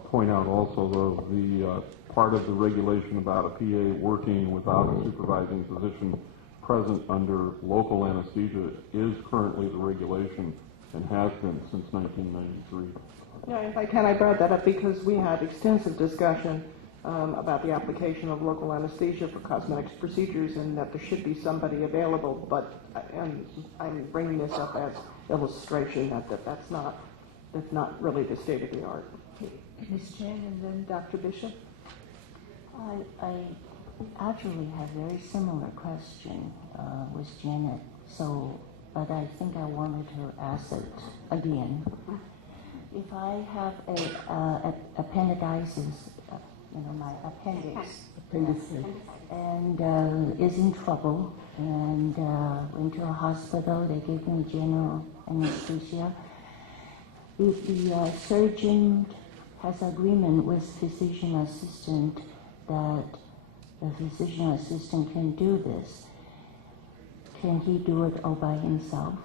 point out also, though, the part of the regulation about a PA working without a supervising physician present under local anesthesia is currently the regulation and has been since 1993. Yeah, if I can, I brought that up because we had extensive discussion about the application of local anesthesia for cosmetics procedures and that there should be somebody available, but and I'm bringing this up as illustration that's not really the state of the art. Ms. Chang and then Dr. Bishop. I actually have a very similar question with Janet, but I think I wanted to ask it again. If I have a appendicitis, my appendix, and is in trouble, and went to a hospital, they gave me general anesthesia. If the surgeon has agreement with physician assistant that the physician assistant can do this, can he do it all by himself?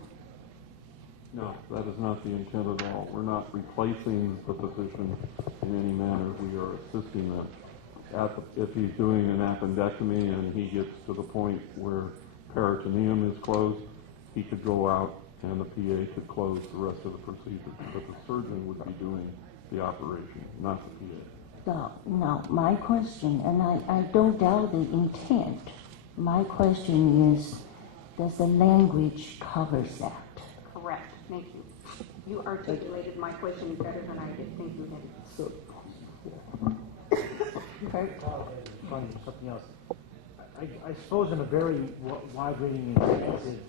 No, that is not the intent at all. We're not replacing the physician in any manner. We are assisting them. If he's doing an appendectomy and he gets to the point where peritoneum is closed, he could go out and the PA could close the rest of the procedure. But the surgeon would be doing the operation, not the PA. No, my question, and I don't doubt the intent, my question is, does the language cover that? Correct, thank you. You articulated my question better than I did. Thank you, Debbie. Okay. Something else. I suppose in a very wide-ranging and extensive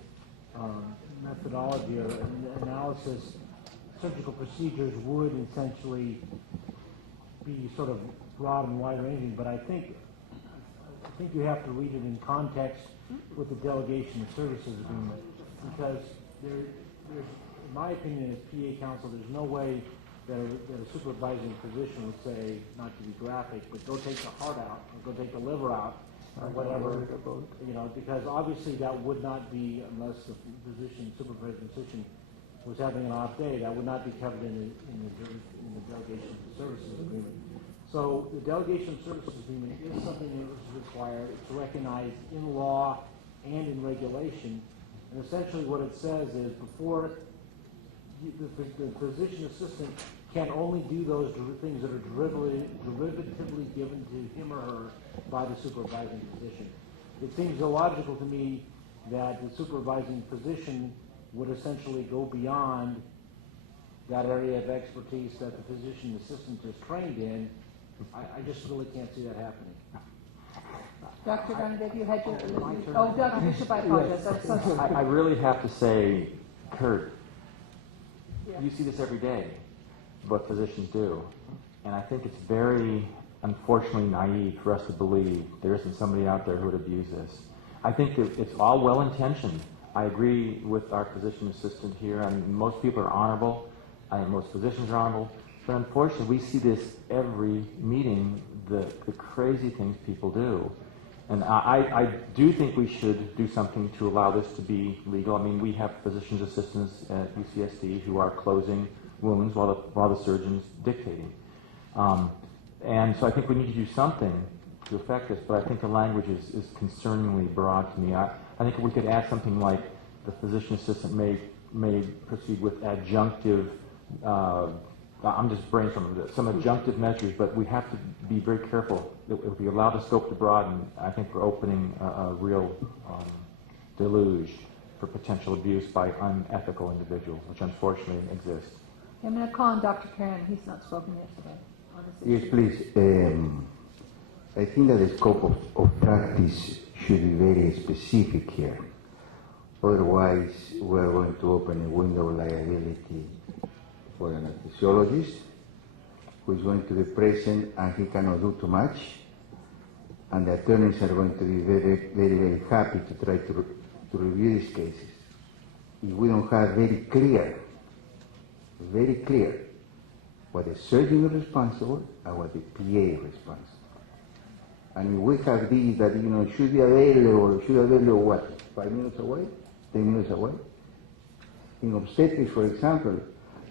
methodology or analysis, surgical procedures would essentially be sort of broad and wide-ranging, but I think you have to read it in context with the delegation of services agreement, because there's, in my opinion, as PA counsel, there's no way that a supervising physician would say, not to be graphic, but go take the heart out, or go take the liver out, or whatever, because obviously that would not be, unless the supervising physician was having an off day, that would not be covered in the delegation of services agreement. So the delegation of services agreement is something that is required. It's recognized in law and in regulation, and essentially what it says is before the physician assistant can only do those things that are derivatively given to him or her by the supervising physician. It seems illogical to me that the supervising physician would essentially go beyond that area of expertise that the physician assistant is trained in. I just really can't see that happening. Dr. Garnett, you had your... Oh, Dr. Bishop, I apologize. I'm so sorry. I really have to say, Kurt, you see this every day, what physicians do. And I think it's very, unfortunately, naive for us to believe there isn't somebody out there who would abuse this. I think that it's all well-intentioned. I agree with our physician assistant here. I mean, most people are honorable. Most physicians are honorable. But unfortunately, we see this every meeting, the crazy things people do. And I do think we should do something to allow this to be legal. I mean, we have physician's assistants at UCSD who are closing wounds while the surgeon's dictating. And so I think we need to do something to affect this, but I think the language is concerningly broad to me. I think if we could add something like the physician assistant may proceed with adjunctive, I'm just brainstorming some adjunctive measures, but we have to be very careful. If we allow the scope to broaden, I think we're opening a real deluge for potential abuse by unethical individuals, which unfortunately exists. I'm going to call on Dr. Karen. He's not spoken yet today. Yes, please. I think that the scope of practice should be very specific here. Otherwise, we're going to open a window of liability for an anesthesiologist who is going to be present and he cannot do too much. And the attorneys are going to be very, very, very happy to try to review these cases. If we don't have very clear, what the surgeon is responsible and what the PA is responsible. And if we have these that, should be available what, 5 minutes away, 10 minutes away? In obstetrics, for example,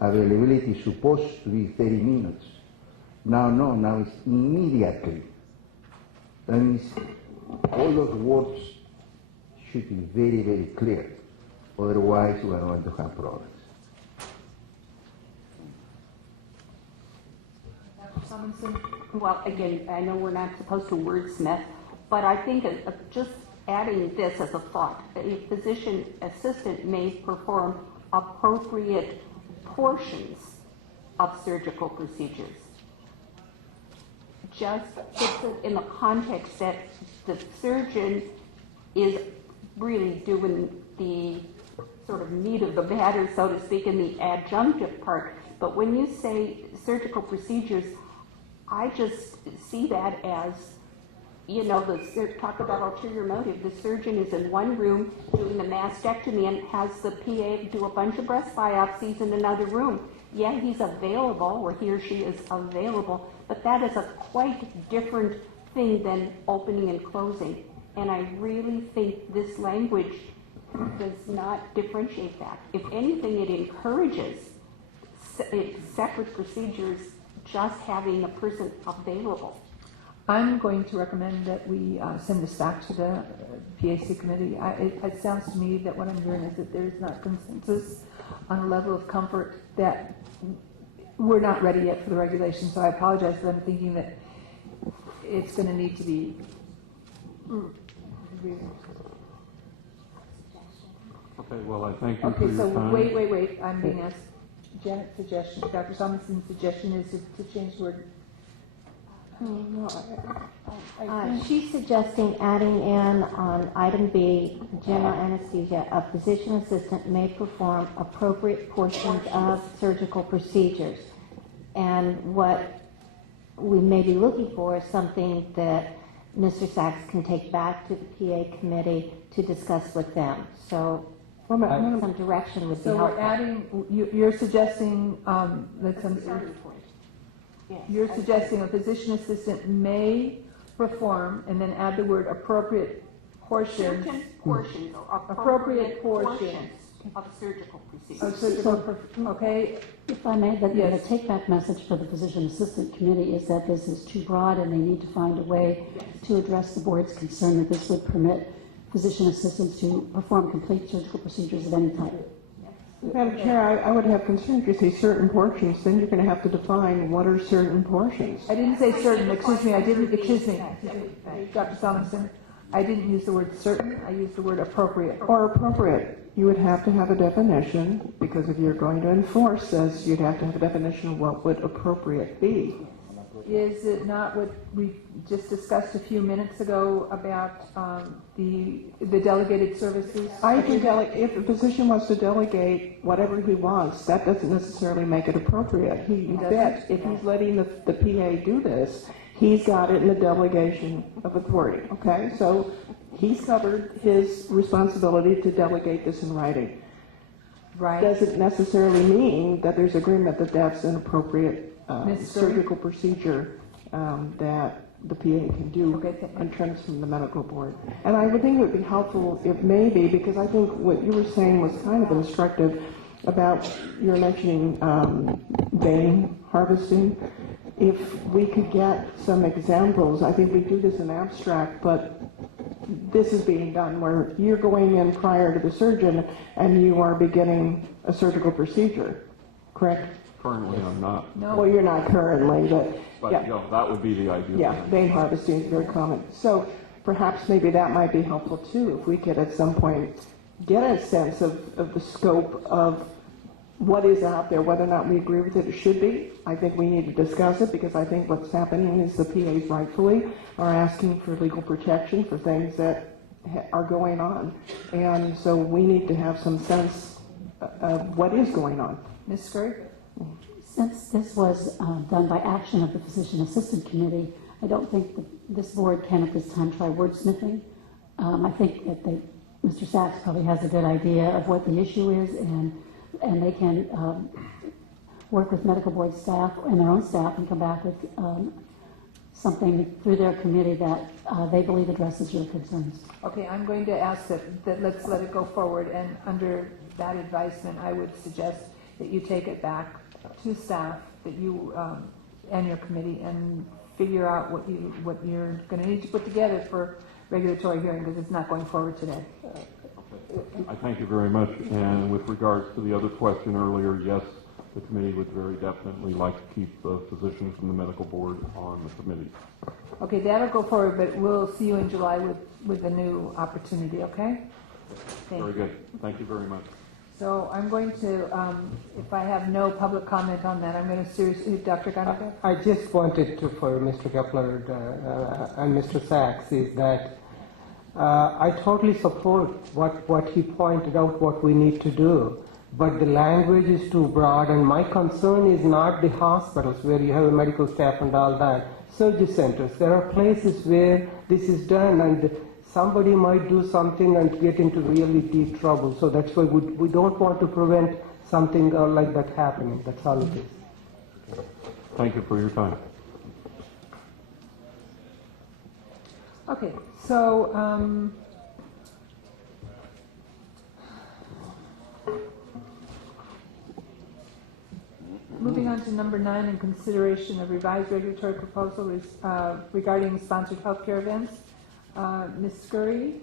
availability is supposed to be 30 minutes. Now it's immediately. That means all those words should be very, very clear. Otherwise, we are going to have problems. Well, again, I know we're not supposed to wordsmith, but I think just adding this as a thought, a physician assistant may perform appropriate portions of surgical procedures. Just puts it in the context that the surgeon is really doing the sort of meat of the matter, so to speak, in the adjunctive part. But when you say surgical procedures, I just see that as, talk about ulterior motive. The surgeon is in one room doing the mastectomy and has the PA do a bunch of breast biopsies in another room. Yeah, he's available, or he or she is available, but that is a quite different thing than opening and closing. And I really think this language does not differentiate that. If anything, it encourages separate procedures, just having a person available. I'm going to recommend that we send this back to the PAC committee. It sounds to me that what I'm hearing is that there is not consensus on a level of comfort that we're not ready yet for the regulation. So I apologize, but I'm thinking that it's going to need to be. Okay, well, I thank you for Okay, your so time. wait. I'm being asked. Janet's suggestion, Dr. Solomon's suggestion is to change the word. She's suggesting adding in on item B, general anesthesia, a physician assistant may perform appropriate portions of surgical procedures. And what we may be looking for is something that Mr. Sachs can take back to the PA committee to discuss with them. So some direction would be helpful. So we're adding, you're suggesting, you're suggesting a physician assistant may perform, and then add the word appropriate portions. Certain portions, Appropriate portions of surgical procedures. Okay. If I may, the take-back message for the physician assistant committee is that this is too broad and they need to find a way to address the board's concern that this would permit physician assistants to perform complete surgical procedures of any type. Madam Chair, I would have concerns. You say certain portions, then you're going to have to define what are certain portions. I didn't say certain, excuse me, Dr. Solomonson. I didn't use the word certain, I used the word appropriate. Or appropriate. You would have to have a definition, because if you're going to enforce this, you'd have to have a definition of what would appropriate be. Is it not what we just discussed a few minutes ago about the delegated services? If a physician wants to delegate whatever he wants, that doesn't necessarily make it appropriate. If he's letting the PA do this, he's got it in the delegation of authority. Okay, so he's covered his responsibility to delegate this in writing. Right. Doesn't necessarily mean that there's agreement that that's an appropriate surgical procedure that the PA can do in terms from the medical board. And I would think it would be helpful if maybe, because I think what you were saying was kind of instructive about, you were mentioning vein harvesting. If we could get some examples, I think we do this in abstract, but this is being done where you're going in prior to the surgeon and you are beginning a surgical procedure, correct? Currently, I'm not. No. Well, you're not currently, but yeah. Yeah, that would be the ideal. Yeah, vein harvesting is very common. So perhaps maybe that might be helpful too, if we could at some point get a sense of the scope of what is out there, whether or not we agree with it, it should be. I think we need to discuss it because I think what's happening is the PAs rightfully are asking for legal protection for things that are going on. And so we need to have some sense of what is going on. Ms. Scurry? Since this was done by action of the Physician Assistant Committee, I don't think that this board can at this time try wordsmithing. I think that Mr. Sachs probably has a good idea of what the issue is, and they can work with medical board staff and their own staff and come back with something through their committee that they believe addresses your concerns. Okay, I'm going to ask that let's let it go forward, and under that advisement, I would suggest that you take it back to staff, that you and your committee, and figure out what you're going to need to put together for regulatory hearing, because it's not going forward today. I thank you very much. And with regards to the other question earlier, yes, the committee would very definitely like to keep the physicians from the medical board on the committee. Okay, that'll go forward, but we'll see you in July with a new opportunity, okay? Very good. Thank you very much. So I'm going to, if I have no public comment on that, I'm going to seriously, Dr. Ganaga? I just wanted to, for Mr. Kepler and Mr. Sachs, is that I totally support what he pointed out, what we need to do, but the language is too broad, and my concern is not the hospitals where you have a medical staff and all that. Surgery centers, there are places where this is done, and somebody might do something and get into really deep trouble. So that's why we don't want to prevent something like that happening. That's all it is. Thank you for your time. Okay, so moving on to number 9, in consideration of revised regulatory proposal is regarding sponsored healthcare events. Ms. Scurry,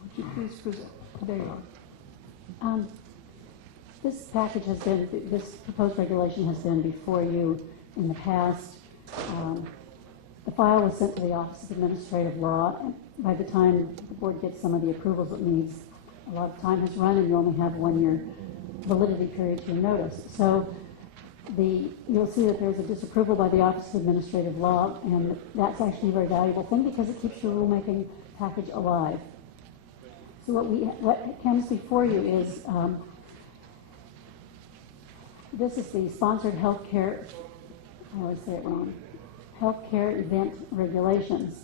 would you please present? There you are. This package has been, this proposed regulation has been before you in the past. The file was sent to the Office of Administrative Law. By the time the board gets some of the approvals it needs, a lot of time has run and you only have 1 year validity period to your notice. So you'll see that there's a disapproval by the Office of Administrative Law, and that's actually a very valuable thing because it keeps your rulemaking package alive. So what comes before you is, this is the sponsored healthcare, I always say it wrong, healthcare event regulations.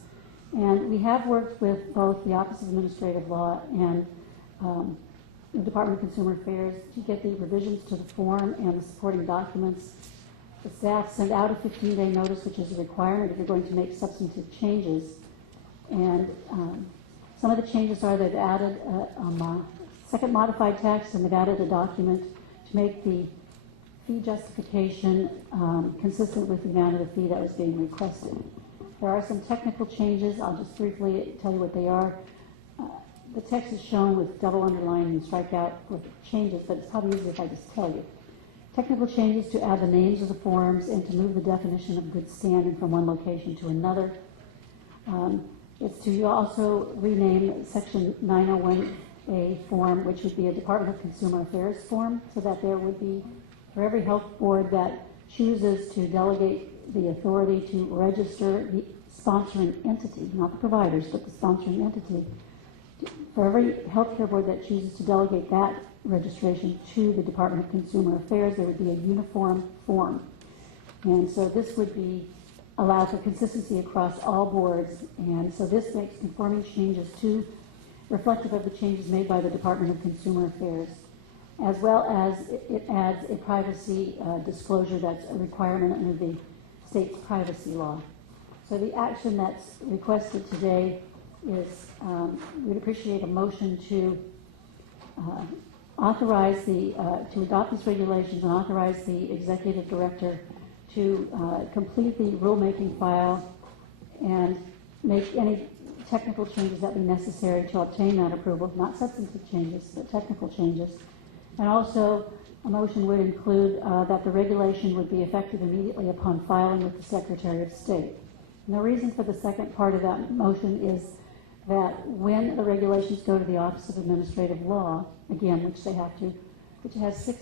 And we have worked with both the Office of Administrative Law and the Department of Consumer Affairs to get the revisions to the form and the supporting documents. The staff send out a 15-day notice, which is a requirement if you're going to make substantive changes. And some of the changes are they've added a second modified text, and they've added a document to make the fee justification consistent with the amount of the fee that was being requested. There are some technical changes. I'll just briefly tell you what they are. The text is shown with double underline and strikeout for changes, but it's probably easier if I just tell you. Technical changes to add the names of the forms and to move the definition of good standing from one location to another. It's to also rename Section 901A form, which would be a Department of Consumer Affairs form, so that there would be, for every health board that chooses to delegate the authority to register the sponsoring entity, not the providers, but the sponsoring entity, for every healthcare board that chooses to delegate that registration to the Department of Consumer Affairs, there would be a uniform form. And so this would be allow for consistency across all boards. And so this makes conforming changes to reflective of the changes made by the Department of Consumer Affairs, as well as it adds a privacy disclosure that's a requirement under the state's privacy law. So the action that's requested today is we'd appreciate a motion to authorize to adopt these regulations and authorize the executive director to complete the rulemaking file and make any technical changes that be necessary to obtain that approval, not substantive changes, but technical changes. And also, a motion would include that the regulation would be effective immediately upon filing with the Secretary of State. And the reason for the second part of that motion is that when the regulations go to the Office of Administrative Law, again, which they have to, which has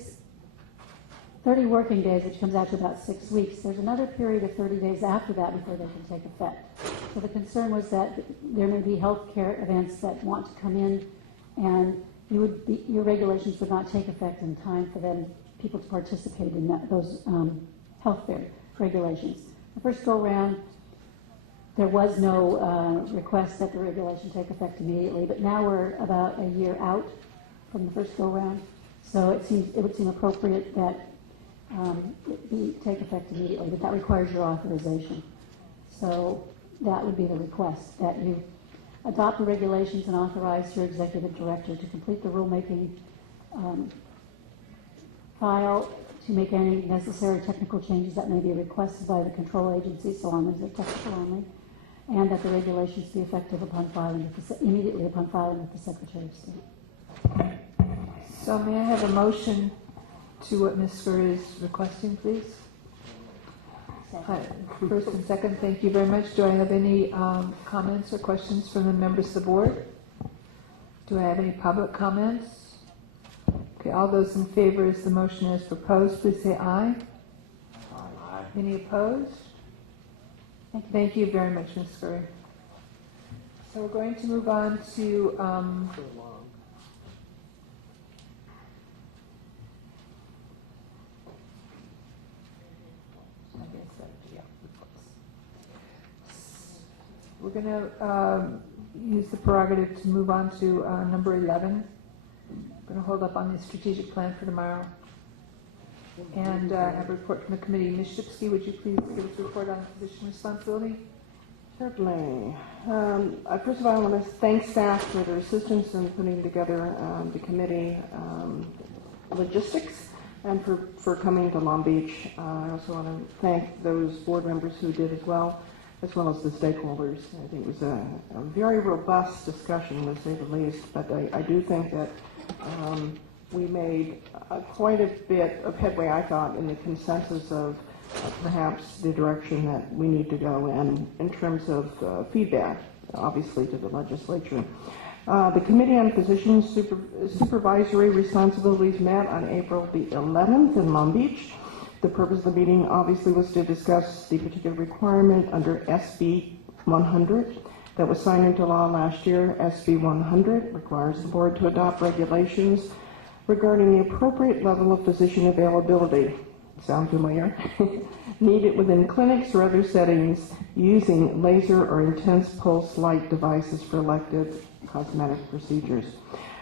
30 working days, which comes out to about 6 weeks, there's another period of 30 days after that before they can take effect. So the concern was that there may be healthcare events that want to come in, and your regulations would not take effect in time for people to participate in those health fair regulations. The first go round, there was no request that the regulation take effect immediately, but now we're about a year out from the first go round, so it would seem appropriate that it take effect immediately, but that requires your authorization. So that would be the request, that you adopt the regulations and authorize your executive director to complete the rulemaking file to make any necessary technical changes that may be requested by the control agency, so long as they're technical only, and that the regulations be effective upon filing immediately upon filing with the Secretary of State. So may I have a motion to what Ms. Scurry is requesting, please? First and second, thank you very much. Do I have any comments or questions from the members of the board? Do I have any public comments? Okay, all those in favor as the motion is proposed, please say aye. Aye. Any opposed? Thank you very much, Ms. Scurry. So we're going to move on to we're going to use the prerogative to move on to number 11. We're going to hold up on the strategic plan for tomorrow. And have a report from the committee. Ms. Shipsky, would you please give us a report on position responsibility? Certainly. First of all, I want to thank staff for their assistance in putting together the committee logistics and for coming to Long Beach. I also want to thank those board members who did as well as the stakeholders. I think it was a very robust discussion, to say the least, but I do think that we made quite a bit of headway, I thought, in the consensus of perhaps the direction that we need to go in terms of feedback, obviously, to the legislature. The Committee on Physician Supervisory Responsibilities met on April the 11th in Long Beach. The purpose of the meeting obviously was to discuss the particular requirement under SB 100 that was signed into law last year. SB 100 requires the board to adopt regulations regarding the appropriate level of physician availability. Sound familiar? Needed within clinics or other settings using laser or intense pulse light devices for elective cosmetic procedures.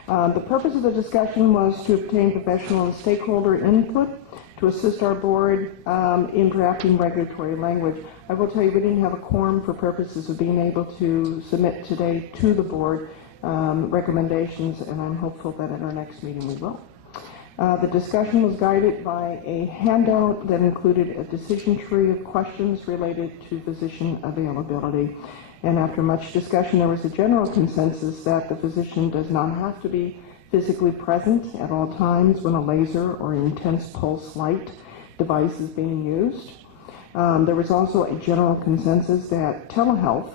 The purpose of the discussion was to obtain professional and stakeholder input to assist our board in drafting regulatory language. I will tell you, we didn't have a quorum for purposes of being able to submit today to the board recommendations, and I'm hopeful that at our next meeting we will. The discussion was guided by a handout that included a decision tree of questions related to physician availability. And after much discussion, there was a general consensus that the physician does not have to be physically present at all times when a laser or intense pulse light device is being used. There was also a general consensus that telehealth,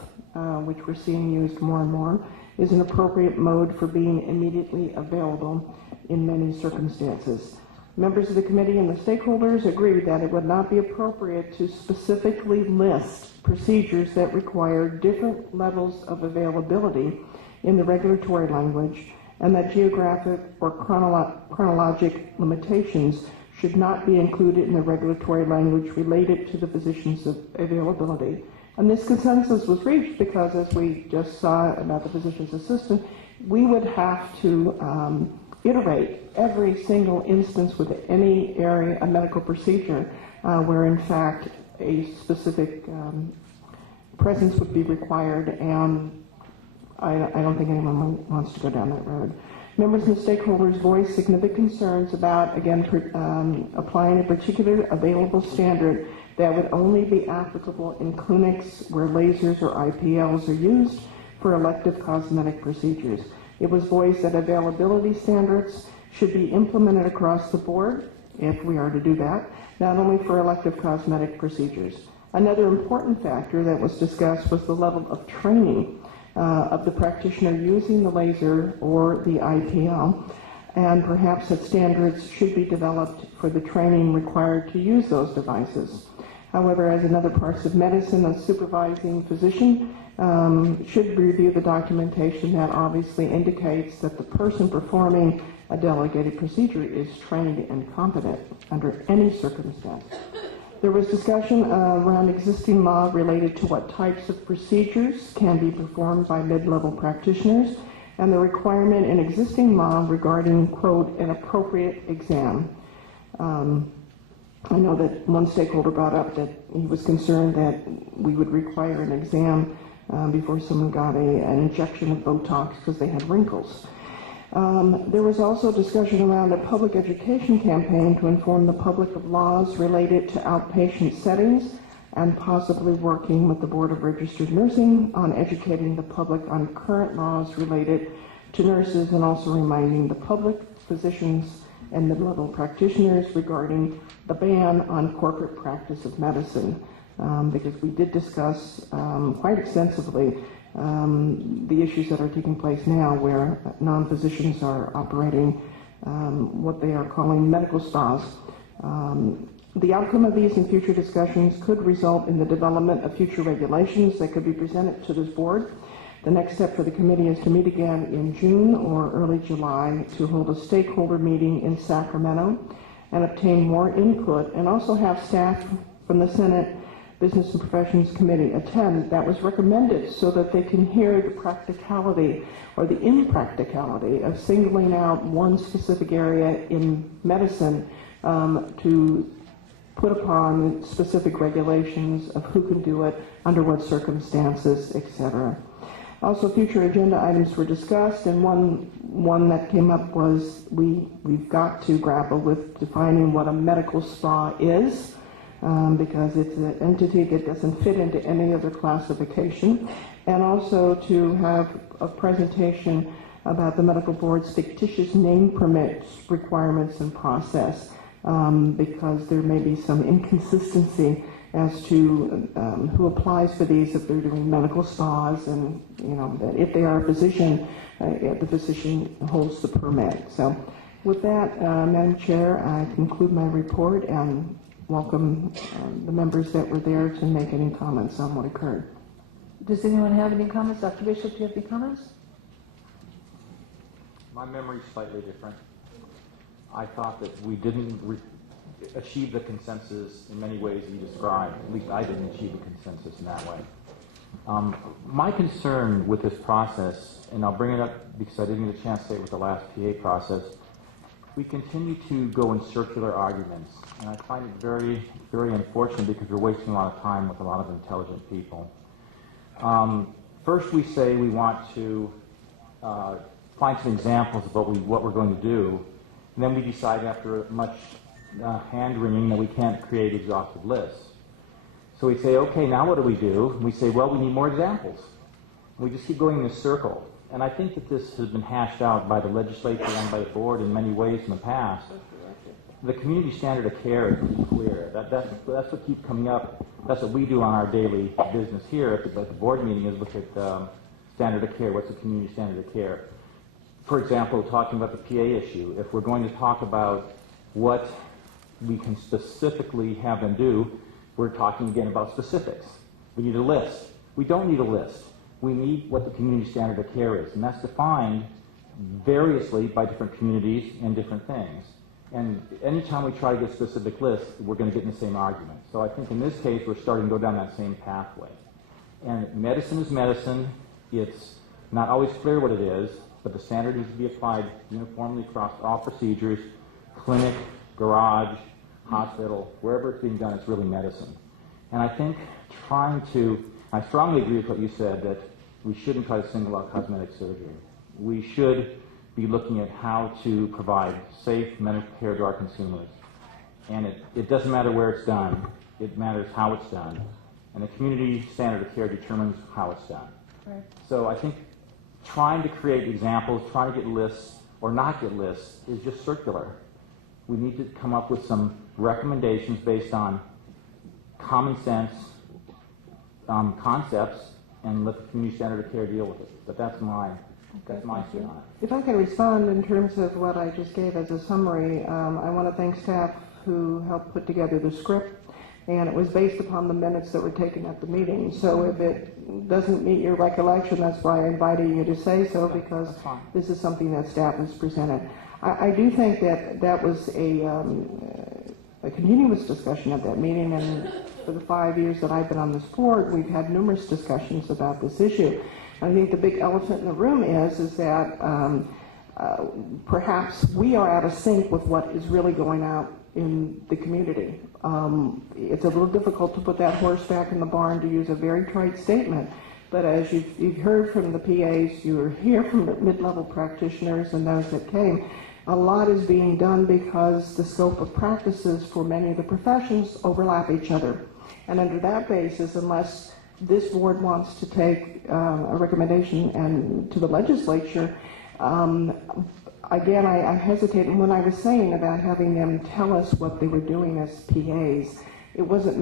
which we're seeing used more and more, is an appropriate mode for being immediately available in many circumstances. Members of the committee and the stakeholders agreed that it would not be appropriate to specifically list procedures that require different levels of availability in the regulatory language, and that geographic or chronologic limitations should not be included in the regulatory language related to the physician's availability. And this consensus was reached because, as we just saw about the physician's assistant, we would have to iterate every single instance with any area, a medical procedure, where in fact a specific presence would be required, and I don't think anyone wants to go down that road. Members and stakeholders voiced significant concerns about, again, applying a particular available standard that would only be applicable in clinics where lasers or IPLs are used for elective cosmetic procedures. It was voiced that availability standards should be implemented across the board, if we are to do that, not only for elective cosmetic procedures. Another important factor that was discussed was the level of training of the practitioner using the laser or the IPL, and perhaps that standards should be developed for the training required to use those devices. However, as in other parts of medicine, a supervising physician should review the documentation that obviously indicates that the person performing a delegated procedure is trained and competent under any circumstance. There was discussion around existing law related to what types of procedures can be performed by mid-level practitioners, and the requirement in existing law regarding, quote, an appropriate exam. I know that one stakeholder brought up that he was concerned that we would require an exam before someone got an injection of Botox because they had wrinkles. There was also discussion around a public education campaign to inform the public of laws related to outpatient settings, and possibly working with the Board of Registered Nursing on educating the public on current laws related to nurses, and also reminding the public, physicians, and mid-level practitioners regarding the ban on corporate practice of medicine, because we did discuss quite extensively the issues that are taking place now where non-physicians are operating what they are calling medical spas. The outcome of these and future discussions could result in the development of future regulations that could be presented to this board. The next step for the committee is to meet again in June or early July to hold a stakeholder meeting in Sacramento and obtain more input, and also have staff from the Senate Business and Professions Committee attend. That was recommended so that they can hear the practicality or the impracticality of singling out one specific area in medicine to put upon specific regulations of who can do it, under what circumstances, etc. Also, future agenda items were discussed, and one that came up was we've got to grapple with defining what a medical spa is, because it's an entity that doesn't fit into any other classification, and also to have a presentation about the medical board's fictitious name permits requirements and process, because there may be some inconsistency as to who applies for these if they're doing medical spas, and that if they are a physician, the physician holds the permit. So with that, Madam Chair, I conclude my report and welcome the members that were there to make any comments on what occurred. Does anyone have any comments? Dr. Bishop, do you have any comments? My memory's slightly different. I thought that we didn't achieve the consensus in many ways you described. At least I didn't achieve the consensus in that way. My concern with this process, and I'll bring it up because I didn't get a chance to say it with the last PA process, we continue to go in circular arguments, and I find it very, very unfortunate because we're wasting a lot of time with a lot of intelligent people. First, we say we want to find some examples of what we're going to do, and then we decide after much hand-wringing that we can't create exhaustive lists. So we say, okay, now what do? We say, well, we need more examples. We just keep going in a circle. And I think that this has been hashed out by the legislature and by the board in many ways in the past. The community standard of care is clear. That's what keeps coming up. That's what we do on our daily business here at the board meeting, is look at standard of care. What's the community standard of care? For example, talking about the PA issue, if we're going to talk about what we can specifically have them do, we're talking again about specifics. We need a list. We don't need a list. We need what the community standard of care is, and that's defined variously by different communities and different things. And anytime we try to get specific lists, we're going to get in the same argument. So I think in this case, we're starting to go down that same pathway. And medicine is medicine. It's not always clear what it is, but the standard needs to be applied uniformly across all procedures, clinic, garage, hospital, wherever it's being done, it's really medicine. And I think I strongly agree with what you said, that we shouldn't try to single out cosmetic surgery. We should be looking at how to provide safe medical care to our consumers. And it doesn't matter where it's done, it matters how it's done. And the community standard of care determines how it's done. Right. So I think trying to create examples, trying to get lists or not get lists is just circular. We need to come up with some recommendations based on common sense concepts and let the community standard of care deal with it. But that's my spin on it. If I can respond in terms of what I just gave as a summary, I want to thank staff who helped put together the script, and it was based upon the minutes that were taken at the meeting. So if it doesn't meet your recollection, that's why I invited you to say so, because this is something that staff has presented. I do think that was a continuous discussion at that meeting, and for the 5 years that I've been on this board, we've had numerous discussions about this issue. I think the big elephant in the room is that perhaps we are out of sync with what is really going out in the community. It's a little difficult to put that horse back in the barn, to use a very trite statement, but as you've heard from the PAs, you hear from the mid-level practitioners and those that came, a lot is being done because the scope of practices for many of the professions overlap each other. And under that basis, unless this board wants to take a recommendation and to the legislature, again, I hesitated when I was saying about having them tell us what they were doing as PAs. It wasn't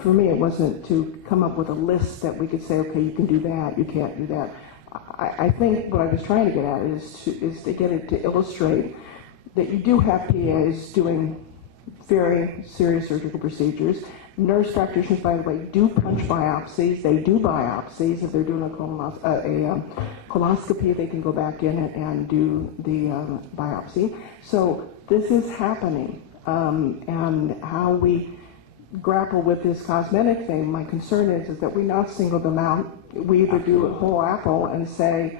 for me, it wasn't to come up with a list that we could say, okay, you can do that, you can't do that. I think what I was trying to get at is to get it to illustrate that you do have PAs doing very serious surgical procedures. Nurse practitioners, by the way, do punch biopsies. They do biopsies. If they're doing a coloscopy, they can go back in and do the biopsy. So this is happening. And how we grapple with this cosmetic thing, my concern is that we not single them out. We either do a whole apple and say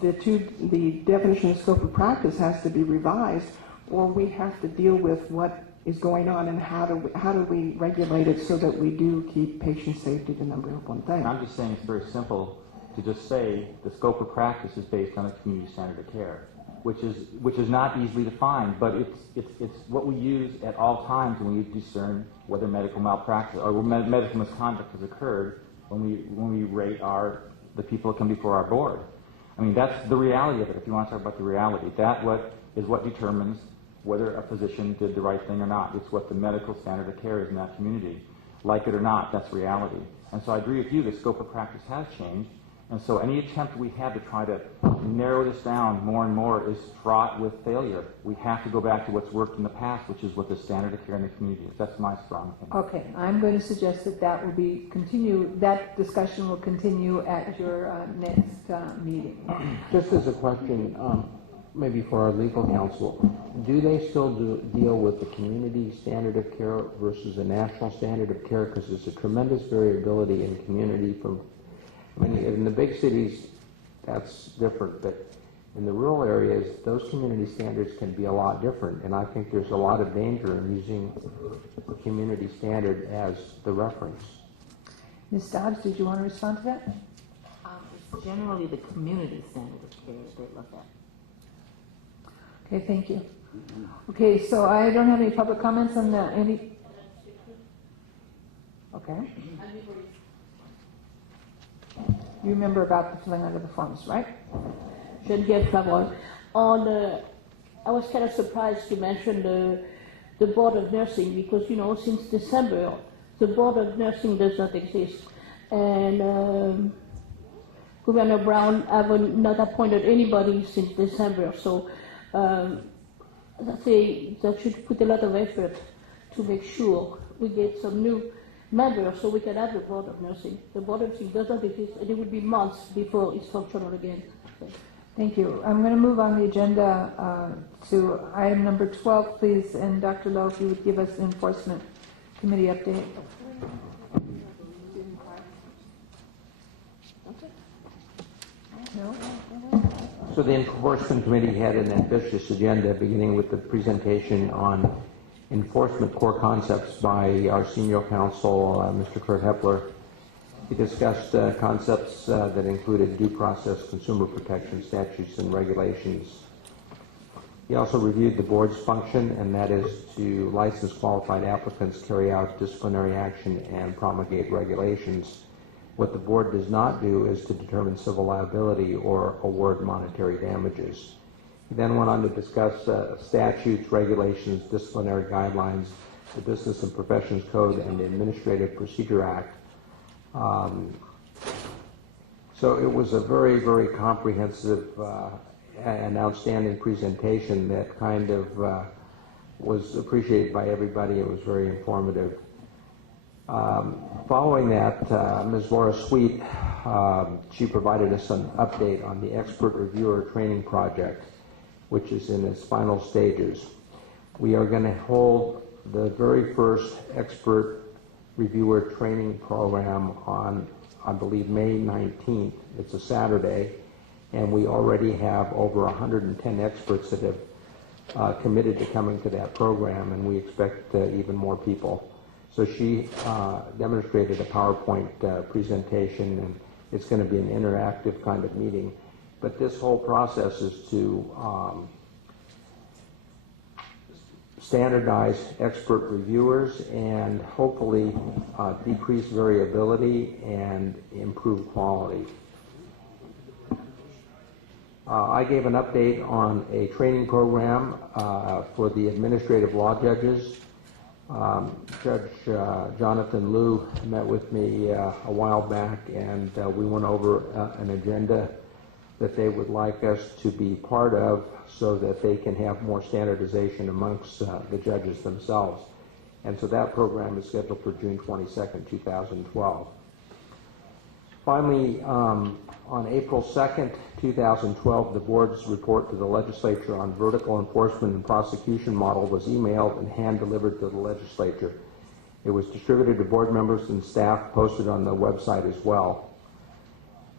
the definition of scope of practice has to be revised, or we have to deal with what is going on and how do we regulate it so that we do keep patient safety the number one thing. I'm just saying it's very simple to just say the scope of practice is based on a community standard of care, which is not easily defined, but it's what we use at all times when we discern whether medical malpractice or medical misconduct has occurred when we rate the people that come before our board. I mean, that's the reality of it. If you want to talk about the reality, is what determines whether a physician did the right thing or not. It's what the medical standard of care is in that community. Like it or not, that's reality. And so I agree with you, the scope of practice has changed. And so any attempt we have to try to narrow this down more and more is fraught with failure. We have to go back to what's worked in the past, which is what the standard of care in the community is. That's my strong opinion. Okay, I'm going to suggest that that discussion will continue at your next meeting. Just as a question, maybe for our legal counsel, do they still deal with the community standard of care versus a national standard of care? Because there's a tremendous variability in community in the big cities, that's different, but in the rural areas, those community standards can be a lot different, and I think there's a lot of danger in using the community standard as the reference. Ms. Dobbs, did you want to respond to that? It's generally the community standard of care that they look at. Okay, thank you. Okay, so I don't have any public comments on that. Okay. You remember about the filling out of the forms, right? Geneviève Flavon. I was kind of surprised to mention the Board of Nursing because, since December, the Board of Nursing does not exist. And Governor Brown have not appointed anybody since December. So that should put a lot of effort to make sure we get some new members so we can have the Board of Nursing. The Board of Nursing does not exist, and it would be months before it's functional again. Thank you. I'm going to move on the agenda to item number 12, please. And Dr. Lowe, if you would give us the Enforcement Committee update. No? So the Enforcement Committee had an ambitious agenda, beginning with the presentation on enforcement core concepts by our senior counsel, Mr. Kurt Hepler. He discussed concepts that included due process, consumer protection statutes, and regulations. He also reviewed the board's function, and that is to license qualified applicants, carry out disciplinary action, and promulgate regulations. What the board does not do is to determine civil liability or award monetary damages. He then went on to discuss statutes, regulations, disciplinary guidelines, the Business and Professions Code, and the Administrative Procedure Act. So it was a very, very comprehensive and outstanding presentation that kind of was appreciated by everybody. It was very informative. Following that, Ms. Laura Sweet, she provided us an update on the Expert Reviewer Training Project, which is in its final stages. We are going to hold the very first Expert Reviewer Training Program on, I believe, May 19th. It's a Saturday, and we already have over 110 experts that have committed to coming to that program, and we expect even more people. So she demonstrated a PowerPoint presentation, and it's going to be an interactive kind of meeting. But this whole process is to standardize expert reviewers and hopefully decrease variability and improve quality. I gave an update on a training program for the administrative law judges. Judge Jonathan Liu met with me a while back, and we went over an agenda that they would like us to be part of so that they can have more standardization amongst the judges themselves. And so that program is scheduled for June 22nd, 2012. Finally, on April 2nd, 2012, the board's report to the legislature on vertical enforcement and prosecution model was emailed and hand-delivered to the legislature. It was distributed to board members and staff, posted on the website as well.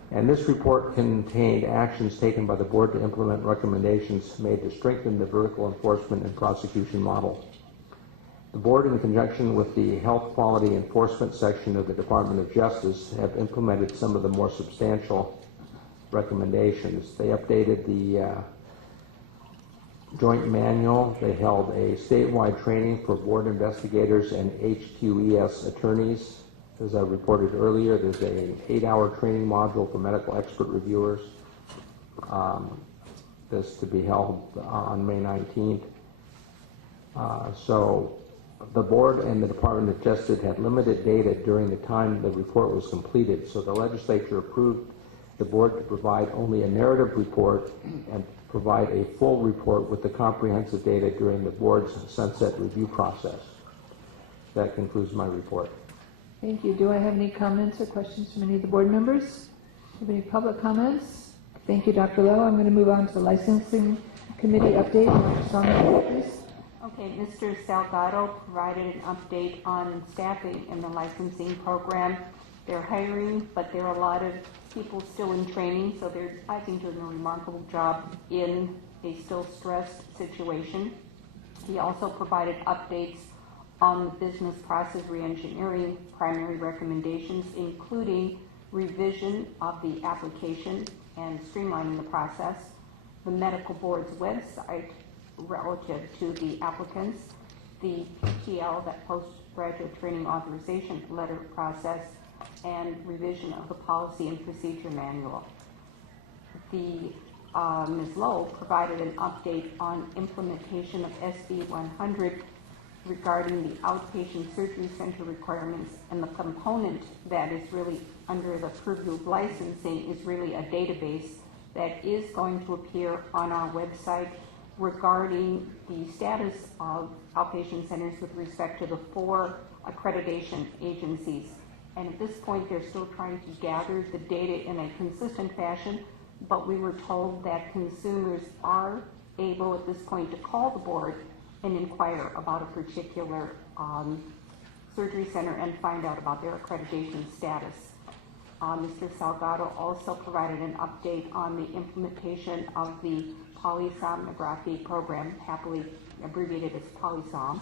And this report contained actions taken by the board to implement recommendations made to strengthen the vertical enforcement and prosecution model. The board, in conjunction with the Health Quality Enforcement section of the Department of Justice, have implemented some of the more substantial recommendations. They updated the joint manual. They held a statewide training for board investigators and HQES attorneys. As I reported earlier, there's an 8-hour training module for medical expert reviewers. This to be held on May 19th. So the board and the Department of Justice had limited data during the time the report was completed, so the legislature approved the board to provide only a narrative report and provide a full report with the comprehensive data during the board's sunset review process. That concludes my report. Thank you. Do I have any comments or questions from any of the board members? Have any public comments? Thank you, Dr. Lowe. I'm going to move on to the Licensing Committee update. Dr. Saunders, please. Okay, Mr. Salgado provided an update on staffing in the licensing program. They're hiring, but there are a lot of people still in training, so they're, I think, doing a remarkable job in a still stressed situation. He also provided updates on the business process reengineering primary recommendations, including revision of the application and streamlining the process, the medical board's website relative to the applicants, the PTL, that postgraduate training authorization letter process, and revision of the policy and procedure manual. The Ms. Lowe provided an update on implementation of SB 100 regarding the outpatient surgery center requirements, and the component that is really under the purview of licensing is really a database that is going to appear on our website regarding the status of outpatient centers with respect to the 4 accreditation agencies. And at this point, they're still trying to gather the data in a consistent fashion but we were told that consumers are able at this point to call the board and inquire about a particular surgery center and find out about their accreditation status. Mr. Salgado also provided an update on the implementation of the polysomnography program, happily abbreviated as PolySom,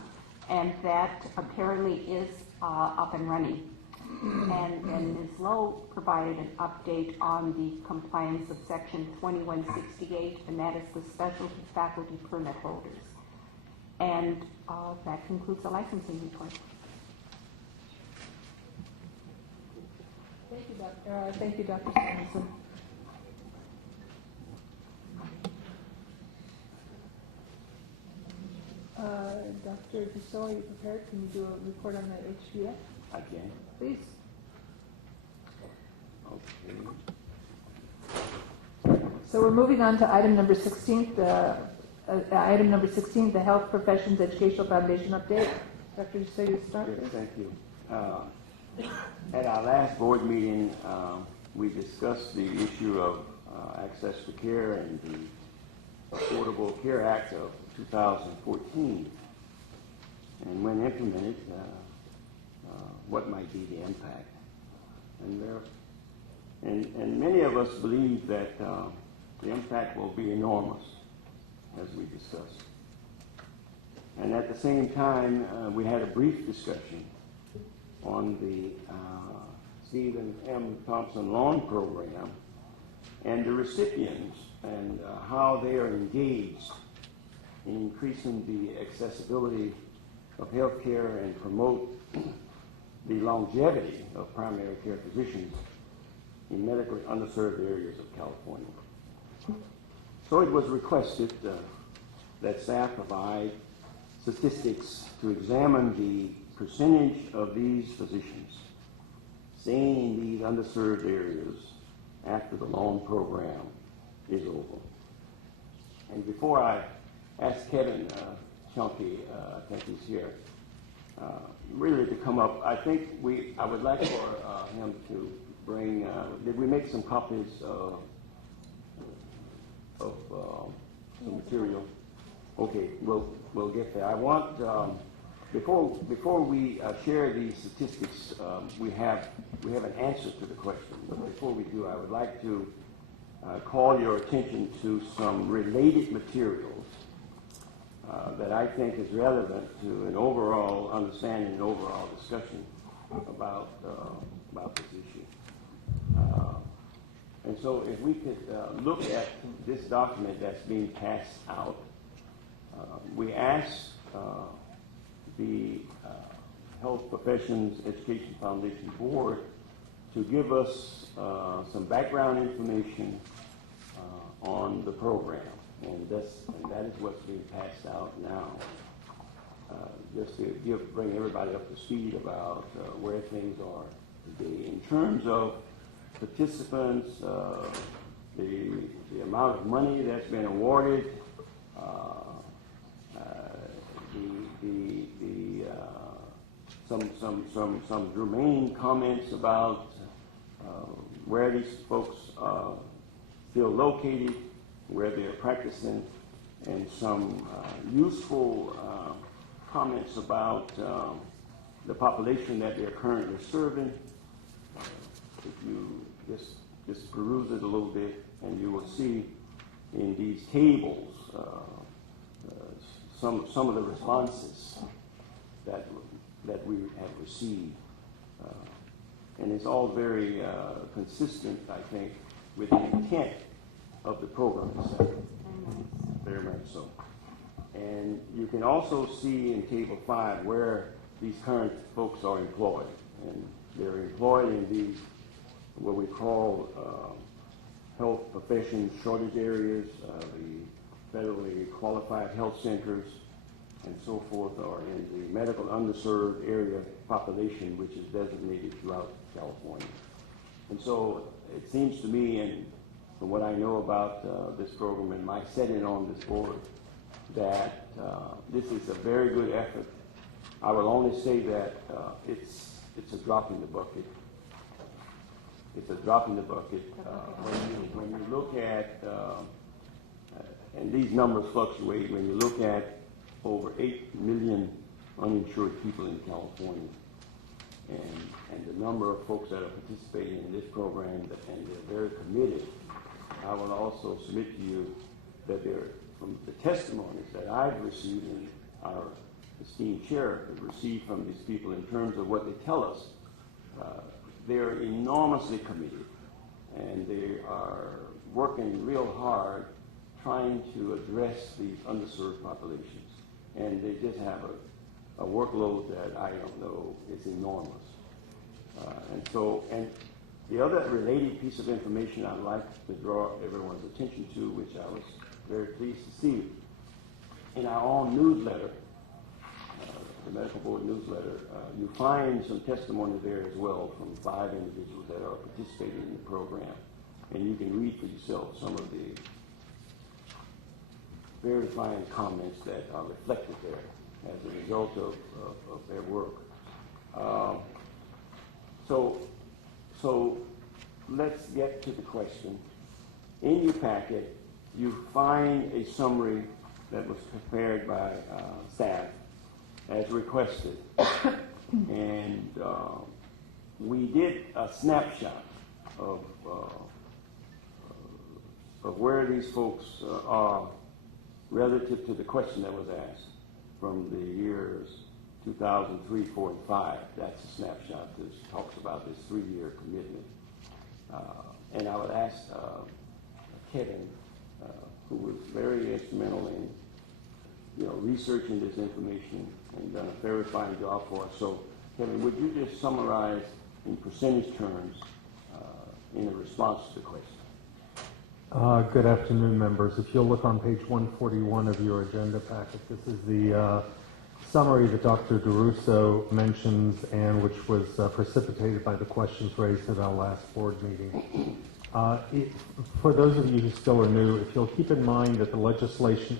and that apparently is up and running. And Ms. Lowe provided an update on the compliance of Section 2168, and that is the specialty faculty permit holders. And that concludes the licensing report. Thank you, Dr. Samuelson. Dr. Dussault, are you prepared? Can you do a report on the HPF? I can. Please. Okay. So we're moving on to item number 16, the Health Professions Educational Foundation update. Dr. Dussault, you start. Yes, thank you. At our last board meeting, we discussed the issue of access to care and the Affordable Care Act of 2014, and when implemented, what might be the impact. And many of us believe that the impact will be enormous, as we discussed. And at the same time, we had a brief discussion on the Stephen M. Thompson Loan Program and the recipients and how they are engaged in increasing the accessibility of health care and promote the longevity of primary care physicians in medically underserved areas of California. So it was requested that staff provide statistics to examine the percentage of these physicians staying in these underserved areas after the loan program is over. And before I ask Kevin Chunky, I think he's here, really to come up, I would like for him to bring, did we make some copies of some material? Okay, we'll get there. I want, before we share these statistics, we have an answer to the question. But before we do, I would like to call your attention to some related materials that I think is relevant to an overall understanding and overall discussion about this issue. And so if we could look at this document that's being passed out, we asked the Health Professions Education Foundation Board to give us some background information on the program. And that is what's being passed out now. Just to bring everybody up to speed about where things are today. In terms of participants, the amount of money that's been awarded, some germane comments about where these folks still located, where they're practicing, and some useful comments about the population that they're currently serving. If you just peruse it a little bit, and you will see in these tables some of the responses that we have received. And it's all very consistent, I think, with the intent of the program itself. Very much so. And you can also see in Table 5 where these current folks are employed. And they're employed in these, what we call health professions shortage areas, the federally qualified health centers, and so forth, or in the medical underserved area population, which is designated throughout California. And so it seems to me, and from what I know about this program and my setting on this board, that this is a very good effort. I will only say that it's a drop in the bucket. it's a drop in the bucket. When you look at, and these numbers fluctuate, when you look at over 8 million uninsured people in California, and the number of folks that are participating in this program, and they're very committed, I will also submit to you that from the testimonies that I've received and our esteemed chair has received from these people in terms of what they tell us, they're enormously committed, and they are working real hard trying to address these underserved populations. And they just have a workload that I don't know is enormous. And the other related piece of information I'd like to draw everyone's attention to, which I was very pleased to see, in our own newsletter, the Medical Board newsletter, you find some testimony there as well from 5 individuals that are participating in the program. And you can read for yourself some of the very fine comments that are reflected there as a result of their work. So let's get to the question. In your packet, you find a summary that was prepared by staff as requested. And we did a snapshot of where these folks are relative to the question that was asked from the years 2003, 4, and 5. That's a snapshot that talks about this 3-year commitment. And I would ask Kevin, who was very instrumental in researching this information and done a very fine job for us. So, Kevin, would you just summarize in percentage terms in a response to the question? Good afternoon, members. If you'll look on page 141 of your agenda packet, this is the summary that Dr. DeRusso mentions and which was precipitated by the questions raised at our last board meeting. For those of you who still are new, if you'll keep in mind that the legislation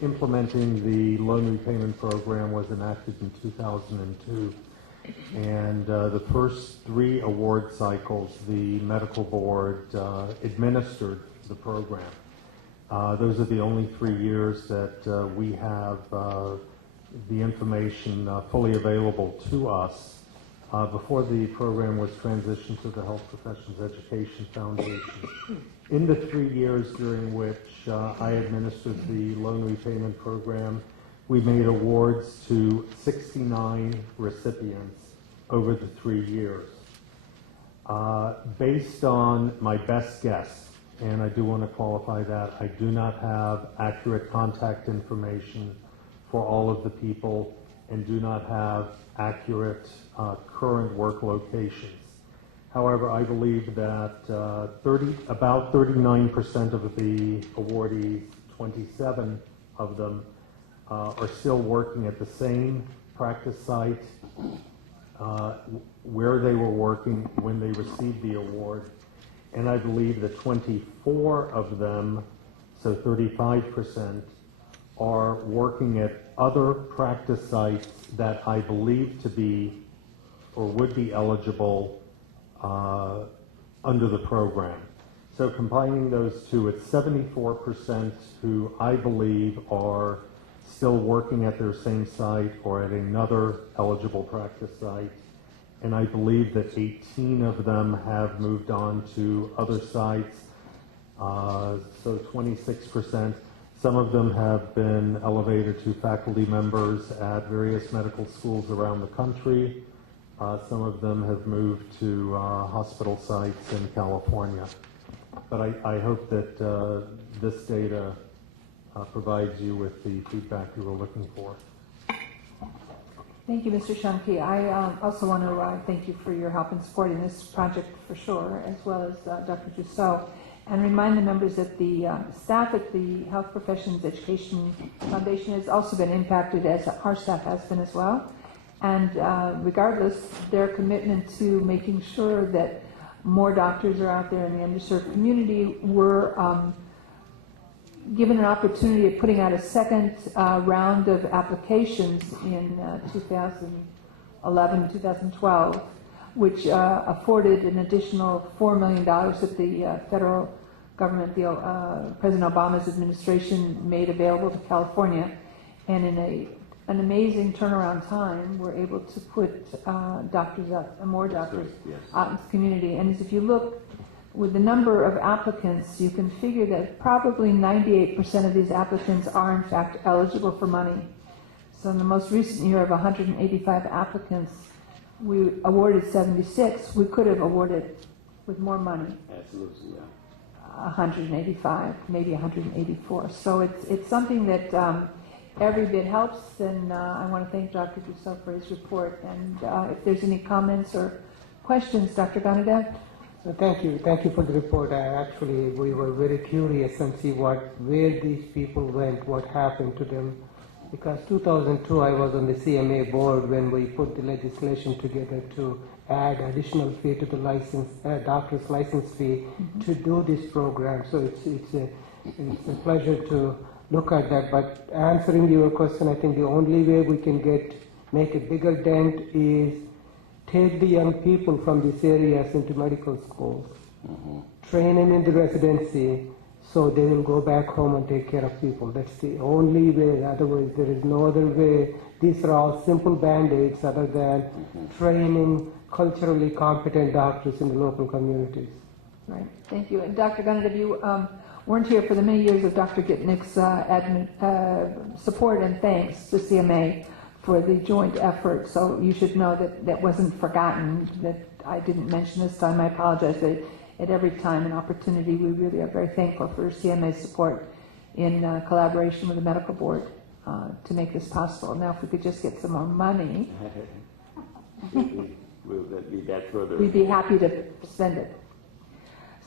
implementing the loan repayment program was enacted in 2002. And the first 3 award cycles, the medical board administered the program. Those are the only 3 years that we have the information fully available to us before the program was transitioned to the Health Professions Education Foundation. In the 3 years during which I administered the loan repayment program, we made awards to 69 recipients over the 3 years. Based on my best guess, and I do want to qualify that, I do not have accurate contact information for all of the people and do not have accurate current work locations. However, I believe that about 39% of the awardees, 27 of them, are still working at the same practice site where they were working when they received the award. And I believe that 24 of them, so 35%, are working at other practice sites that I believe to be or would be eligible under the program. So combining those two, it's 74% who I believe are still working at their same site or at another eligible practice site. And I believe that 18 of them have moved on to other sites, so 26%. Some of them have been elevated to faculty members at various medical schools around the country. Some of them have moved to hospital sites in California. But I hope that this data provides you with the feedback you were looking for. Thank you, Mr. Shumke. I also want to thank you for your help in supporting this project for sure, as well as Dr. Dussault, and remind the members that the staff at the Health Professions Education Foundation has also been impacted, as our staff has been as well. And regardless, their commitment to making sure that more doctors are out there in the underserved community were given an opportunity of putting out a second round of applications in 2011, 2012, which afforded an additional $4 million that the federal government, President Obama's administration, made available to California. And in an amazing turnaround time, we're able to put doctors out, more doctors out in the community. And as if you look with the number of applicants, you can figure that probably 98% of these applicants are in fact eligible for money. So in the most recent year of 185 applicants, we awarded 76. We could have awarded with more money. Absolutely, yeah. 185, maybe 184. So it's something that every bit helps, and I want to thank Dr. Dussault for his report. And if there's any comments or questions, Dr. Ganadev? Thank you for the report. We were very curious and see where these people went, what happened to them. Because 2002, I was on the CMA board when we put the legislation together to add additional fee to the doctor's license fee to do this program. So it's a pleasure to look at that. But answering your question, I think the only way we can make a bigger dent is take the young people from these areas into medical schools, train them in the residency, so they will go back home and take care of people. That's the only way. Otherwise, there is no other way. These are all simple band-aids other than training culturally competent doctors in the local communities. Right. Thank you. And Dr. Ganadev, you weren't here for the many years of Dr. Gitnick's support and thanks to CMA for the joint effort. So you should know that that wasn't forgotten, that I didn't mention this time. I apologize. At every time and opportunity, we really are very thankful for CMA's support in collaboration with the medical board to make this possible. Now, if we could just get some more money, We'll be that further. we'd be happy to spend it.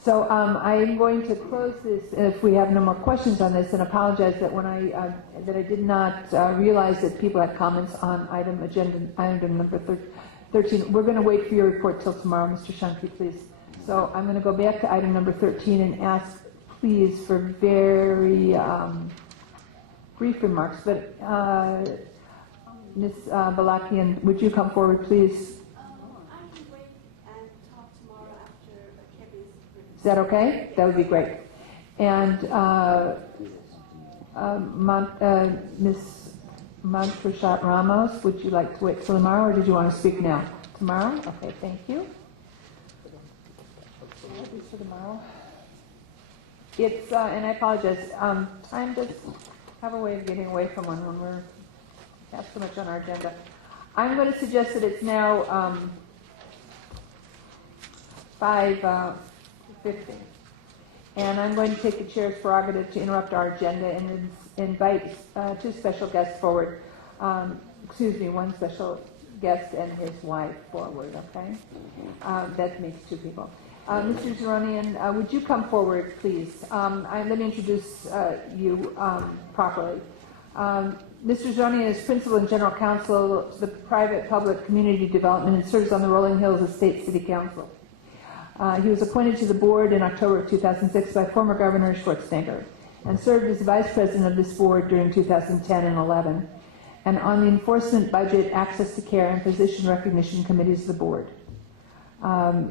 So I'm going to close this if we have no more questions on this, and apologize that when I did not realize that people had comments on item number 13. We're going to wait for your report till tomorrow, Mr. Shankly, please. So I'm going to go back to item number 13 and ask, please, for very brief remarks. But Ms. Balakian, would you come forward, please? Is that okay? That would be great. And Ms. Montreshat Ramos, would you like to wait till tomorrow, or did you want to speak now? Tomorrow? Okay, thank you. For tomorrow. It's, and I apologize, time does have a way of getting away from one when we have so much on our agenda. I'm going to suggest that it's now 5:50. And I'm going to take the chair's prerogative to interrupt our agenda and invite two special guests forward. One special guest and his wife forward, okay? That makes two people. Mr. Zeronian, would you come forward, please? Let me introduce you properly. Mr. Zeronian is Principal and General Counsel of the Private Public Community Development and serves on the Rolling Hills Estate City Council. He was appointed to the board in October of 2006 by former Governor Schwarzenegger and served as Vice President of this board during 2010 and 11, and on the Enforcement, Budget, Access to Care, and Physician Recognition Committees of the board.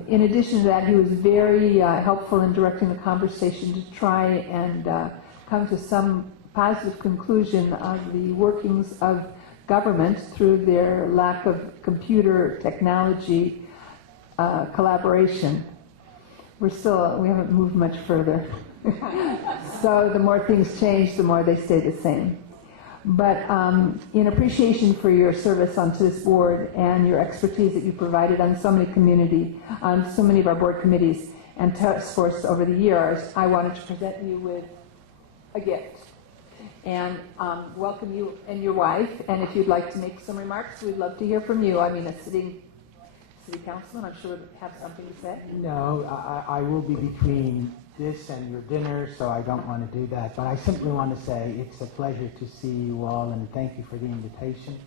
In addition to that, he was very helpful in directing the conversation to try and come to some positive conclusion of the workings of government through their lack of computer technology collaboration. We haven't moved much further. So the more things change, the more they stay the same. But in appreciation for your service onto this board and your expertise that you provided on so many of our board committees and task force over the years, I wanted to present you with a gift and welcome you and your wife. And if you'd like to make some remarks, we'd love to hear from you. I mean, a city councilman, I'm sure would have something to say. No, I will be between this and your dinner, so I don't want to do that. But I simply want to say it's a pleasure to see you all, and thank you for the invitation.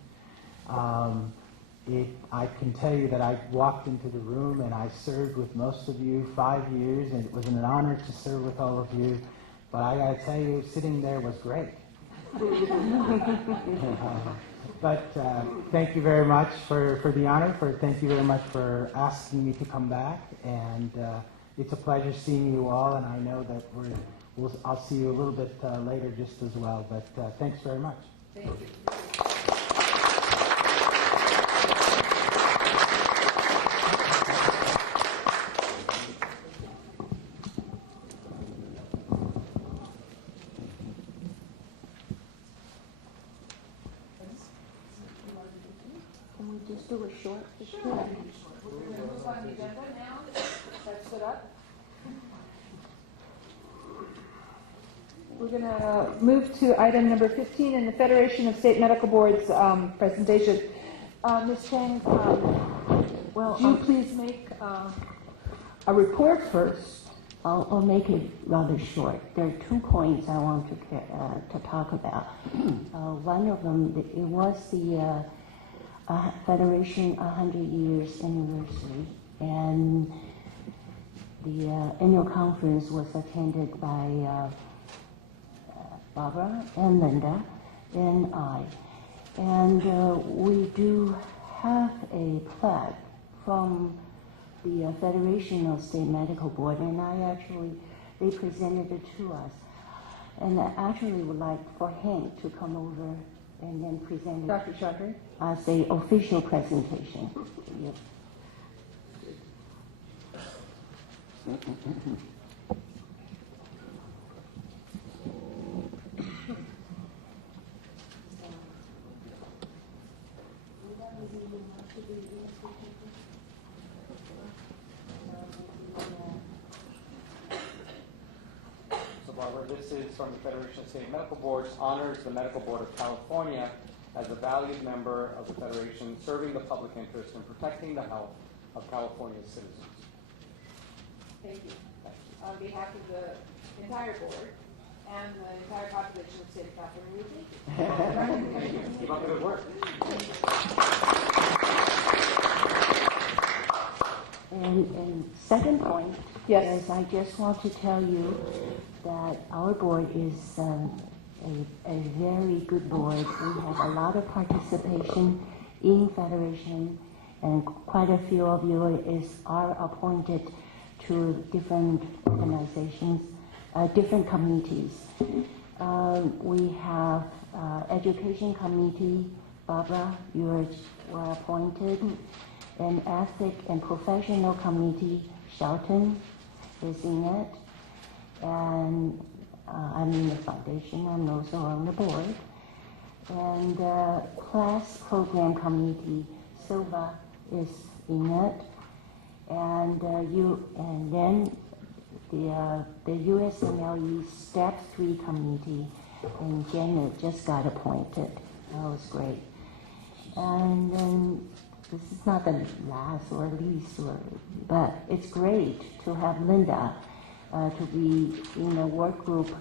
I can tell you that I walked into the room and I served with most of you 5 years, and it was an honor to serve with all of you. But I got to tell you, sitting there was great. But thank you very much for the honor. Thank you very much for asking me to come back. And it's a pleasure seeing you all. And I know that I'll see you a little bit later just as well. But thanks very much. Thank you. Can we just do a short? Sure. We're going to move on the agenda now. That's it up. We're going to move to item number 15 in the Federation of State Medical Boards presentation. Ms. Chang, would you please make a report first? I'll make it rather short. There are 2 points I want to talk about. One of them, it was the Federation 100 years anniversary, and the annual conference was attended by Barbara and Linda and I. And we do have a plaque from the Federation of State Medical Board, and they presented it to us. And I actually would like for Hank to come over and then present it. Dr. Chaudhry? As a official presentation. Yep. Barbara, this is from the Federation of State Medical Boards, honors the Medical Board of California as a valued member of the Federation, serving the public interest and protecting the health of California's citizens. Thank you. On behalf of the entire board and the entire population of the state of California, we thank you. Keep up the good work. And second point, yes, is I just want to tell you that our board is a very good board. We have a lot of participation in Federation, and quite a few of you are appointed to different organizations, different committees. We have Education Committee, Barbara, you were appointed, and Ethic and Professional Committee, Shelton is in it, and I'm in the foundation, I'm also on the board, and Class Program Committee, Silva is in it, and then the USMLE Step 3 Committee, and Janet just got appointed. That was great. And then this is not the last or least, but it's great to have Linda to be in a work group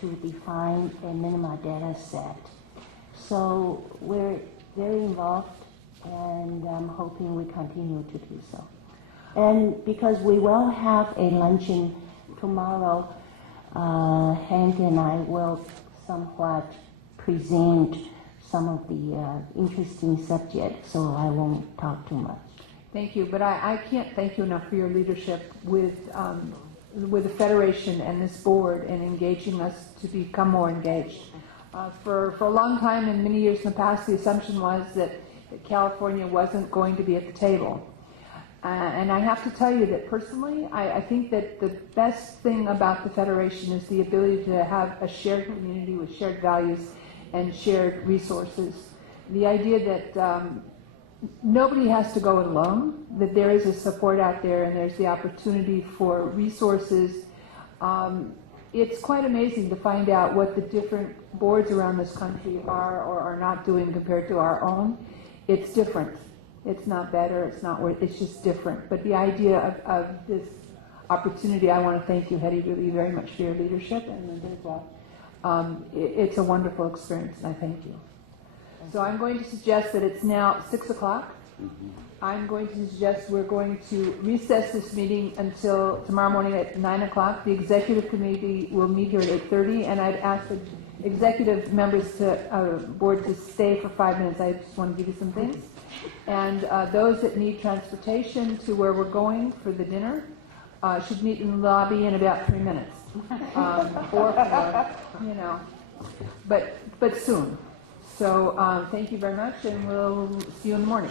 to define a minimum data set. So we're very involved, and I'm hoping we continue to do so. And because we will have a luncheon tomorrow, Hank and I will somewhat present some of the interesting subjects, so I won't talk too much. Thank you, but I can't thank you enough for your leadership with the Federation and this board in engaging us to become more engaged. For a long time and many years in the past, the assumption was that California wasn't going to be at the table. And I have to tell you that personally, I think that the best thing about the Federation is the ability to have a shared community with shared values and shared resources. The idea that nobody has to go it alone, that there is a support out there and there's the opportunity for resources. It's quite amazing to find out what the different boards around this country are or are not doing compared to our own. It's different. It's not better, it's not worse, it's just different. But the idea of this opportunity, I want to thank you, Hetty, really very much for your leadership, and Linda as well. It's a wonderful experience, and I thank you. So I'm going to suggest that it's now 6 o'clock. I'm going to suggest we're going to recess this meeting until tomorrow morning at 9 o'clock. The executive committee will meet here at 8:30, and I'd ask that executive members to board to stay for 5 minutes. I just want to give you some things. And those that need transportation to where we're going for the dinner should meet in the lobby in about 3 minutes. Or 4, you know, but soon. So thank you very much, and we'll see you in the morning.